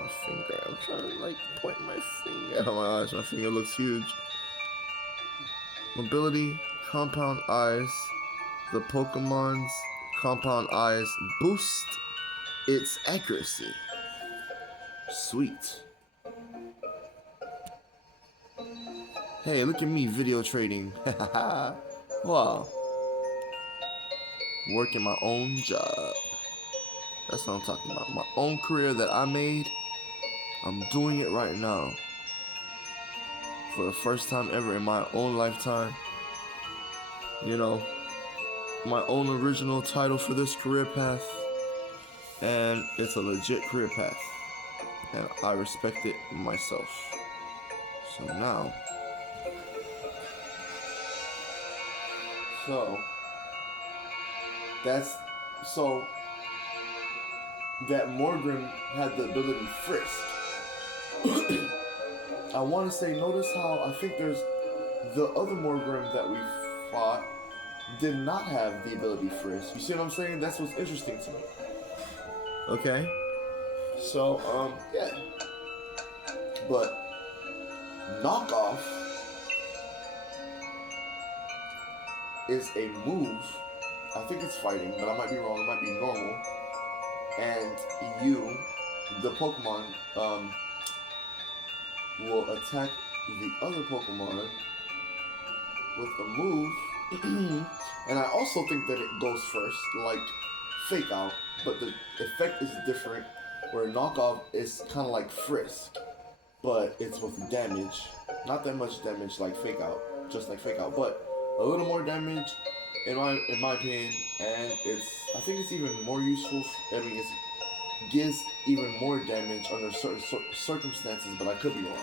My finger. I'm trying to point my finger. Oh my gosh, my finger looks huge. Mobility, Compound Eyes. The Pokemon's Compound Eyes boost its accuracy. Sweet. Hey, look at me video trading. Wow. Working my own job. That's what I'm talking about. My own career that I made. I'm doing it right now. For the first time ever in my own lifetime. You know, my own original title for this career path. And it's a legit career path. And I respect it myself. So now. That Morgan had the ability Frisk. I want to say, notice how I think there's the other Morgan that we fought did not have the ability Frisk. You see what I'm saying? That's what's interesting to me. Okay? So, yeah. But Knockoff is a move. I think it's fighting, but I might be wrong. It might be normal. And you, the Pokemon, will attack the other Pokemon with a move. And I also think that it goes first, like Fake Out, but the effect is different, where Knockoff is kind of like Frisk, but it's with damage. Not that much damage like Fake Out, just like Fake Out, but a little more damage in my opinion, and I think it's even more useful. It gives even more damage under certain circumstances, but I could be wrong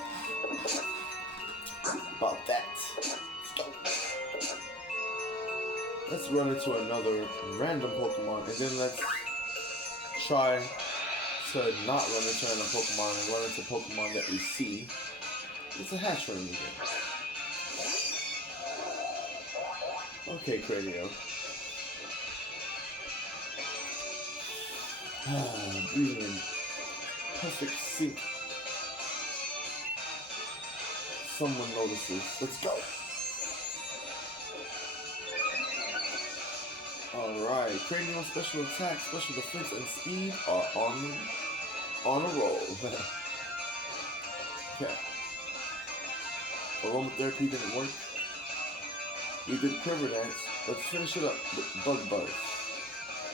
about that. Let's run into another random Pokemon, and then let's try to not run into random Pokemon and run into Pokemon that we see. It's a Hatchram again. Okay, Cranio. Breathing in perfect sync. Someone notices. Let's go. Alright, cranial special attack, special defense, and speed are on a roll. Okay. Aromatherapy didn't work. We did quiver dance. Let's finish it up with bug buzz.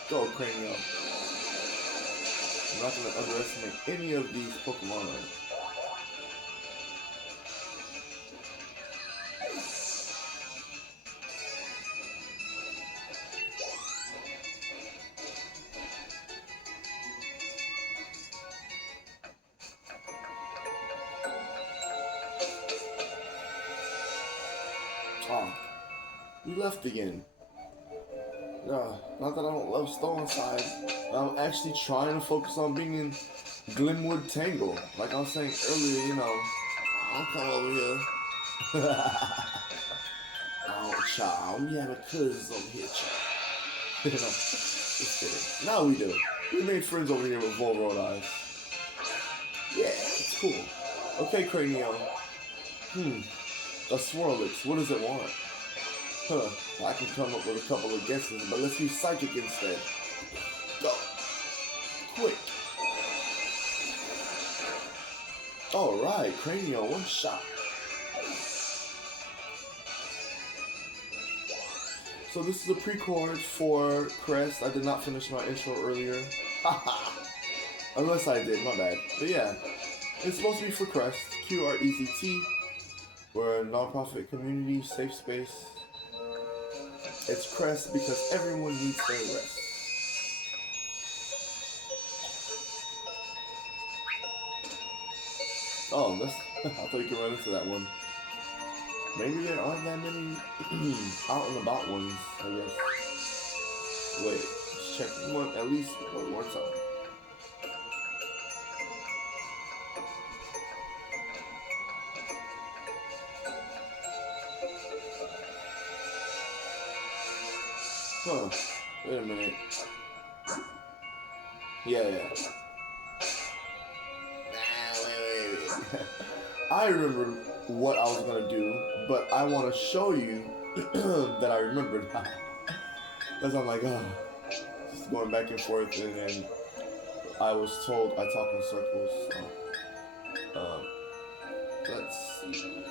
Go, cranial. I'm not going to underestimate any of these Pokemon. Ah, you left again. Not that I don't love Stone's-Side. I'm actually trying to focus on being in Glenwood Tangle. Like I was saying earlier, you know, I'll come over here. Oh, child, we having cousins over here, child. You know, just kidding. Now we do. We made friends over here with VoL Rodiiz. Yeah, it's cool. Okay, Cranio. A Swirlix. What does it want? Huh. I can come up with a couple of guesses, but let's use Psychic instead. Go. Quick. Alright, Cranio, one shot. So this is a pre-chord for Qrezt. I did not finish my intro earlier. Haha. Unless I did, my bad. But yeah, it's supposed to be for Qrezt. Qrezt. We're a non-profit community, safe space. It's Qrezt because everyone needs their rest. Oh, that's, I thought you could run into that one. Maybe there aren't that many out and about ones, I guess. Wait, let's check one, at least one more time. Huh, wait a minute. Yeah. Wait. I remember what I was gonna do, but I want to show you that I remembered. Because I'm like, just going back and forth, and then I was told I talk in circles. So, let's see.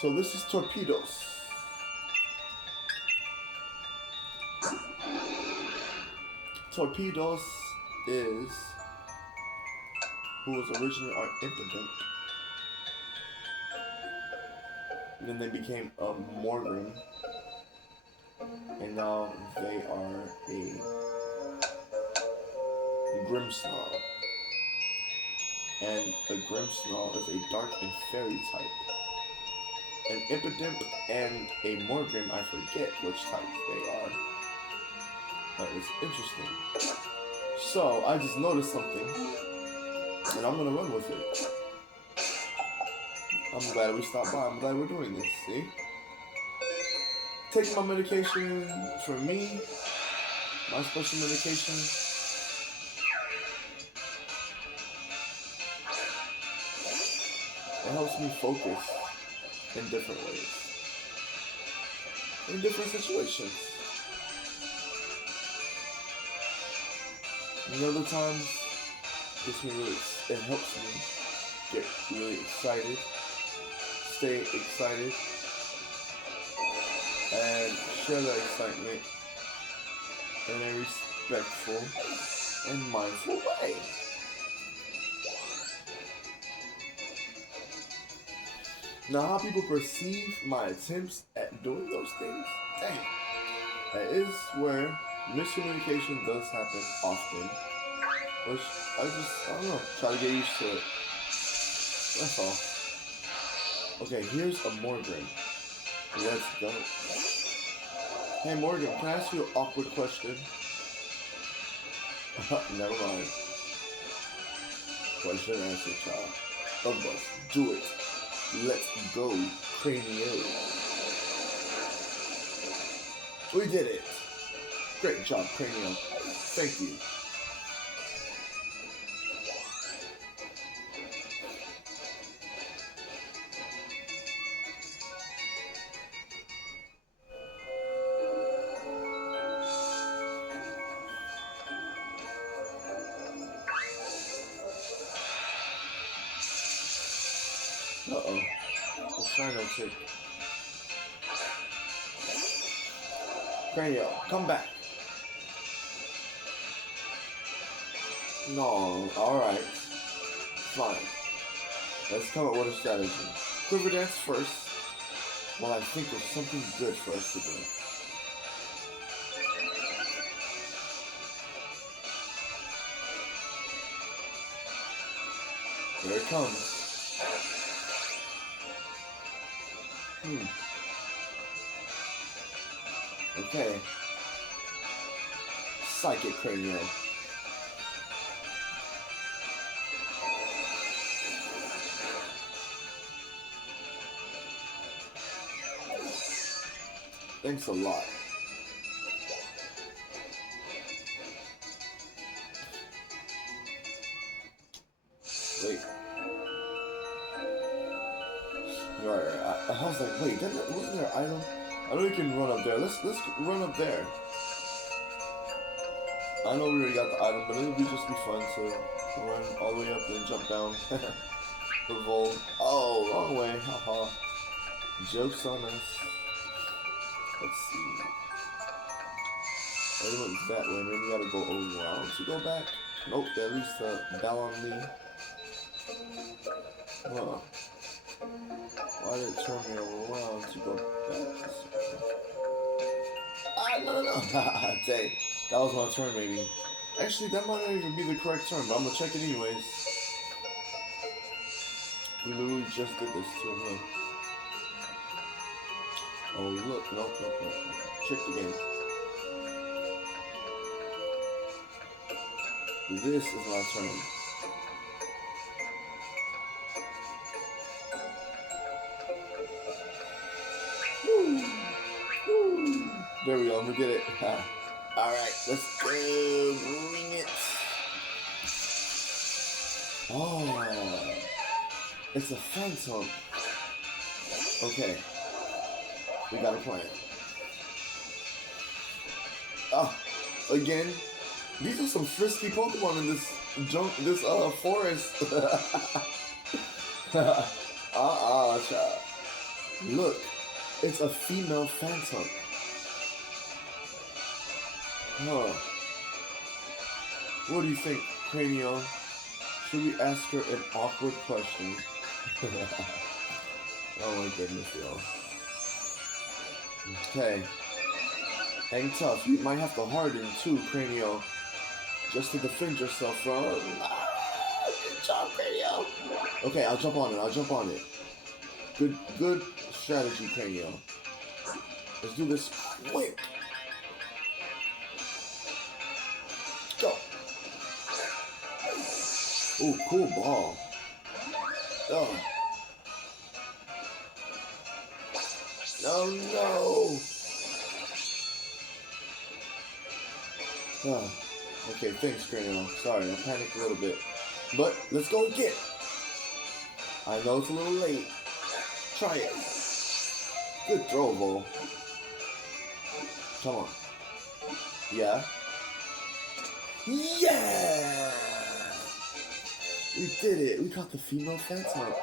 So this is Torpedos. Torpedos is who was originally our Impotent. And then they became a Morgan. And now they are a Grimmsnarl. And a Grimmsnarl is a dark and fairy type. An Impidimp and a Morgan, I forget which type they are. But it's interesting. So, I just noticed something. And I'm gonna run with it. I'm glad we stopped by. I'm glad we're doing this, see? Taking my medication for me. My special medication. It helps me focus in different ways. In different situations. And other times, it helps me get really excited, stay excited, and share that excitement in a respectful and mindful way. Now, how people perceive my attempts at doing those things, dang, that is where miscommunication does happen often, which I don't know, try to get used to it. That's all. Okay, here's a Morgan. Let's go. Hey Morgan, can I ask you an awkward question? Never mind. Question and answer, child. Of us, do it. Let's go, Cranio. We did it. Great job, Cranio. Thank you. Uh-oh. The Shino chick. Cranial, come back. No, alright. Fine. Let's come up with a strategy. Quiver dance first, while I think of something good for us to do. Here it comes. Okay. Psychic Cranial. Thanks a lot. Wait. Right. I was like, wait, wasn't there an item? I know we can run up there. Let's run up there. I know we already got the item, but it'll just be fun to run all the way up and jump down. The VoL. Oh, wrong way. Haha. Jokes on us. Let's see. I went that way. Maybe we gotta go around to go back. Nope. At least bell on me. Huh. Why did it turn me around to go back? Ah, no. Dang. That was my turn, maybe. Actually, that might not even be the correct turn, but I'm gonna check it anyways. We literally just did this too, huh? Oh, look. Nope. Check the game. This is my turn. There we go, we did it. Alright, let's go. Bring it. Oh, it's a phantom. Okay, we got a plan. Oh, again, these are some frisky Pokemon in this forest. Child. Look, it's a female phantom. Huh. What do you think, Cranial? Should we ask her an awkward question? Oh my goodness, y'all. Okay. Hang tough. You might have to harden too, Cranial. Just to defend yourself from... good job, Cranial. Okay, I'll jump on it. Good strategy, Cranial. Let's do this quick. Go. Ooh, cool ball. Oh. No. Oh. Okay, thanks, Cranial. Sorry, I panicked a little bit. But, let's go get it. I know it's a little late. Try it. Good throw, VoL. Come on. Yeah. Yeah! We did it. We got the female phantom.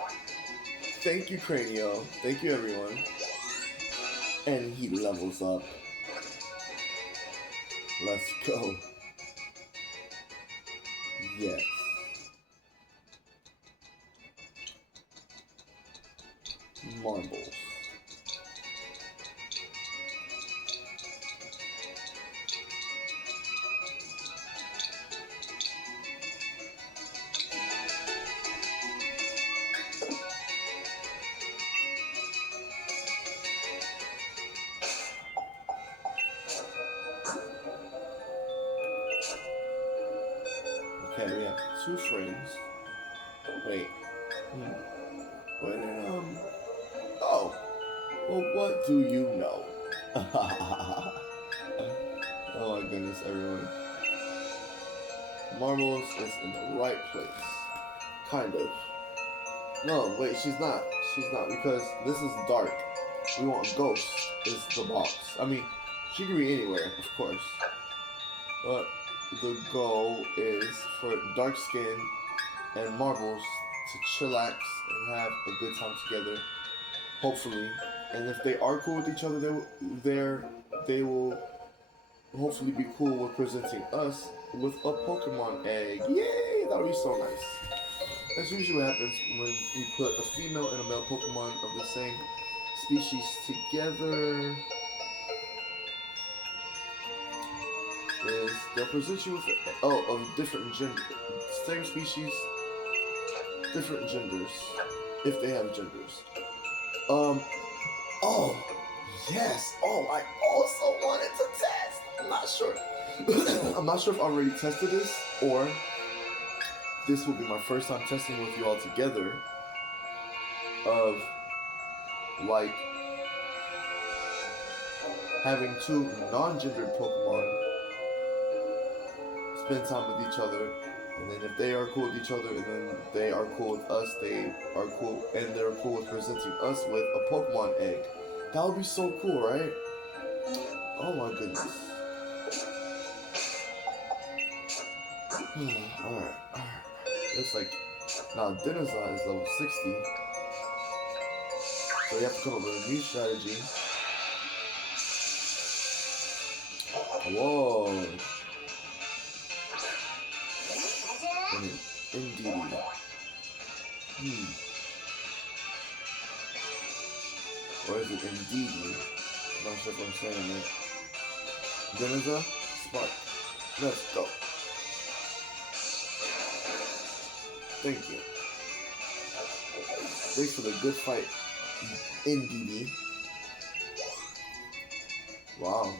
Thank you, Cranial. Thank you, everyone. And he levels up. Let's go. Yes. Marbles. Okay, we have two frames. Wait. Oh. Well, what do you know? Oh my goodness, everyone. Marbles is in the right place. Kind of. No, wait, she's not. She's not, because this is dark. We want Ghost is the box. I mean, she can be anywhere, of course. But the goal is for dark skin and Marbles to chillax and have a good time together. Hopefully, and if they are cool with each other, they will hopefully be cool with presenting us with a Pokemon egg. Yay! That would be so nice. That's usually what happens when you put a female and a male Pokemon of the same species together. Is they'll present you with of different gender, same species, different genders, if they have genders. Oh, yes. Oh, I also wanted to test. I'm not sure. I'm not sure if I already tested this or this will be my first time testing with you all together. Of like having two non-gendered Pokemon spend time with each other, and then if they are cool with each other, and then they are cool with us, they are cool, and they're cool with presenting us with a Pokemon egg. That would be so cool, right? Oh my goodness. Alright. Looks like now Denizar is level 60. So we have to come up with a new strategy. Whoa. Indeed. Or is it indeed? I'm not sure if I'm saying it. Denizar, Spark. Let's go. Thank you. Thanks for the good fight, Indeed. Wow.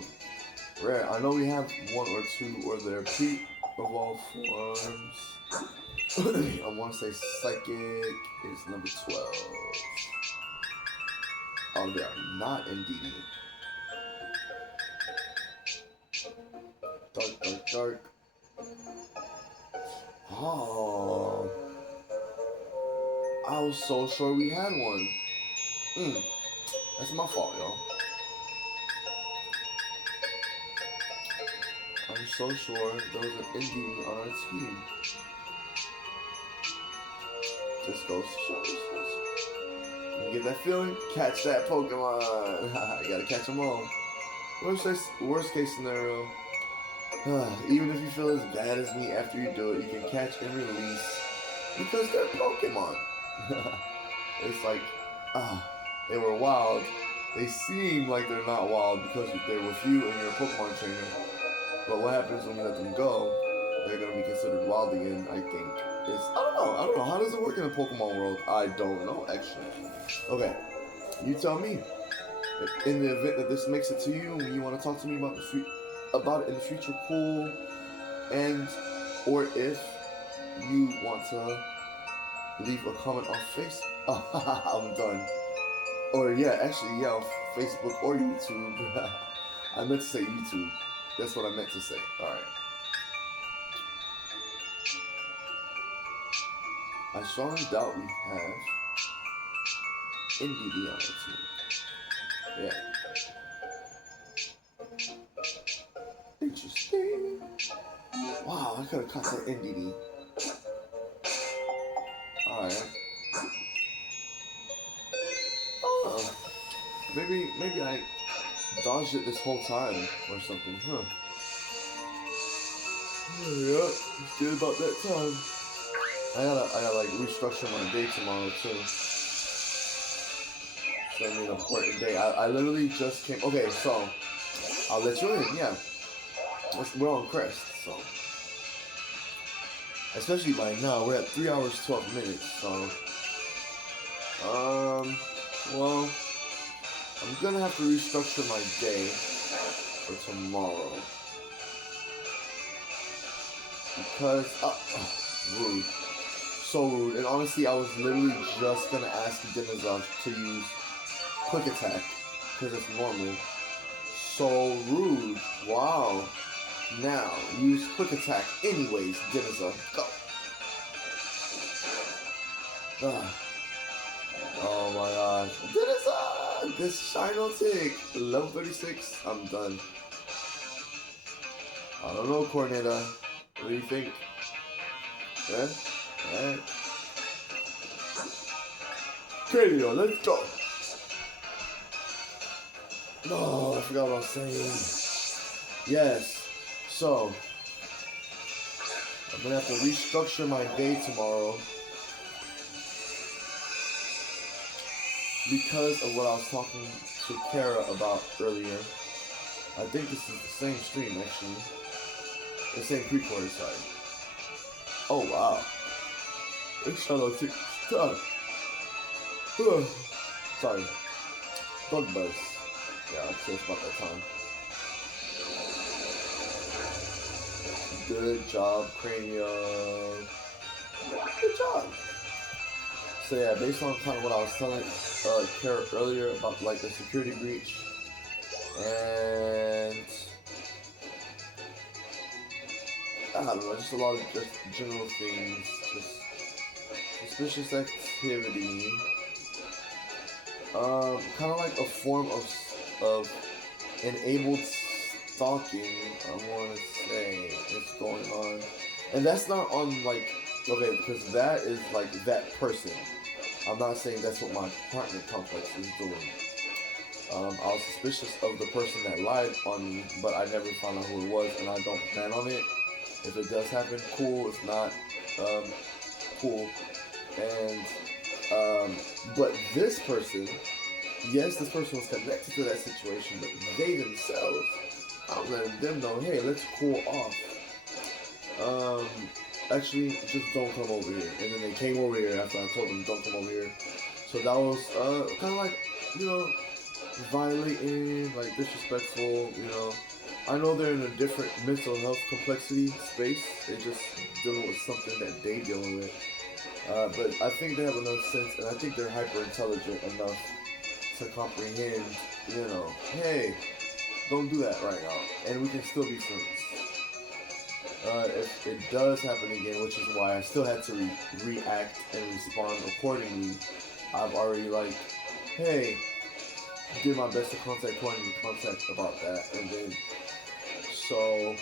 Rare. I know we have one or two or their pre-evolved forms. I want to say Psychic is number 12. Oh, they are not Indeed. Dark. Oh. I was so sure we had one. That's my fault, y'all. I'm so sure there was an Indeed on our team. Just goes to show. You get that feeling? Catch that Pokemon. You gotta catch them all. Worst case scenario, even if you feel as bad as me after you do it, you can catch and release because they're Pokemon. It's like, they were wild. They seem like they're not wild because they're with you and you're a Pokemon trainer. But what happens when you let them go? They're gonna be considered wild again, I think. I don't know. How does it work in a Pokemon world? I don't know, actually. Okay, you tell me. In the event that this makes it to you, and you want to talk to me about it in the future, cool. And, or if you want to leave a comment on Facebook. I'm done. Or on Facebook or YouTube. I meant to say YouTube. That's what I meant to say. Alright. I strongly doubt we have NDD on our team. Yeah. Interesting. Wow, I could have caught that NDD. Alright. Oh. Maybe I dodged it this whole time or something, huh? Yeah, it's good about that time. I gotta like restructure my day tomorrow too. It's gonna be an important day. I literally just came. Okay, so I'll let you in. Yeah, we're on Qrezt, so especially by now we're at 3 hours 12 minutes. So well, I'm gonna have to restructure my day for tomorrow because rude. So rude. And honestly, I was literally just gonna ask Denizar to use Quick Attack because it's normal. So rude. Wow. Now, use Quick Attack anyways, Denizar. Go. Oh my gosh. Denizar! This Shinotic. Level 36. I'm done. I don't know, Cornetta. What do you think? Yeah? Alright. Cranial, let's go. No, I forgot what I was saying. Yes. So, I'm gonna have to restructure my day tomorrow because of what I was talking to Kara about earlier. I think this is the same stream actually. The same pre-quarter side. Oh wow. It's Shadow 6. Sorry. Bug buzz. Yeah, I'd say it's about that time. Good job, Cranial. Good job. So yeah, based on kind of what I was telling Kara earlier about like the security breach and I don't know, just a lot of just general things, just suspicious activity. Kind of like a form of enabled stalking, I want to say, is going on. And that's not on, like, okay, because that is, like, that person. I'm not saying that's what my apartment complex is doing. I was suspicious of the person that lied on me, but I never found out who it was, and I don't plan on it. If it does happen, cool. If not, cool. And, but this person, yes, this person was connected to that situation, but they themselves, I'm letting them know, hey, let's cool off. Actually, just don't come over here. And then they came over here after I told them, don't come over here. So that was, kind of like, you know, violating, like, disrespectful, you know. I know they're in a different mental health complexity space. They're just dealing with something that they're dealing with. But I think they have enough sense, and I think they're hyper intelligent enough to comprehend, you know, hey, don't do that right now, and we can still be friends. If it does happen again, which is why I still had to react and respond accordingly, I've already like, hey, did my best to contact who I need to contact about that, and then, so,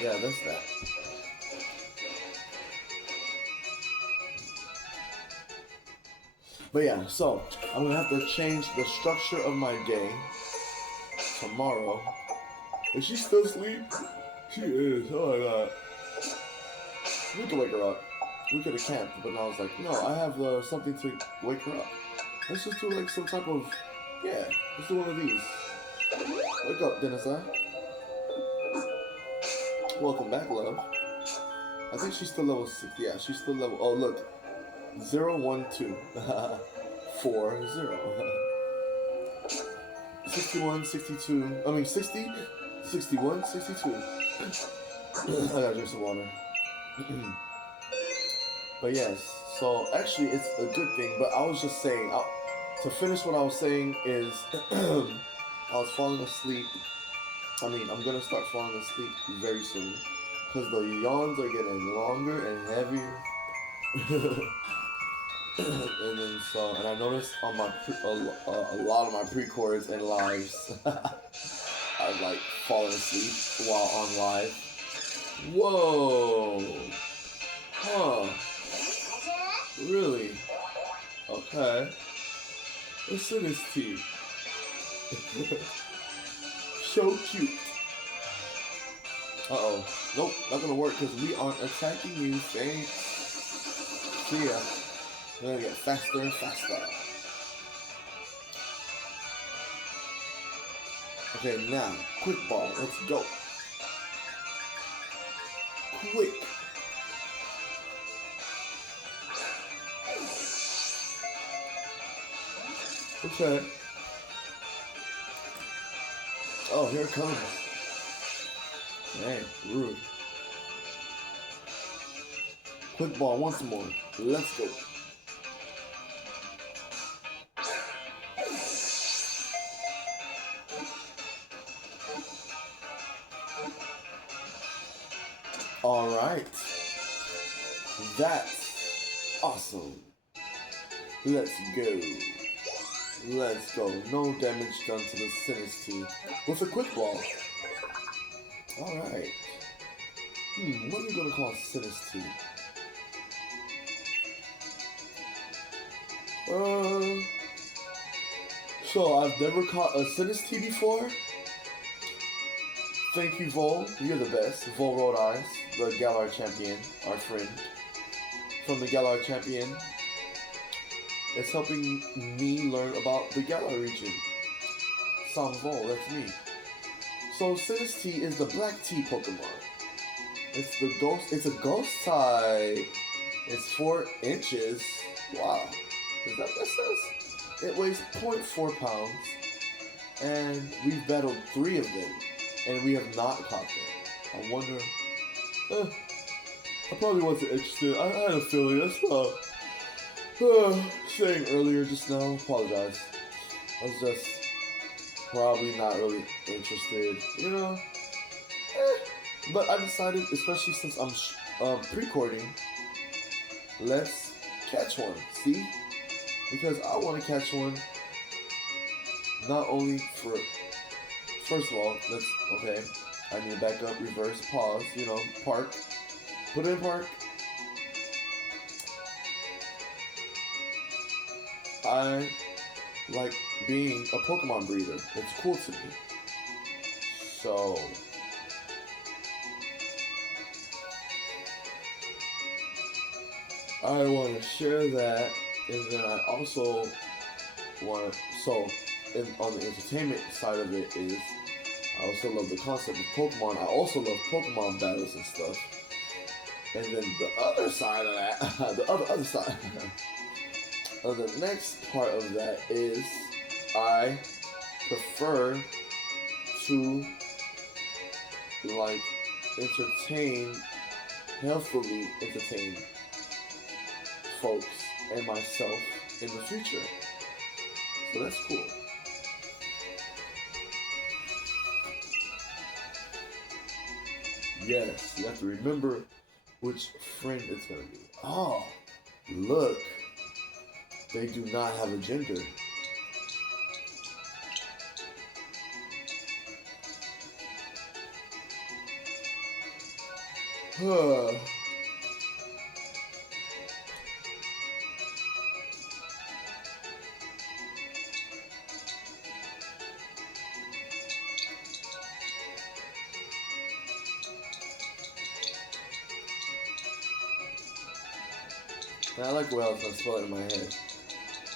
yeah, that's that. But yeah, so I'm gonna have to change the structure of my day tomorrow. Is she still asleep? She is. Oh my god. We could wake her up. We could have camped, but I was like, no, I have something to wake her up. Let's just do like some type of, yeah, let's do one of these. Wake up, Denisa. Welcome back, love. I think she's still level 6. Yeah, she's still level, oh look. 0, 1, 2. 4, 0. 61, 62. I mean 60, 61, 62. I gotta drink some water. But yes, so actually it's a good thing, but I was just saying, to finish what I was saying is, I was falling asleep. I mean, I'm gonna start falling asleep very soon, because the yawns are getting longer and heavier. And then so, and I noticed on my a lot of my pre-chords and lives, I've like fallen asleep while on live. Whoa, huh? Really? Okay. Listen, this tea. So cute. Uh-oh. Nope, not gonna work because we aren't attacking you, thanks. See ya. We're gonna get faster and faster. Okay, now, quick ball, let's go. Quick. Okay. Oh, here it comes. Hey, rude. Quick ball once more. Let's go. Alright. That's awesome. Let's go. Let's go. No damage done to the Synchronicity with a quick ball. Alright. What are we gonna call Synchronicity? So I've never caught a Synchronicity before. Thank you, VoL. You're the best. VoL Rodiiz, the Galar champion, our friend from the Galar champion. It's helping me learn about the Galar region. Some VoL, that's me. So Synchronicity is the black tea Pokemon. It's the ghost. It's a ghost type. It's 4 inches. Wow. Is that what that says? It weighs 0.4 pounds. And we've battled 3 of them. And we have not caught them. I wonder. I probably wasn't interested. I had a feeling. That's not. Saying earlier just now. Apologize. I was just probably not really interested. You know? But I decided, especially since I'm pre-recording, let's catch one. See? Because I want to catch one. Not only for. First of all, okay. I need to back up, reverse, pause, park. Put it in park. I like being a Pokemon breeder. It's cool to me. So, I want to share that, and then I also want to, on the entertainment side of it is, I also love the concept of Pokemon. I also love Pokemon battles and stuff. And then the other side of that, the other side, the next part of that is I prefer to healthfully entertain folks and myself in the future. So that's cool. Yes, you have to remember which friend it's gonna be. Oh, look. They do not have a gender. I like the way I was gonna spell it in my head.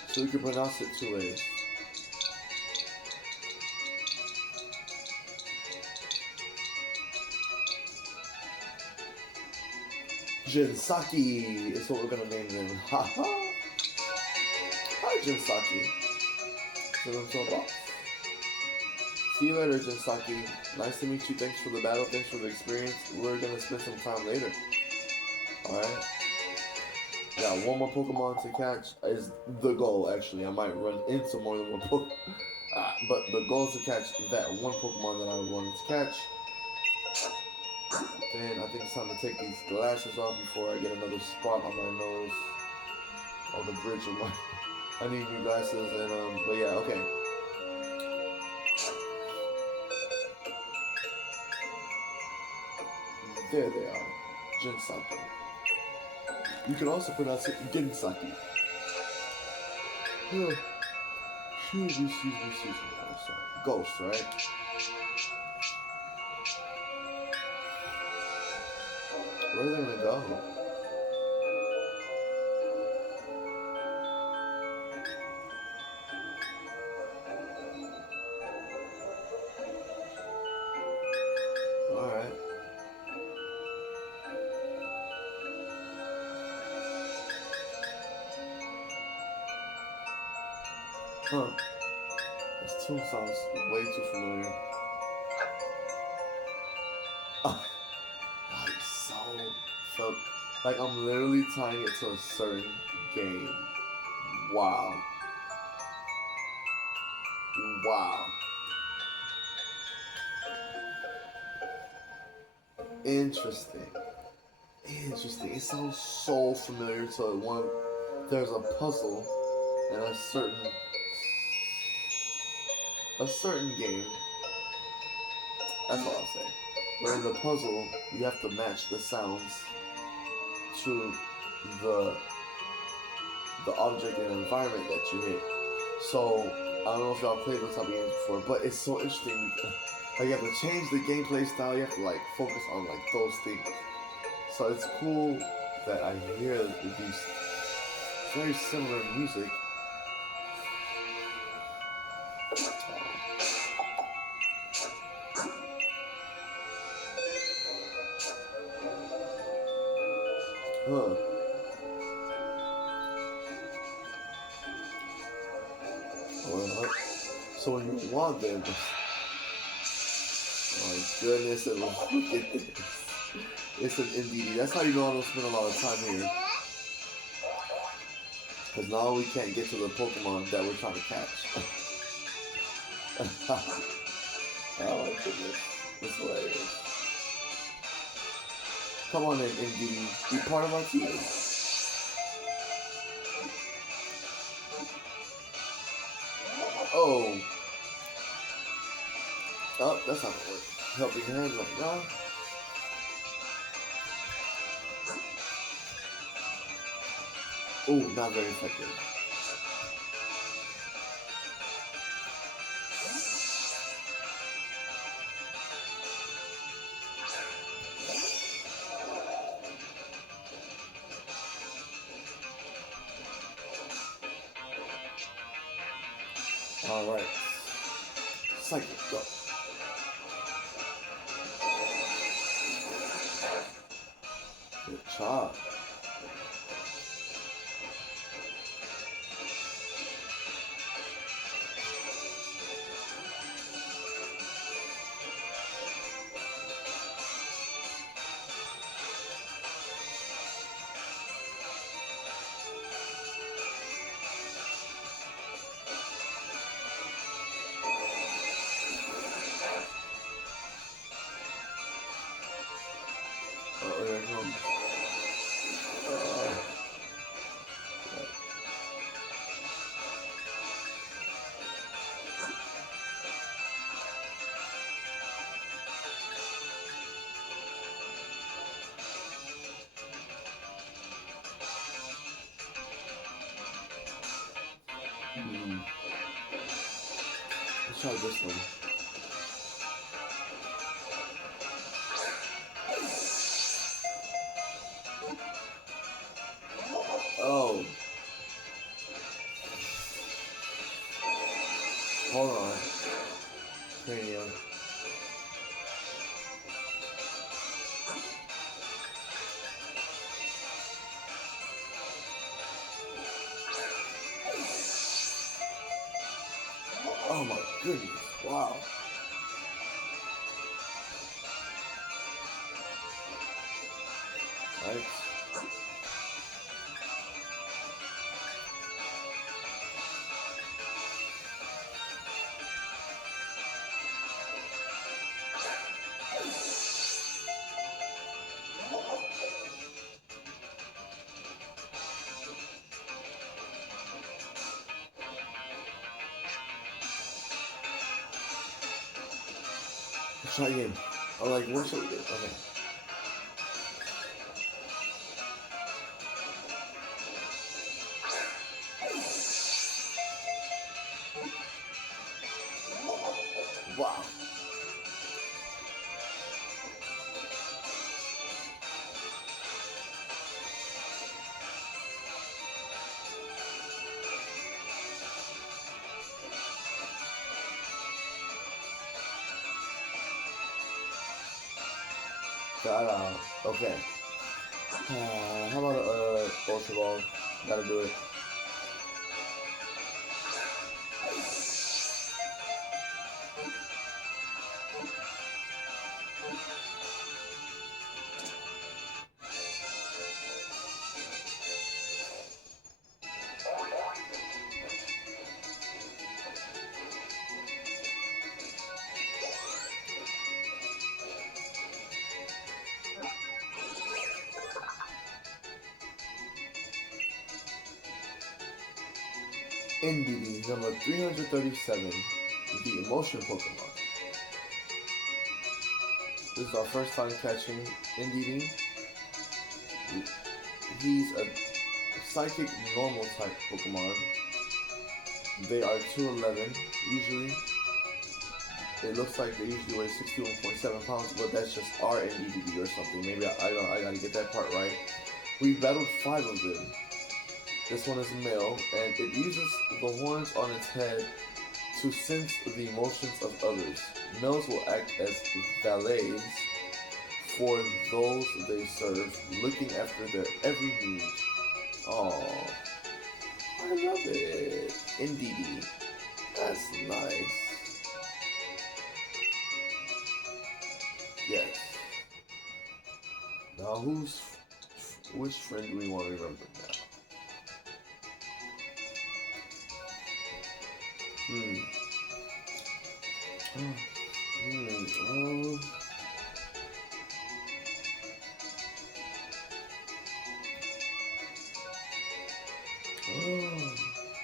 So you can pronounce it 2 ways. Jinsaki is what we're gonna name them. Haha. Hi, Jinsaki. Send them to a box. See you later, Jinsaki. Nice to meet you. Thanks for the battle. Thanks for the experience. We're gonna spend some time later. Alright? Yeah, one more Pokemon to catch is the goal, actually. I might run into more than one Pokemon. But the goal is to catch that one Pokemon that I wanted to catch. Then I think it's time to take these glasses off before I get another spot on my nose. On the bridge of my... I need new glasses and, but yeah, okay. There they are. Jinsaki. You can also pronounce it Ginsaki. Excuse me. Oh, sorry. Ghost, right? Where are they gonna go? Alright. Huh. This tune sounds way too familiar. Oh, it's so like I'm literally tying it to a certain game. Wow. Interesting. It sounds so familiar to one. There's a puzzle in a certain game. That's all I'll say. Where in the puzzle, you have to match the sounds to the the object and environment that you hit. So I don't know if y'all played those type of games before, but it's so interesting. Like you have to change the gameplay style. You have to like focus on like those things. So it's cool that I hear these very similar music. Huh. Well, so when you want them, oh my goodness, and look at this. It's an MDD. That's how you know I don't spend a lot of time here. Because now we can't get to the Pokemon that we're trying to catch. Oh my goodness. That's hilarious. Come on in, MDD. Be part of our team. Oh. Oh, that's not gonna work. Helping hand right now. Oh, not very effective. Alright. Cycle, go. Good job. Oh, there it comes. Let's try this one. Oh. Hold on. Cranium. Oh my goodness. Wow. Right. Let's try again. Oh, like, what should we do? Okay. Wow. Got out. Okay. How about Ultra Ball? Gotta do it. NDD number 337, the emotion Pokemon. This is our first time catching NDD. He's a psychic normal type Pokemon. They are 211 usually. It looks like they usually weigh 61.7 pounds, but that's just our NDD or something. Maybe I gotta get that part right. We've battled 5 of them. This one is male, and it uses the horns on its head to sense the emotions of others. Males will act as valets for those they serve, looking after their every need. Oh, I love it. NDD. That's nice. Yes. Now which friend do we want to remember now?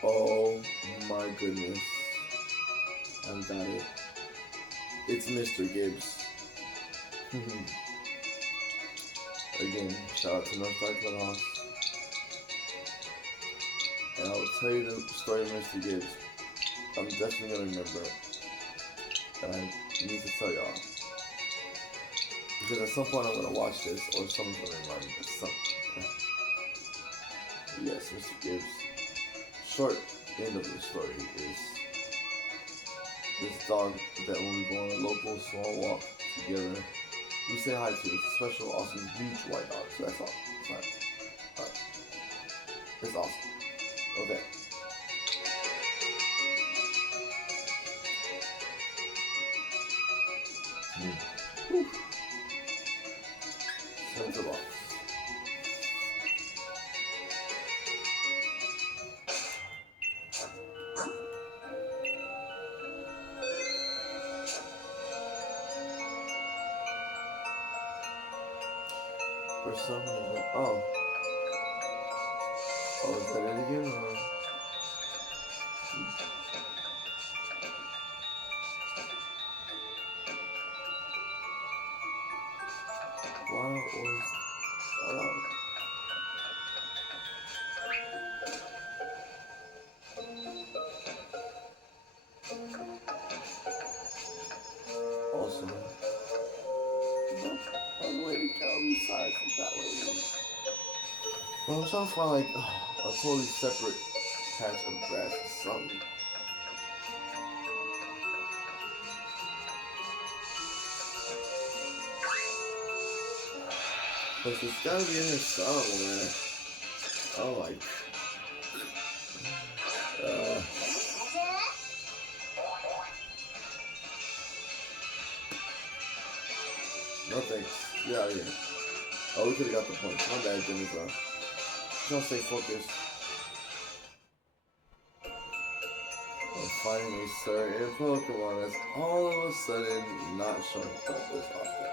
Oh my goodness. I've got it. It's Mr. Gibbs. Again, shout out to Northside Clubhouse. And I will tell you the story of Mr. Gibbs. I'm definitely gonna remember it. And I need to tell y'all. Because at some point I'm gonna watch this, or someone's gonna remind me of something. Yes, Mr. Gibbs. Short end of the story is this dog that when we go on a local small walk together, we say hi to. It's a special, awesome, huge white dog. So that's all. It's fine. Alright. It's awesome. Okay. Whew. Center box. For some reason, oh, is that it again? Or? Why was, also, one way to go besides that way. Well, I'm trying to find like a totally separate patch of grass or something. Cause it's gotta be in here somewhere. Oh my. No thanks. Get out of here. Oh, we could've got the point. My bad, Jimmy. Trying to stay focused. I'm finding a certain Pokemon that's all of a sudden not showing up as often.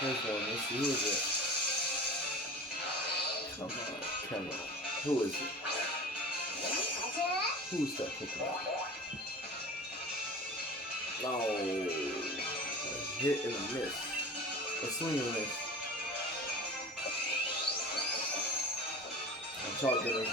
Here's one. Let's see. Who is it? Come on. Who is it? Who's that Pokemon? Oh, a hit and a miss. Let's swing on this. Talk to us.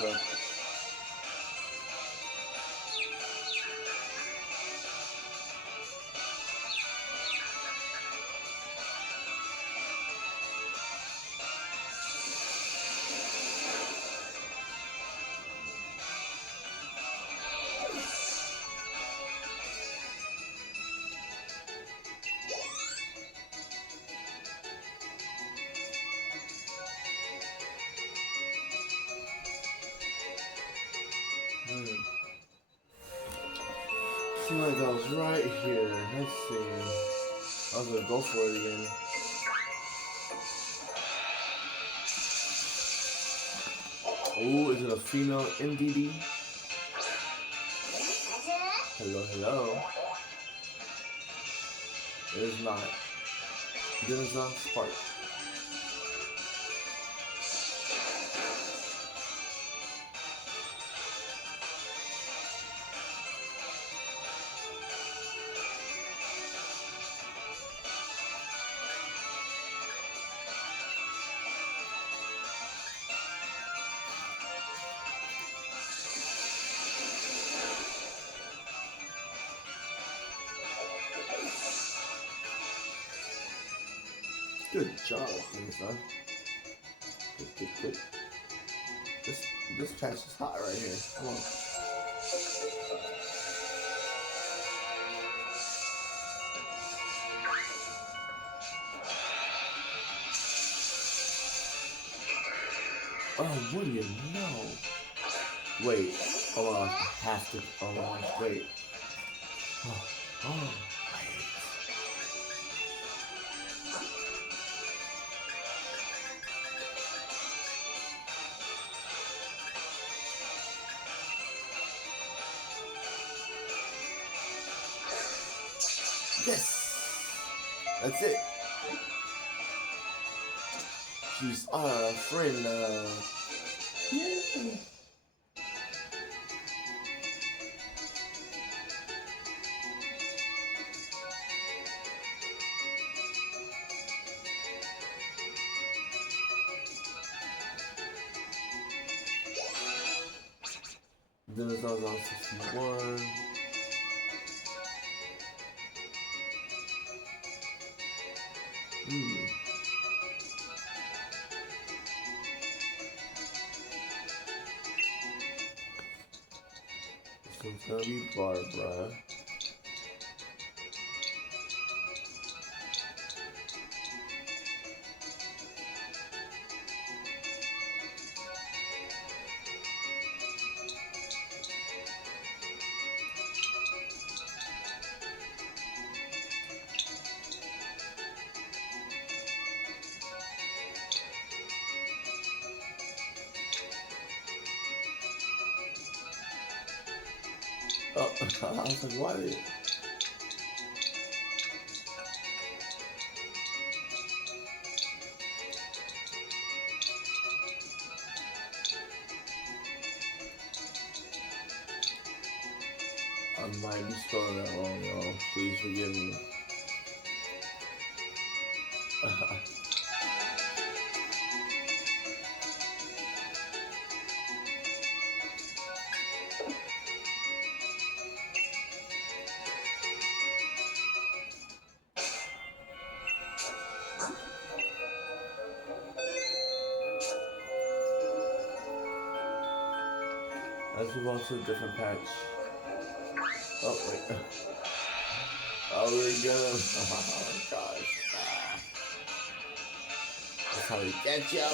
Seems like I was right here. Let's see. I was gonna go for it again. Oh, is it a female MDD? Hello, hello. It is not. It is not Spark. Good job, son. Good. This patch is hot right here. Come on. Oh, what do you know? Wait. Oh, I have to. Oh, wait. Oh, wait. Yes! That's it. She's our friend. Yeah. Dinosaurs on 61. This one's gonna be Barbara. Oh, I was like, why did it? I might be spelling that wrong, y'all. Please forgive me. Let's move on to a different patch. Oh, wait. Oh, we're gonna. Oh, gosh. That's how we get you.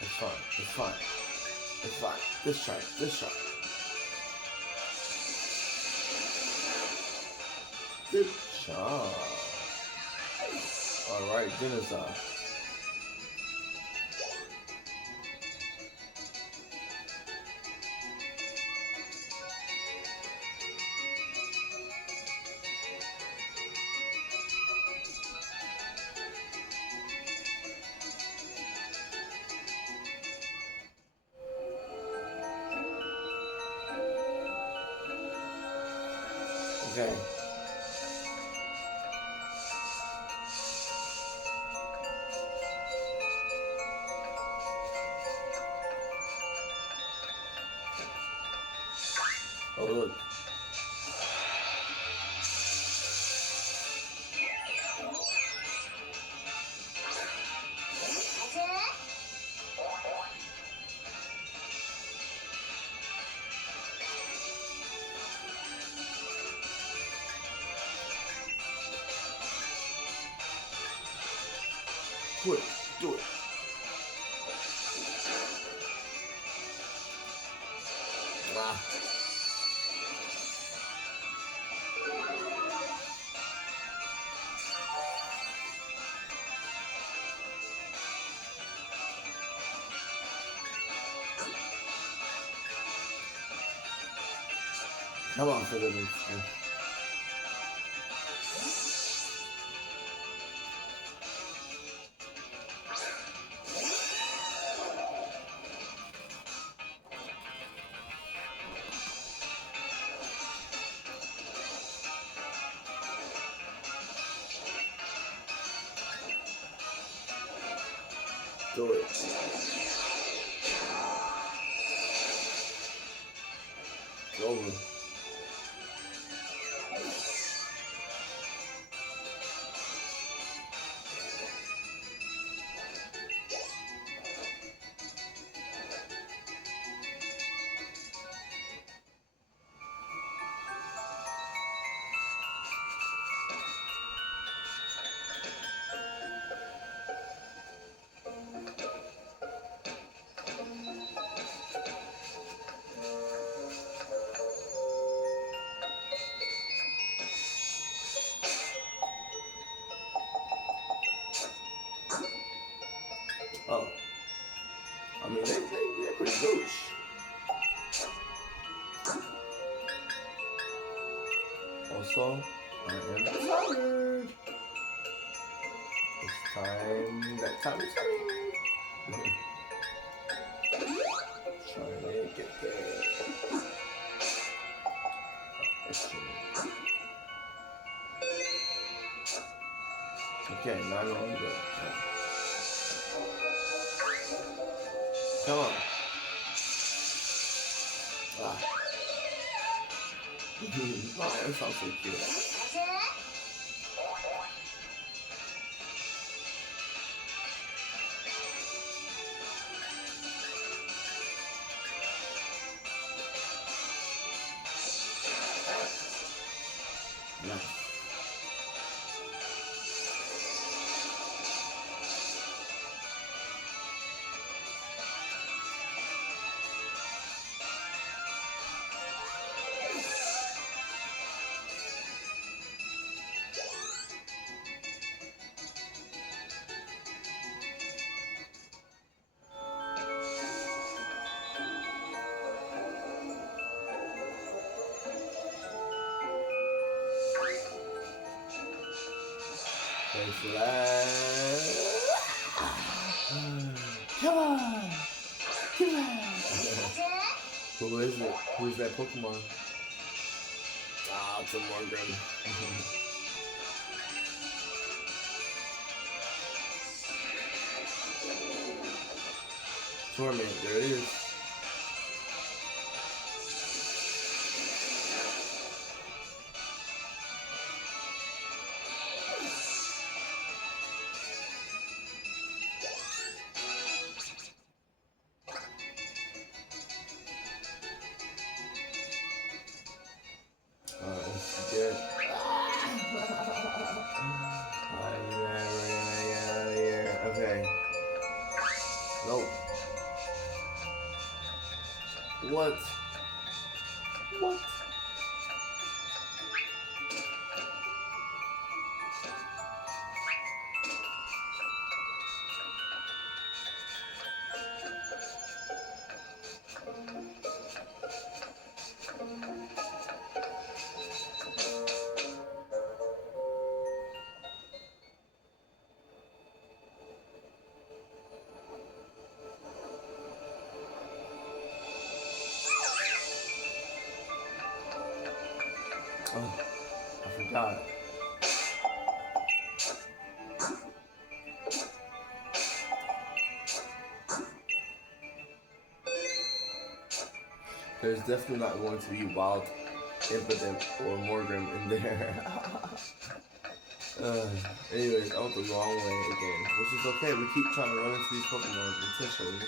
It's fine. Let's try. Good job. Alright, dinner's on. Okay. Oh look. Quick, do it. Ah. Come on, for goodness sake. Do it. It's over. Oh. I mean, they're pretty gooch. Also, I am tired. It's time. That time is coming. Trying to get there. Okay, not long, but come on. Ah. Oh, that sounds so cute. Nice. Thanks for that. Come on! Come on! Who is it? Who is that Pokemon? Ah, it's a Morgan. Torment, there it is. Good. I'm never gonna get out of here. Okay. No. What? What? Oh, I forgot. There's definitely not going to be wild, impotent, or Morgrim in there. Anyways, I went the wrong way again, which is okay. We keep trying to run into these Pokemon intentionally.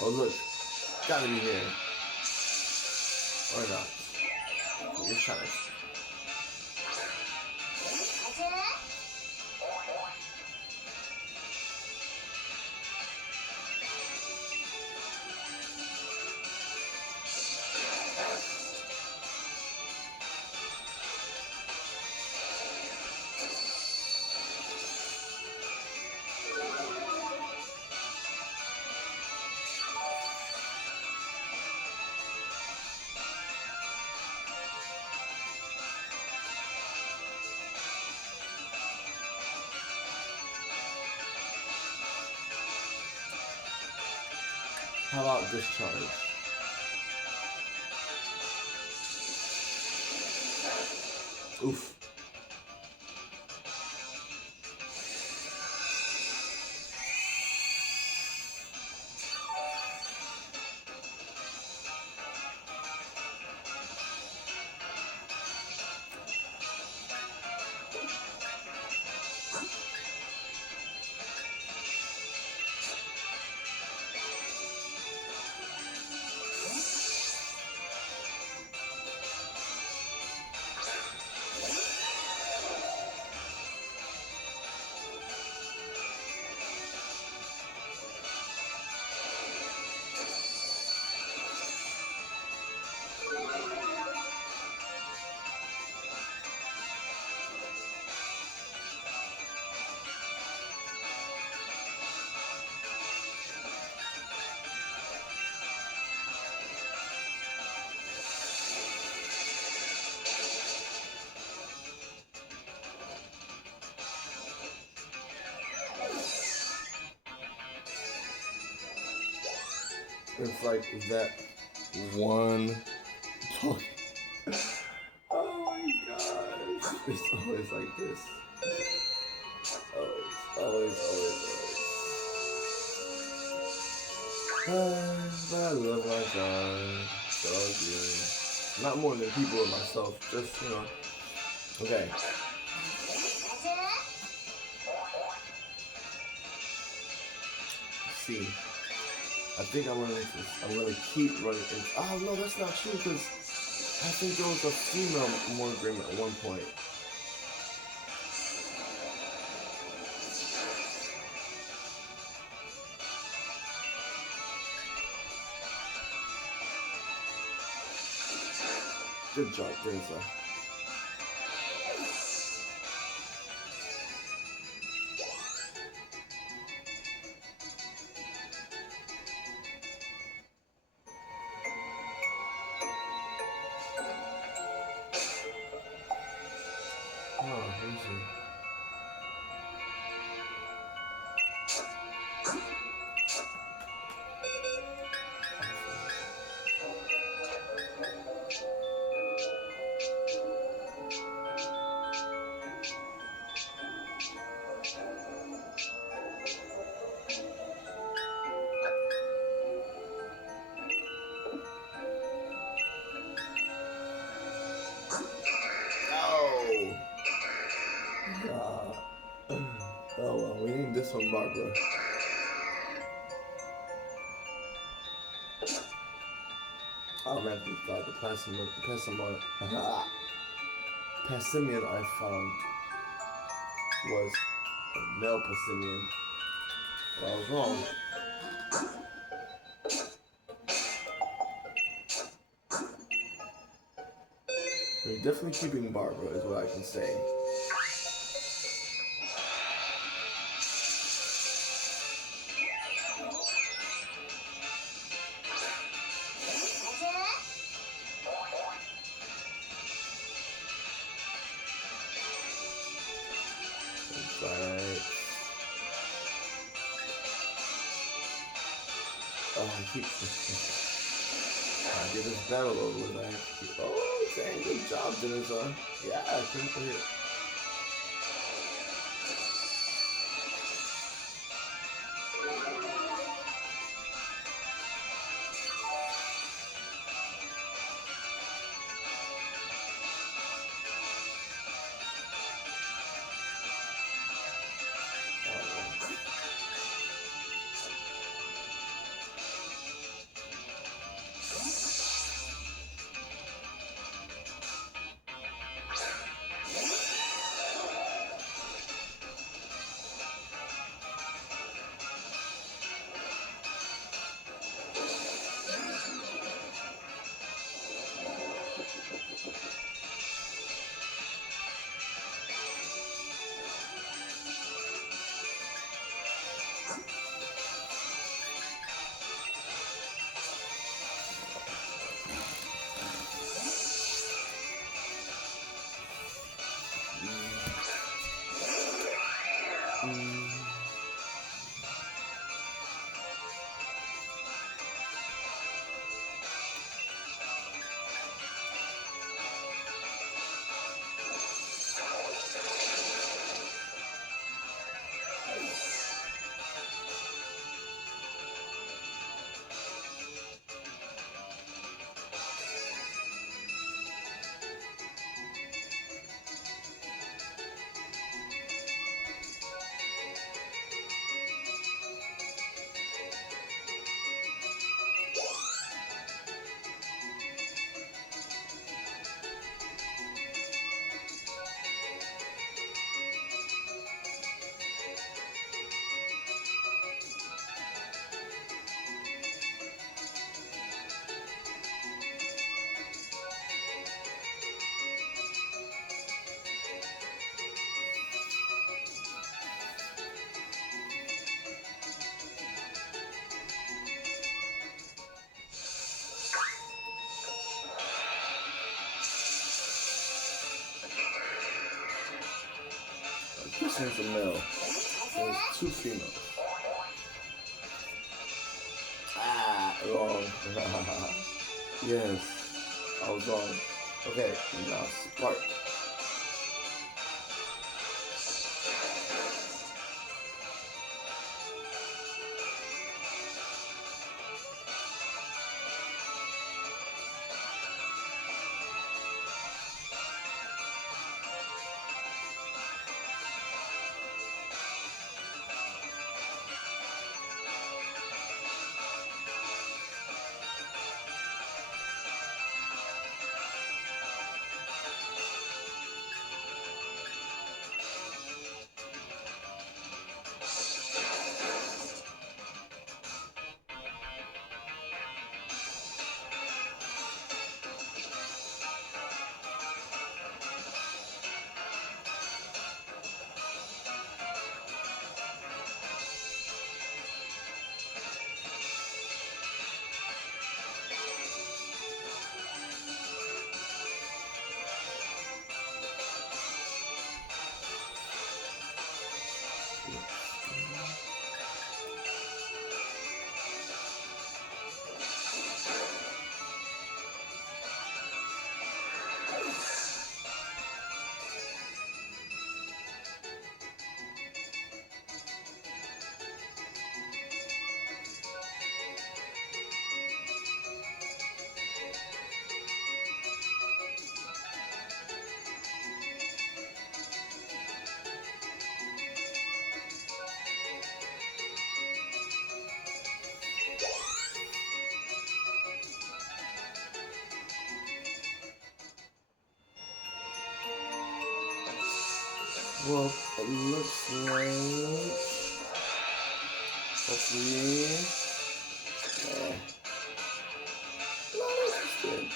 Oh look, gotta be here. Or not. You're trying to... How about discharge? Oof. It's like that one point. Oh my gosh. It's always like this. Always. But I love my job. So good. Not more than people and myself. Just, you know. Okay. Let's see. I think I'm gonna keep running. Oh no, that's not true because I think there was a female Morgrim at one point. Good job, Denza. Oh, easy. Oh well, we need this one, Barbara. Oh man, the Passimian I found was a male Passimian. But I was wrong. We're definitely keeping Barbara, is what I can say. Right. Oh, I keep. Get this battle over with. Oh, dang, good job, Denisa. Yeah, critical hit. This is a male. There's two females. Ah, wrong. Yes, I was wrong. Okay, now Spark. Well, it looks like hopefully not interested.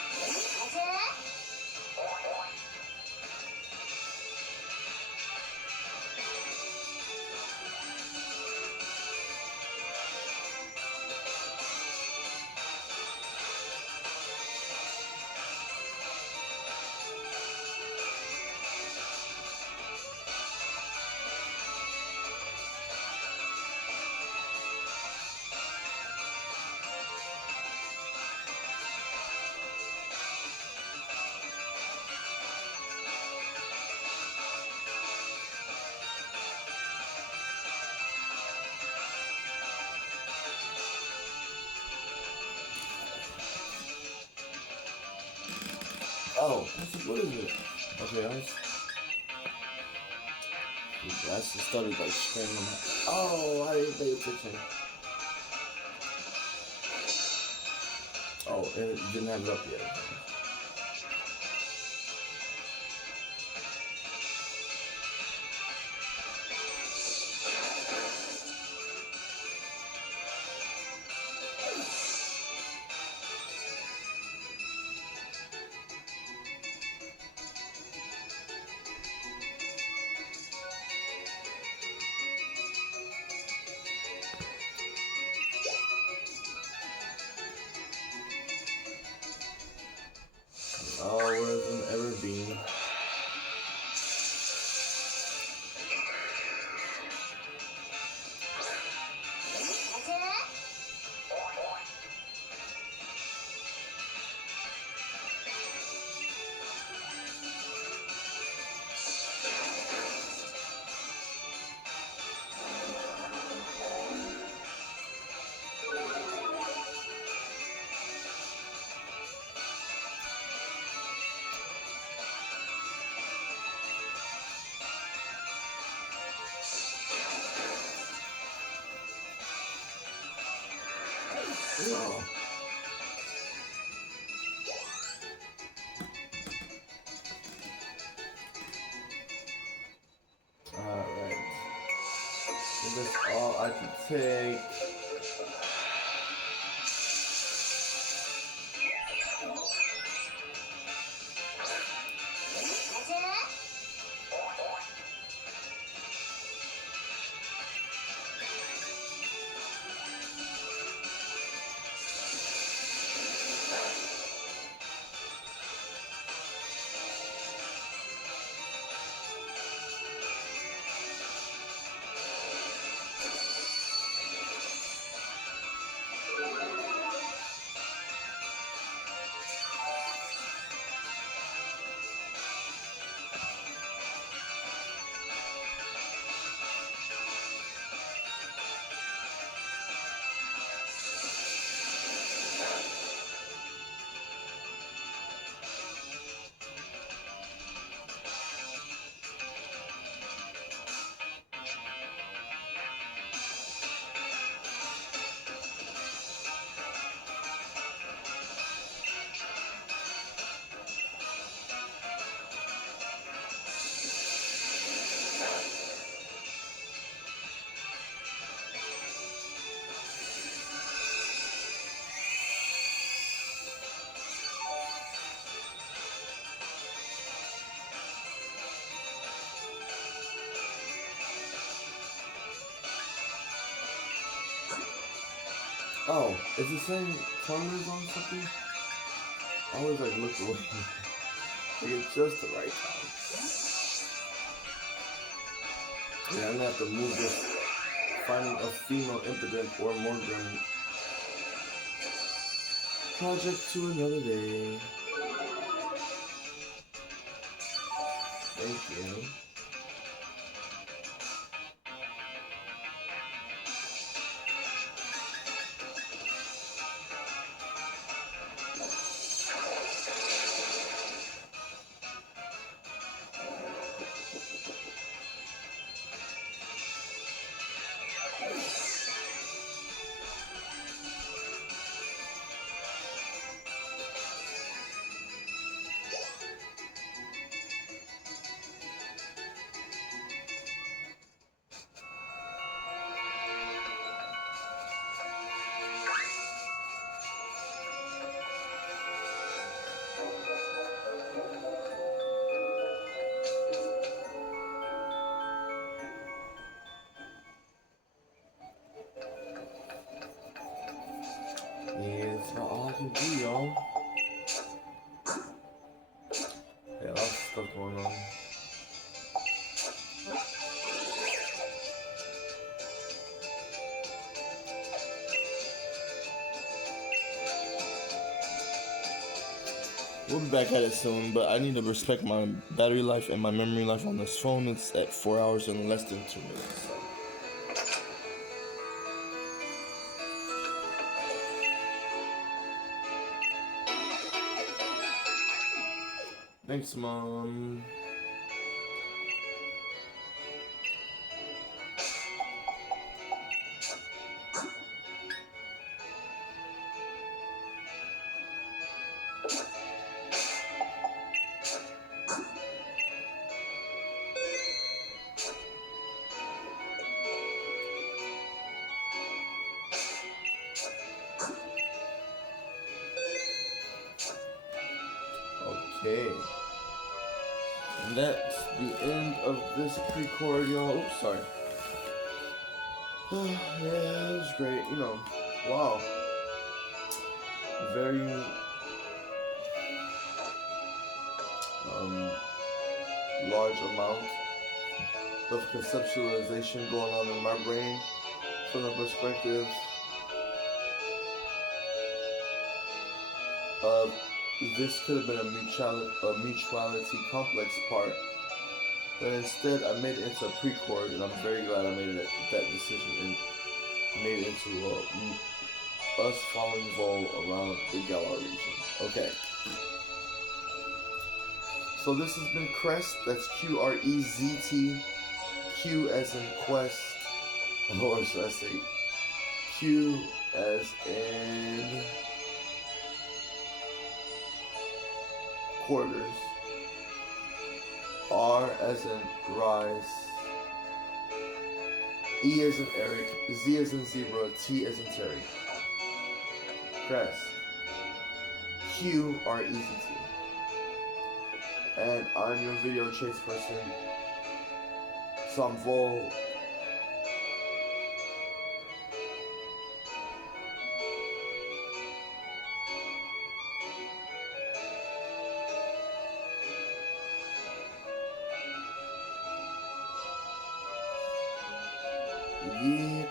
Oh, what is it? Okay, I just started like spraying them. Oh, I didn't pay attention. Oh, and it didn't have it up yet. Oh, where's an ever been? Oh. Alright. So that's all I can take. Oh, is the same colors on something? I always like look away. Like it's just the right time. Yeah, I'm gonna have to move this finding a female impotent or Morgan project to another day. Thank you. Yeah, it's not all I can do, y'all. Yeah, lots of stuff going on. We'll be back at it soon, but I need to respect my battery life and my memory life on this phone. It's at 4 hours and less than 2 minutes. Thanks, Mom. Okay. And that's the end of this pre-chord, y'all. Oops, sorry. Yeah, it was great. You know, wow. Very large amount of conceptualization going on in my brain from the perspective of this could have been a mutuality complex part, but instead I made it into a pre-chord, and I'm very glad I made that decision and made it into us following VoL around the Galar region. Okay. So this has been Qrezt, that's Qrezt, Q as in quest, or should I say Q as in quarters, R as in rise, E as in Eric, Z as in zebra, T as in Terry. Qrezt. Qrezt. And I'm your video chase person. Some VoL. Yeah.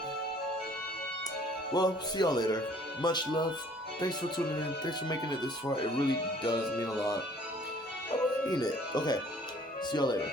Well, see y'all later. Much love. Thanks for tuning in. Thanks for making it this far. It really does mean a lot. I really mean it. Okay. See y'all later.